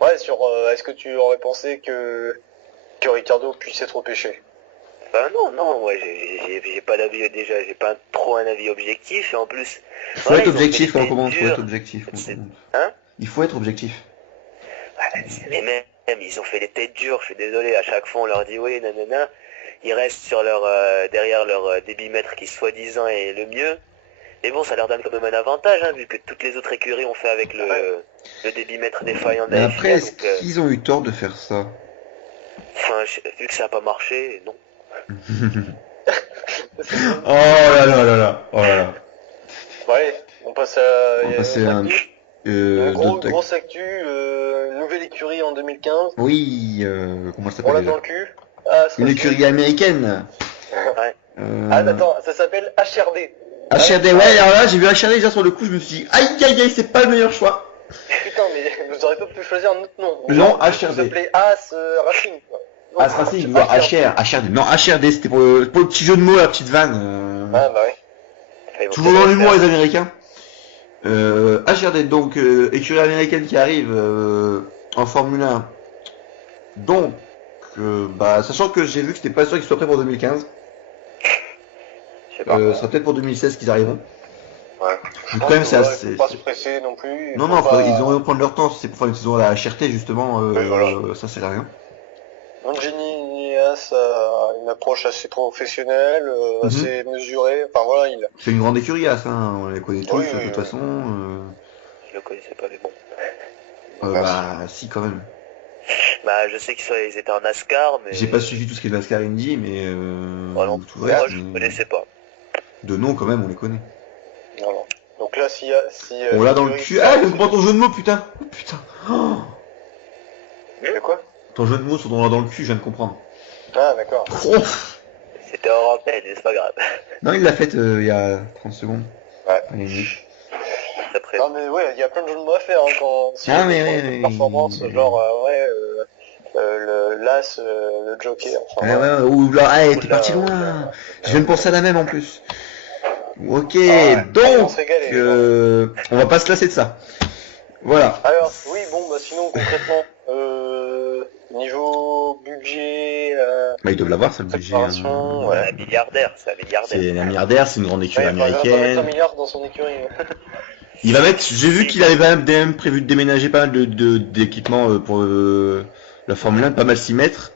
Ouais, sur est-ce que tu aurais pensé que Ricardo puisse être repêché? ben non, ouais, j'ai pas d'avis déjà, j'ai pas trop un avis objectif, et en plus... faut être objectif, on recommande, faut être objectif. Hein? Il faut être objectif. Ouais, mais même, ils ont fait des têtes dures, je suis désolé, à chaque fois on leur dit oui, nanana, ils restent sur derrière leur débitmètre qui soi-disant est le mieux. Mais bon, ça leur donne quand même un avantage, hein, vu que toutes les autres écuries ont fait avec le débitmètre défaillant de Mais la après, FIA, est-ce donc, qu'ils ont eu tort de faire ça? enfin, vu que ça n'a pas marché, non. Oh là là là là, oh là là. Ouais, on passe à... On va passer à un... Grosse actu, nouvelle écurie en 2015. Oui, comment ça On l'a s'appelle dans déjà? le cul. Ah, Une écurie américaine. Ouais. Ah, attends, ça s'appelle HRD. HRD, ouais, alors là, j'ai vu HRD déjà sur le coup, je me suis dit, aïe aïe aïe, c'est pas le meilleur choix. Putain, mais vous auriez pas pu choisir un autre nom. Non, Ça HRD. s'appelait As Racing. quoi. Non, Ah, Racing, non, HRD. Non, HRD, c'était pour le petit jeu de mots, la petite vanne. Ah, bah ouais. Enfin, ils vont Toujours peut-être dans le l'humour, faire. les Américains. HRD, donc, écurie américaine qui arrive en Formule 1. Donc, bah, sachant que j'ai vu que c'était pas sûr qu'ils soient prêts pour 2015. Je sais pas. Ce sera peut-être pour 2016 qu'ils arriveront. Ouais. Donc, quand même, c'est assez... Faut pas se presser non plus. Non, faut non, pas... ils ont prendre leur temps. Si c'est pour faire une saison à la HRT, justement, Oui, voilà. ça sert à rien. Angelini As a une approche assez professionnelle, assez mesurée. Enfin voilà, C'est une grande écurie, ça, hein, on les connaît tous, Oui, de oui, toute oui. façon. Je le connaissais pas, mais bon. Bah, si, quand même. Bah, je sais qu'ils étaient en NASCAR, mais... J'ai pas suivi tout ce qui est NASCAR Indy, mais Voilà. tout le reste, Moi, je mais- connaissais pas. de nom, quand même, on les connaît. Voilà. Donc là, si On l'a dans le cul. Ah, je comprends ton jeu de mots, putain. Oh, putain. Oh, De quoi? ton jeu de mots sur on l'a dans le cul, je viens de comprendre. Ah, d'accord. Oh. C'était en antenne, mais c'est pas grave. Non, il l'a fait il y a 30 secondes. Ouais. Allez, oui. Après, Non, mais ouais, il y a plein de jeux de mots à faire hein, quand si Ah, on mais prend ouais, une ouais, performance, ouais. genre, l'As, le Joker, enfin. Ouais, ouais, ou là, ah, t'es Oula, parti oula. loin. Je viens de penser à la même en plus. Ok, ouais. On donc, se régale, on va pas se lasser de ça. Voilà. Alors, oui, bon, bah sinon, concrètement, niveau budget, Bah, ils doivent l'avoir, ça, le budget. préparation, ouais, un milliardaire, c'est un milliardaire. C'est un milliardaire, c'est une grande écurie ouais, il va mettre un américaine. milliard dans son écurie. Il va mettre, j'ai vu qu'il avait même prévu de déménager pas mal d'équipements pour la Formule 1, pas mal s'y mettre.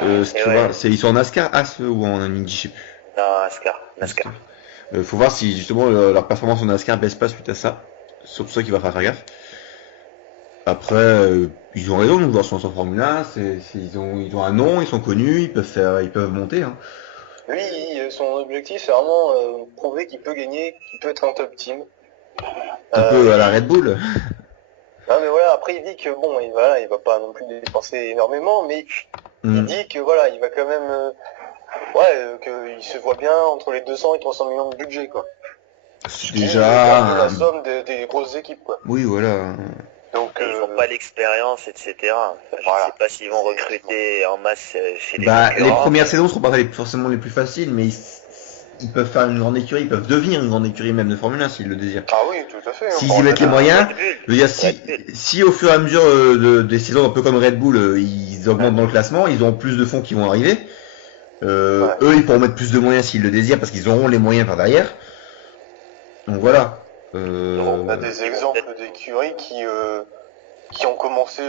Ce qu'il faut ouais. voir, ils sont en NASCAR, ou en Indy, je sais plus. Non, NASCAR. Faut voir si justement leur performance en NASCAR baisse pas suite à ça. C'est surtout ça qu'il va faire gaffe. Après, Ils ont raison de vouloir se lancer en Formule 1, ils ont un nom, ils sont connus, ils peuvent monter. Hein. Lui, son objectif, c'est vraiment prouver qu'il peut gagner, qu'il peut être un top team. Un peu à la Red Bull. Non, mais voilà, après il dit que bon, il va pas non plus dépenser énormément, mais il dit que voilà, il va quand même, qu'il se voit bien entre les 200 et 300 millions de budget, quoi. C'est déjà la somme des grosses équipes, quoi. Oui, voilà. Donc ils n'ont pas l'expérience, etc. Enfin, je sais pas s'ils vont recruter en masse chez les les premières saisons seront pas forcément les plus faciles, mais ils peuvent faire une grande écurie, ils peuvent devenir une grande écurie même de Formule 1 s'ils le désirent. Ah oui, tout à fait. S'ils y mettent les moyens, je veux dire, si au fur et à mesure des saisons, un peu comme Red Bull, ils augmentent dans le classement, ils auront plus de fonds qui vont arriver. Eux, ils pourront mettre plus de moyens s'ils le désirent, parce qu'ils auront les moyens par derrière. Donc voilà. On a des exemples d'écuries qui ont commencé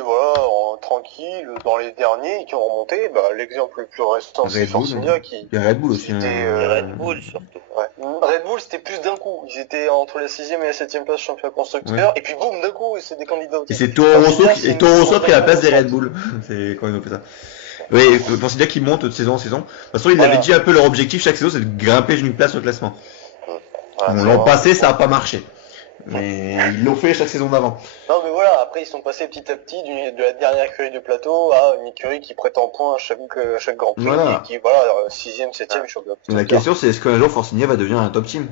tranquille dans les derniers et qui ont remonté. L'exemple le plus récent, c'est Force India qui. Il y a Red Bull aussi. Red Bull surtout. Ouais. Red Bull, c'était plus d'un coup. Ils étaient entre la 6e et la 7e place champion constructeur, et puis boum, d'un coup, c'est des candidats. Et c'est Toro Rosso qui a la place des Red Bull. C'est quand ils ont fait ça. Oui, Force India qui monte de saison en saison. De toute façon, ils avaient dit un peu leur objectif chaque saison, c'est de grimper d'une place au classement. L'an passé, ça n'a pas marché. Mais ils l'ont fait chaque saison d'avant. Non, mais voilà, après ils sont passés petit à petit de la dernière écurie de plateau à une écurie qui prétend point à chaque Grand Prix, et qui, 6e, 7e champion. La question, c'est est-ce qu'un jour Force India va devenir un top team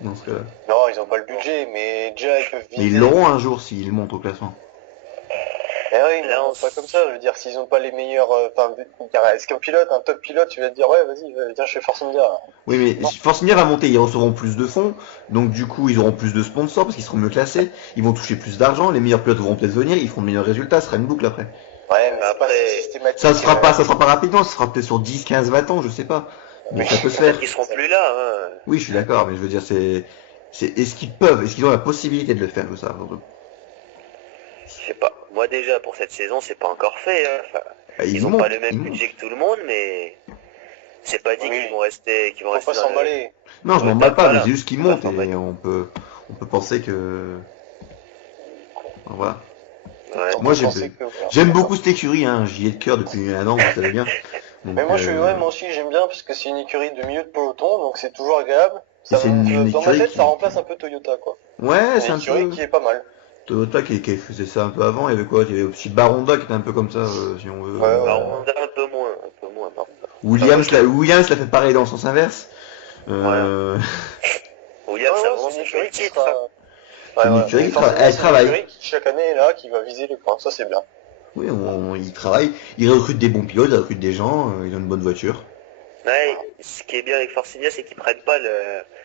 dans ce cas-là? Non, ils ont pas le budget, mais déjà ils peuvent viser. Mais ils l'auront un jour s'ils montent au classement. Eh oui, mais non, pas comme ça, je veux dire, s'ils ont pas les meilleurs, est-ce qu'un pilote, un top pilote, tu vas te dire, ouais, vas-y, viens chez Force India. Oui, mais Force India va monter, ils recevront plus de fonds, donc du coup, ils auront plus de sponsors parce qu'ils seront mieux classés, ils vont toucher plus d'argent, les meilleurs pilotes vont peut-être venir, ils feront de meilleurs résultats, ce sera une boucle après. Ouais, mais après, c'est systématique. Ça sera pas rapidement, ça sera peut-être sur 10, 15, 20 ans, je sais pas. Mais ça peut se faire. Ils seront plus là, hein. Oui, je suis d'accord, mais je veux dire, est-ce qu'ils ont la possibilité de le faire, tout ça, surtout? Je sais pas. Moi déjà pour cette saison c'est pas encore fait. Hein. Enfin, ils ont pas le même budget que tout le monde, mais c'est pas dit qu'ils vont rester. Faut pas s'emballer. Non, je m'emballe pas, mais c'est juste qu'ils montent et on peut penser que. Voilà. Ouais. Moi j'aime beaucoup cette écurie, hein. J'y ai de cœur depuis un an, vous savez bien. Donc, mais moi moi aussi j'aime bien parce que c'est une écurie de milieu de peloton, donc c'est toujours agréable. Ça dans ma tête ça remplace un peu Toyota, quoi. Ouais, c'est un écurie qui est pas mal. Toyota qui faisait ça un peu avant, il y avait quoi? Il y avait aussi Baronda qui était un peu comme ça, si on veut. Baronda un peu moins Baronda. Williams l'a fait pareil dans le sens inverse. Williams avance c'est une sur le écurie qui titre. Elle travaille. Une écurie qui chaque année est là, qui va viser les points, ça c'est bien. Oui, ils travaillent, ils recrutent des bons pilotes, ils recrutent des gens, ils ont une bonne voiture. Ouais, ce qui est bien avec Force India, c'est qu'ils prennent pas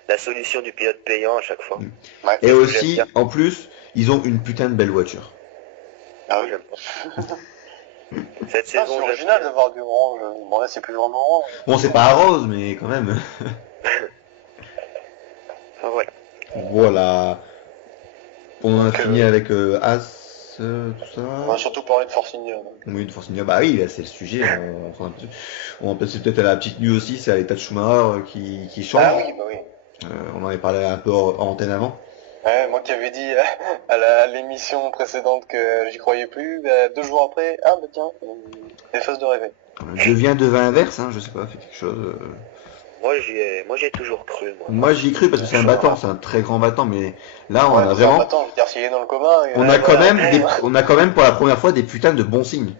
la solution du pilote payant à chaque fois. Ouais, et aussi, en plus, ils ont une putain de belle voiture. Ah oui, j'aime pas. Cette saison, c'est original d'avoir du orange. Bon là, c'est plus vraiment orange. Bon, c'est pas rose, mais quand même. Ouais. Voilà. On a fini avec As, tout ça. On va surtout parler de Force India. Oui, de Force India. Bah oui, c'est le sujet. On peut peut-être à la petite nuit aussi, c'est à l'état de Schumacher qui change. Ah oui, bah oui. On en avait parlé un peu en antenne avant. Ouais, moi qui avais dit à l'émission précédente que j'y croyais plus, 2 jours après, tiens, des phases de réveil. Devient devin inverse, hein, je sais pas, fait quelque chose. Moi j'y ai toujours cru. Moi j'y ai cru parce que c'est un battant, c'est un très grand battant, mais là on a vraiment. Battant, je veux dire, s'il est dans le coma. On a quand même pour la première fois des putains de bons signes.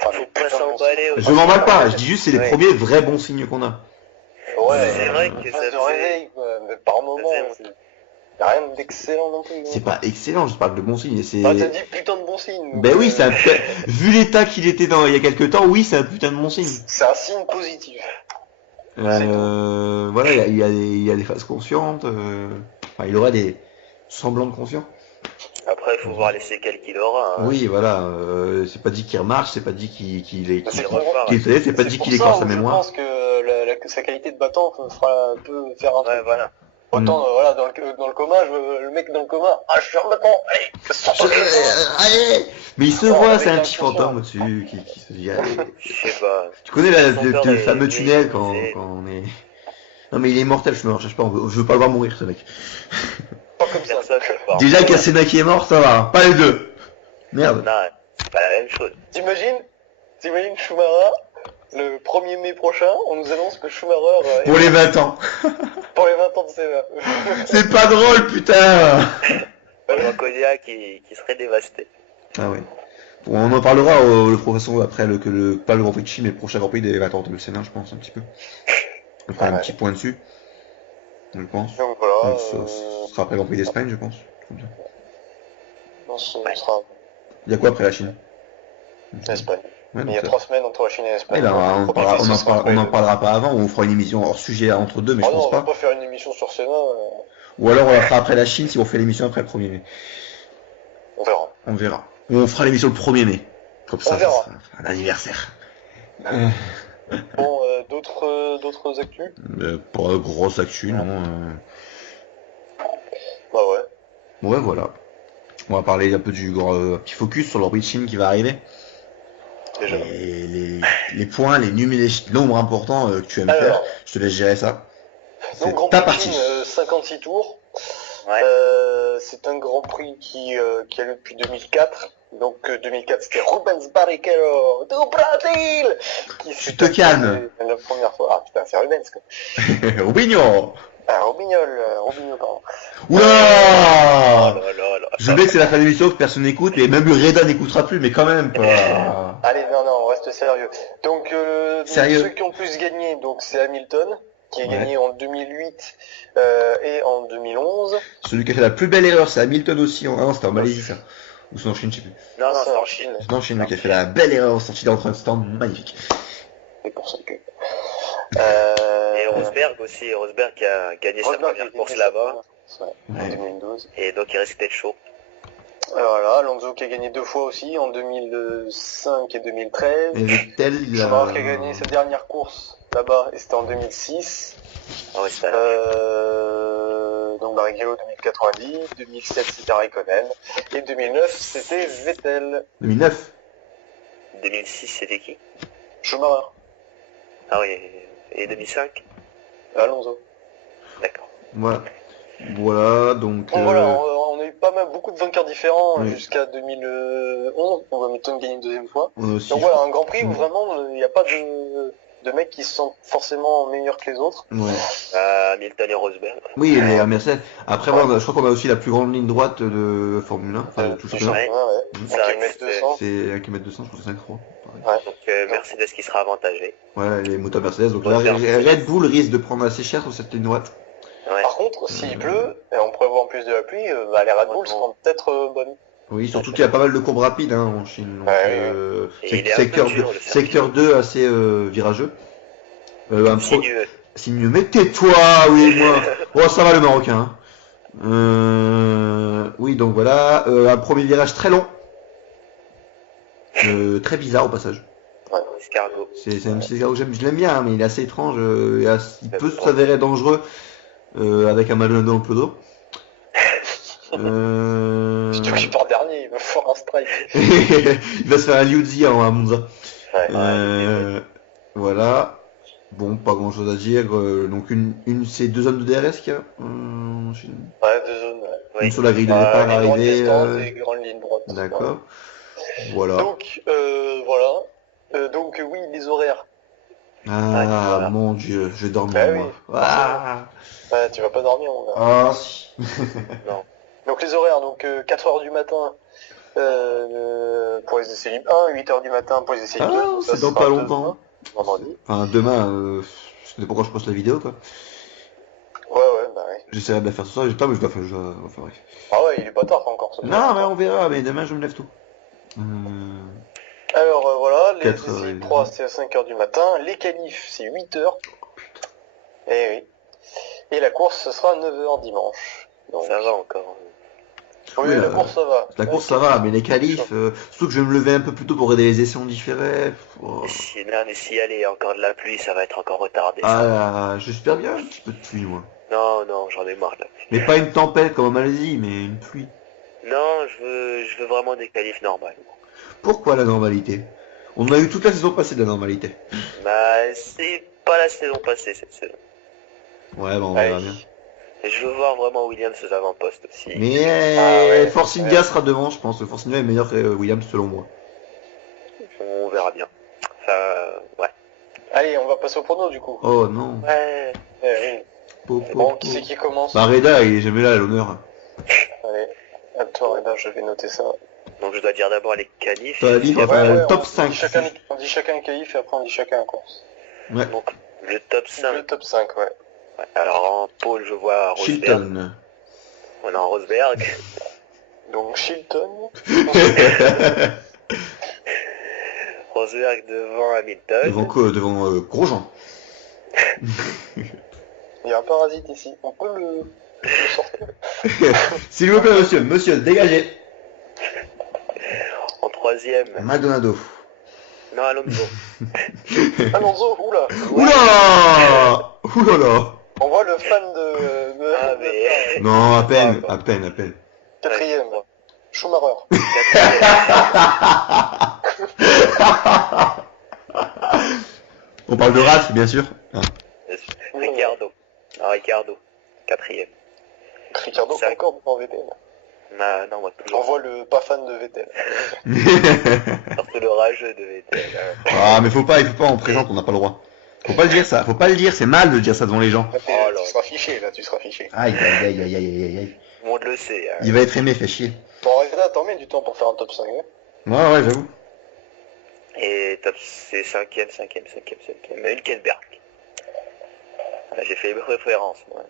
Faut pas s'emballer. Je m'emballe pas, je dis juste c'est les premiers vrais bons signes qu'on a. Ouais, c'est vrai que ça de réveil, quoi, mais par moment. Y a rien d'excellent non plus. C'est pas excellent, je parle de bons signes. T'as dit putain de bon signe. Ben oui, vu l'état qu'il était dans il y a quelques temps, oui, c'est un putain de bon signe. C'est un signe positif. Voilà, il y a des phases conscientes. Enfin, il aura des semblants de conscience. Après, il faut voir les séquelles qu'il aura. Hein. Oui, voilà. C'est pas dit qu'il remarche, c'est pas dit c'est pas dit qu'il écorce sa mémoire. Je pense que sa qualité de battant peut faire un truc. Ouais, voilà. Autant, dans le coma, le mec dans le coma, je suis un battant, allez. Mais il se voit, c'est un petit fantôme au-dessus qui se dit, allez. Je sais pas. Tu connais le fameux tunnel quand on est... Non mais il est immortel, je me recherche pas, je veux pas le voir mourir ce mec. Pas comme ça. Déjà qu'il y a Senna qui est mort, ça va, pas les deux. Merde. Non, c'est pas la même chose. T'imagines Schumacher, le 1er mai prochain, on nous annonce que Schumacher... Pour les 20 ans. Pour les 20 ans de Senna. C'est pas drôle, putain. Je vois Kodia qui serait dévasté. Ah ouais. Bon, on en parlera le professeur après pas le Grand Prix de Chine, mais le prochain Grand Prix des 20 ans de Senna, je pense, un petit peu. On fera un petit point dessus. Je pense. Donc voilà. Donc, ce sera après le Grand Prix d'Espagne, je pense. Comme ça. Non, ce sera Il y a quoi après la Chine? l'Espagne. Ouais, Il y a 3 semaines entre la Chine et l'Espagne. là, on en parlera pas avant, ou on fera une émission hors sujet entre deux, mais je non, pense on va pas. pas faire une émission sur Senna. Ou alors on la fera après la Chine si on fait l'émission après le 1er mai. On verra. On verra. Ou on fera l'émission le 1er mai. Comme ça, On verra. ça sera un anniversaire. Bon, d'autres actus? Pas grosse actu, non. Bah ouais. Ouais, voilà. On va parler un peu du petit focus sur le Grand Prix de Chine qui va arriver. Déjà. Et les points, les nombres importants que tu aimes faire, je te laisse gérer ça. Donc C'est Grand ta Prix de partie. Chine, 56 tours. Ouais. C'est un Grand Prix qui a lieu depuis 2004. Donc 2004 c'était Rubens Barrichello du Brésil Tu te calmes. La première fois. Ah putain, c'est Rubens quoi. Robinho. Ah, Robignol, pardon. Oula Oh là là là. Je sais que c'est la fin de l'émission que personne n'écoute, et même Reda n'écoutera plus, mais quand même pas. Allez, non, on reste sérieux. Donc, Sérieux. ceux qui ont le plus gagné, donc c'est Hamilton, qui a gagné en 2008 et en 2011. Celui qui a fait la plus belle erreur, c'est Hamilton aussi. Ah non, c'était en Malaisie ça. Ou c'est en Chine, je sais plus. Non, c'est c'est en en Chine. C'est en Chine, le qui a fait la belle erreur sortie dans le stand, magnifique. C'est pour ça que... Et Rosberg aussi, Rosberg qui a gagné sa première course là-bas. Ouais, en 2012. Et donc il risque d'être chaud. Voilà, Alonso qui a gagné 2 fois aussi, en 2005 et 2013. Et Vettel, il a... Schumacher qui a gagné sa dernière course là-bas, et c'était en 2006. Ah ouais, c'est Donc Barrichello 2090, 2007 c'était Raikkonen, et 2009 c'était Vettel. 2009. 2006, c'était qui? Schumacher, Ah oui, et 2005? Alonso. D'accord. Voilà. Voilà, donc... Donc voilà, on a eu beaucoup de vainqueurs différents Oui. jusqu'à 2011, on va Hamilton gagner une deuxième fois. on a aussi... Donc voilà, un Grand Prix où vraiment il n'y a pas de mecs qui se sentent forcément meilleurs que les autres. Ouais. Hamilton et Rosberg. Oui, les Mercedes. Après, voilà, je crois qu'on a aussi la plus grande ligne droite de Formule 1, enfin de tout du championnat. championnat, ouais. Mhm. C'est Donc, vrai ils que mettent 200. C'est 1 km 200, je crois que c'est 5 3. Donc Mercedes qui sera avantagé. Ouais, les moteurs Mercedes. Donc là, Mercedes. Red Bull risque de prendre assez cher sur cette ligne droite. Ouais. Par contre, s'il pleut, et on prévoit en plus de la pluie, les Red Bull seront peut-être bonnes. Oui, surtout qu'il y a pas mal de courbes rapides en Chine. Donc, Ouais, Et il est un secteur, peu dur, le secteur 2 assez virageux. Sinueux. Sinueux. Mais tais-toi, oui, moi. Oh, ça va le Marocain. Oui, donc voilà. Un premier virage très long. Très bizarre au passage. Escargot. C'est un petit escargot, je l'aime bien, hein, mais il est assez étrange. Il peut s'avérer dangereux avec un Maldonado dans le peloton. Surtout qu'il part dernier, il va faire un strike. Il va se faire un Liuzzi à Monza. Ouais. Voilà. Bon, pas grand chose à dire. Donc c'est 2 zones de DRS qu'il y a en Chine. Ouais, 2 zones. Ouais. Une sur la grille de départ, les grandes l'arrivée. distances et grande ligne droite. D'accord. Voilà. Donc, voilà. Donc, oui, les horaires. Ah, voilà. mon Dieu, je vais dormir, Bah moi. oui. Ah, Ouais, tu vas pas dormir, mon gars. ah, si. Donc, les horaires, donc 4h du matin pour les essais libres 1, 8h du matin pour les essais libres 2. Ah, donc ça c'est dans sera pas demain, longtemps. Vendredi. Enfin, demain, je sais pas quand je poste la vidéo, quoi. Ouais, bah ouais. J'essaierai de la faire ce soir, j'espère, mais je dois faire, enfin, bref. Ah ouais, il est pas tard encore. Ça Non, mais on verra, mais demain, je me lève tôt. Alors voilà, les 4 heures essais et pro c'est à 5h du matin, les qualifs c'est 8h. Et oui. Et la course ce sera à 9h dimanche. Donc, Ça va encore. oui, Oui, la course ça va. La course, ça va, mais les qualifs, surtout que je vais me lever un peu plus tôt pour aider les essais en différé. Oh. Mais si elle est encore de la pluie, ça va être encore retardé. ça. Ah, j'espère bien un petit peu de pluie, moi. Non, j'en ai marre de la pluie. Mais pas une tempête comme en Malaisie, mais une pluie. Non, je veux vraiment des qualifs normales. Pourquoi la normalité? On a eu toute la saison passée de la normalité. Bah, c'est pas la saison passée cette saison. Ouais, bon, on verra Allez. bien. Et je veux voir vraiment Williams aux avant-postes aussi. Mais Force India sera devant, je pense. Force India est meilleur que Williams selon moi. On verra bien. Ouais. Allez, on va passer au prono du coup. Oh non. Ouais. Bon, qui c'est qui commence? Bah Reda, il est jamais là à l'honneur. Allez, à toi Reda, je vais noter ça. Donc je dois dire d'abord les qualifs. Top 5. On dit chacun un qualif et après on dit chacun un course. Ouais. Donc le top 5. Le top 5, ouais. Alors en pôle, je vois Rosberg. Chilton. On est en Rosberg. Donc Chilton. Rosberg devant Hamilton. Devant quoi? Devant Grosjean. Il y a un parasite ici. On peut le sortir. S'il vous plaît, monsieur, dégagez. En troisième. Maldonado. Non, Alonso. Alonso, oula. Oulala. On voit le fan de Ah, mais... Non, à peine. Quatrième. Schumacher. On parle de race, bien sûr. Ricardo. Ricardo. Quatrième. Ricardo, C'est encore devant Vettel. Non, moi toujours. On voit le pas fan de Vettel. Surtout le rageux de Vettel. Ah, mais il faut pas, on présente, on n'a pas le droit. Faut pas le dire ça, c'est mal de dire ça devant les gens. Tu seras fiché là, tu seras fiché. Aïe. Tout le monde le sait. Il va être aimé, fait chier. Bon, Reda, t'en mets du temps pour faire un top 5. Hein. Ouais, j'avoue. Et top, c'est 5ème. Hülkenberg. Voilà, j'ai fait les préférences, moi.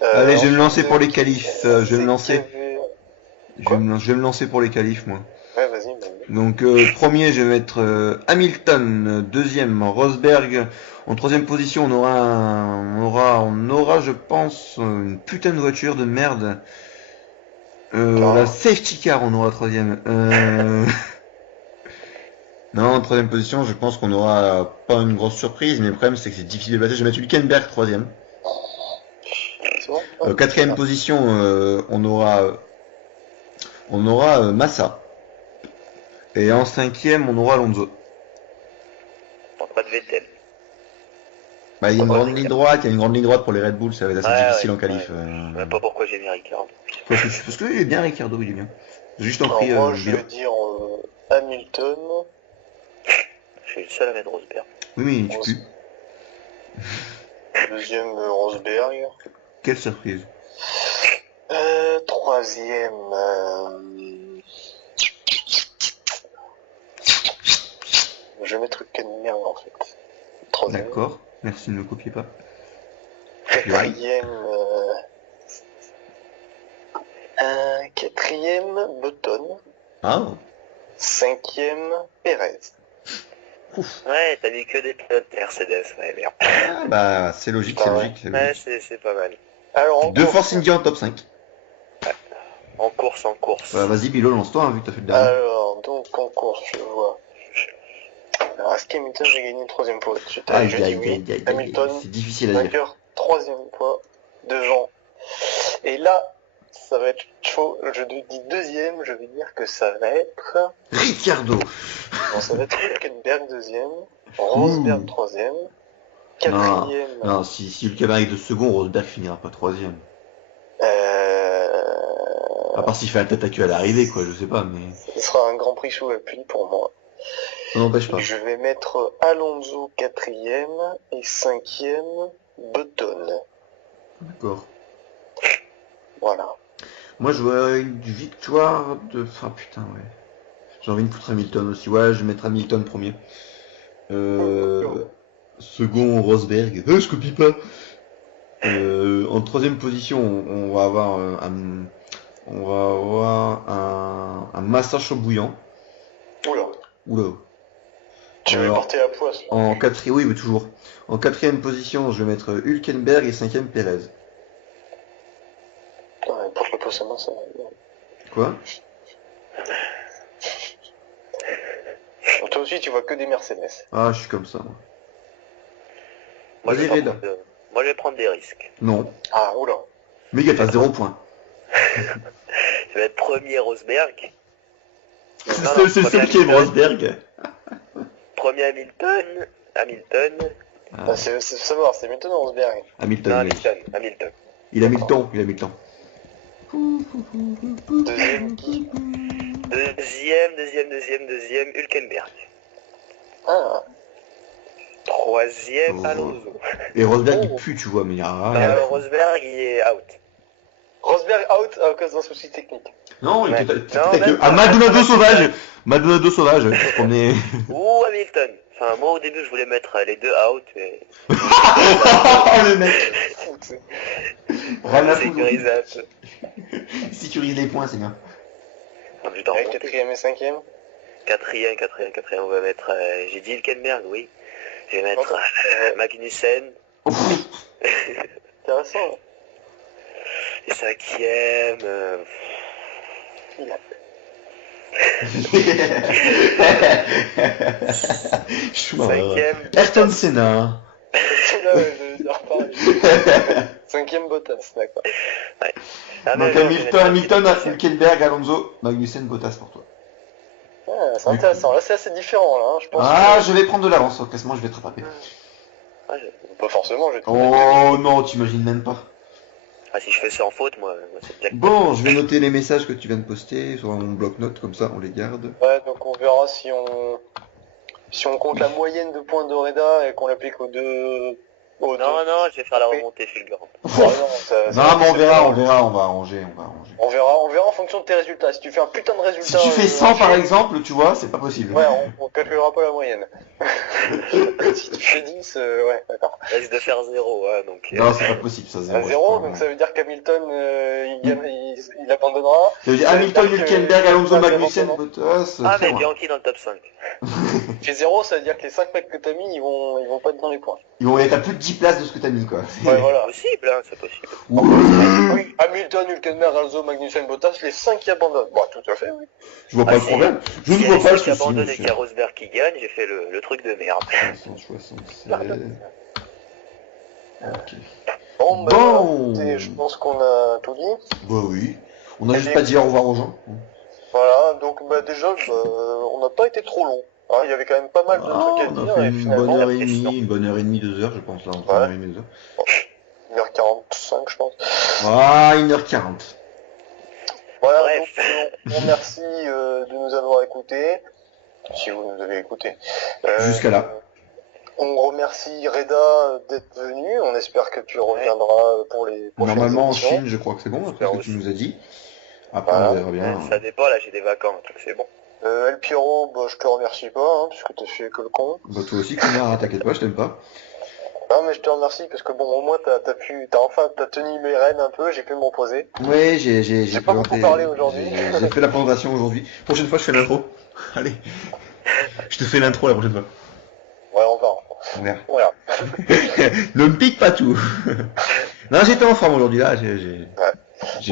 Allez, je vais me lancer pour les qualifs. Je vais me lancer pour les qualifs, moi. Ouais, vas-y. Donc, premier, je vais mettre Hamilton. Deuxième, Rosberg. En troisième position, on aura, je pense, une putain de voiture de merde. La safety car, on aura troisième. Non, en troisième position, je pense qu'on aura pas une grosse surprise, mais le problème c'est que c'est difficile de placer. Je vais mettre Hülkenberg troisième. Quatrième position, on aura Massa. Et en cinquième, on aura Alonso. Pas de Vettel. Bah, il y a une grande ligne droite pour les Red Bull, ça va être assez difficile en qualif. Je sais même pas pourquoi j'ai mis Ricardo. Parce que il est bien Ricardo, il est bien. Juste en prix. Moi, je vais dire Hamilton. Je suis le seul à mettre Rosberg. Oui, mais tu peux. Deuxième, Rosberg. Quelle surprise. Troisième, je vais mettre Hülkenberg en fait. Troisième. D'accord, merci, ne me copiez pas. Quatrième, Button. Ah. Cinquième, Perez. Ouf. Ouais, t'as mis que des pilotes Mercedes, ouais, merde. Ah, bah, c'est logique, c'est logique. Ouais, c'est pas mal. Alors, Deux Force India en top 5. En course. Bah, vas-y, Bilo, lance-toi, hein, vu que t'as fait le dernier. Alors, donc en course, je vois. Alors, est-ce qu'Hamilton j'ai gagné une troisième fois? Hamilton, c'est difficile à dire. vainqueur, troisième fois, devant. Et là, ça va être chaud. Je dis deuxième, je vais dire que ça va être... Ricciardo. Bon, ça va être Hülkenberg deuxième, Rosberg troisième, quatrième... Non, si Hülkenberg est de second, Rosberg finira pas troisième. À part s'il fait un tête à queue à l'arrivée, quoi, je sais pas, mais... Ce sera un grand prix sous la pluie pour moi. Ça n'empêche pas. Je vais mettre Alonso quatrième et cinquième, Button. D'accord. Voilà. Moi, je vois une victoire de... Ah putain, ouais. J'ai envie de foutre Hamilton aussi. Ouais, je vais mettre Hamilton premier. Second, Rosberg. Je copie pas. En troisième position, on va avoir un Massa chaud bouillant. Oula. Tu veux porter la poisse là. En quatrième, oui, mais toujours. En quatrième position, je vais mettre Hülkenberg et cinquième Perez. Ouais, porte la poisse à Massa. Quoi? Toi aussi, tu vois que des Mercedes. Ah, je suis comme ça, moi. Moi, Vas-y, Red. Moi, je vais prendre des risques. Non. Ah, oula. Mais il a 0 points. Je vais être premier Rosberg. C'est le seul qui est Rosberg. Premier Hamilton. C'est savoir, c'est Hamilton ou Rosberg? Hamilton. Non, il a dit. Hamilton. Il a mis le temps, il a mis le temps. Deuxième qui? Deuxième, Hülkenberg. Ah, Troisième, Oh. Alonso. Et Rosberg il pue, tu vois, mais il y a... Rosberg, il est out. Rosberg out à cause d'un souci technique. Non, il Ouais. était Non, même Ah, pas. Maldonado sauvage. Maldonado sauvage, qui se promenait... Ou Hamilton. Enfin, moi au début je voulais mettre les deux out, mais Oh, le mec. Rien à foutre. sécurisé un peu. Il sécurise les points, c'est bien. Donc, je dois Avec remonter. quatrième et cinquième. Quatrième, on va mettre. J'ai dit Hülkenberg, oui. Je vais mettre Magnussen. Intéressant. Et cinquième. Il a Cinquième. Ayrton Senna. C'est là, je vais dire pareil. Cinquième Bottas, d'accord. Ah, Donc mais non, je vais mettre Hamilton, Magnussen. Hülkenberg, Alonso, Magnussen, Bottas pour toi. Ah, c'est intéressant. Là, c'est assez différent, là. Hein. Je pense Ah, que... je vais prendre de l'avance au classement, je vais te rattraper. Pas forcément, je vais te Oh non, t'imagines même pas. Ah, si je fais ça en faute, moi c'est jackpot. Bon, je vais noter les messages que tu viens de poster sur mon bloc-notes, comme ça on les garde. Ouais, donc on verra si on compte la moyenne de points de Reda et qu'on l'applique aux deux... Non, je vais faire la remontée fulgurante. Non, mais on verra, on va arranger. On verra en fonction de tes résultats. Si tu fais un putain de Si résultat... tu fais 100 par exemple, tu vois, c'est pas possible. Ouais, on calculera pas la moyenne. Si tu fais 10, ouais, d'accord. Risque de faire 0, hein, donc. Non, c'est pas possible, ça, 0. 0, donc ça veut dire qu'Hamilton, il abandonnera. Ça veut dire Hamilton, que- Hülkenberg, Alonso, Ah, Magnussen, c'est Bottas, Ah, très mais loin. Bianchi dans le top 5. Tu fais 0, ça veut dire que les 5 mecs que t'as mis, ils vont pas être dans les points. Ils vont être à plus de 10 places de ce que t'as mis, quoi. Ouais, voilà. Possible, hein, c'est possible. Oui, Hamilton, Hülkenberg, Alonso, Magnussen, Bottas, les 5 qui abandonnent. Bon, tout à fait, oui. Je vois pas Ah, le si. problème. Je ne Si vois pas le qui souci, abandonne et monsieur. qu'il y a Rosberg qui gagne, j'ai fait le truc de merde. 176. Ok. Bon, bah, Bon. écoutez, je pense qu'on a tout dit. Bah oui. On a juste pas dit au revoir aux gens. Voilà, donc bah, déjà, on n'a pas été trop long. Hein, il y avait quand même pas mal de trucs à On a dire fait et une finalement, bonne heure et question. demie, 2 heures, je pense, là, entre Ouais. 1h30 et 2h. 1h45, je pense. Ah, 1h40. Voilà, Bref. donc on remercie de nous avoir écoutés, si vous nous avez écoutés. Jusqu'à là. On remercie Reda d'être venu, on espère que tu reviendras pour les prochaines Normalement, en émissions. Chine, je crois que c'est bon, après ce que tu nous as dit. Après, Voilà. on verra bien. Ça dépend, là j'ai des vacances, donc c'est bon. El Piero, bah, je te remercie pas, hein, puisque t'as fait que le con. Bah, toi aussi, connard, hein, t'inquiète pas, je t'aime pas. Non, mais je te remercie, parce que bon, au moins t'as tenu les rênes un peu, j'ai pu me reposer. Oui, j'ai pas beaucoup présenté- parlé aujourd'hui. J'ai fait la présentation aujourd'hui. Prochaine fois, je fais l'intro. Allez. Je te fais l'intro la prochaine fois. Ouais, on verra. On verra. Voilà. Ne me pique pas tout. Non, j'étais en forme aujourd'hui, là. J'ai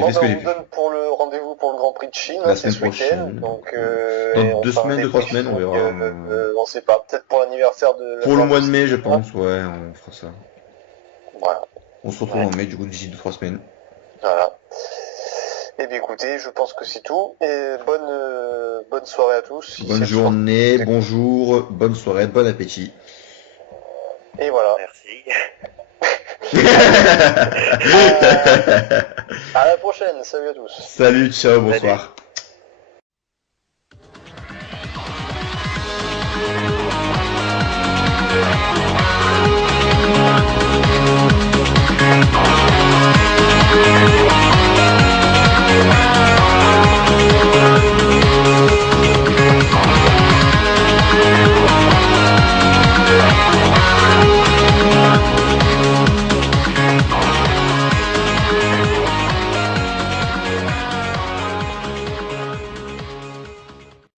Bon, fait ce que on j'ai vous pu. donne pour le rendez-vous pour le Grand Prix de Chine, La hein, c'est semaine ce week-end. prochaine. Donc, Dans et on 2 fera un semaines, 2-3 débrief, semaines, on donc, verra. on sait pas, peut-être pour l'anniversaire de... Pour le mois de mai, je pense, ouais, on fera ça. Voilà. On se retrouve en mai, du coup, d'ici 2-3 semaines. Voilà. Eh bien écoutez, je pense que c'est tout. Et bonne soirée à tous. Si Bonne c'est le journée, soir. bonjour, bonne soirée, bon appétit. Et voilà. Merci. À la prochaine. Salut à tous. Salut, ciao, bonsoir.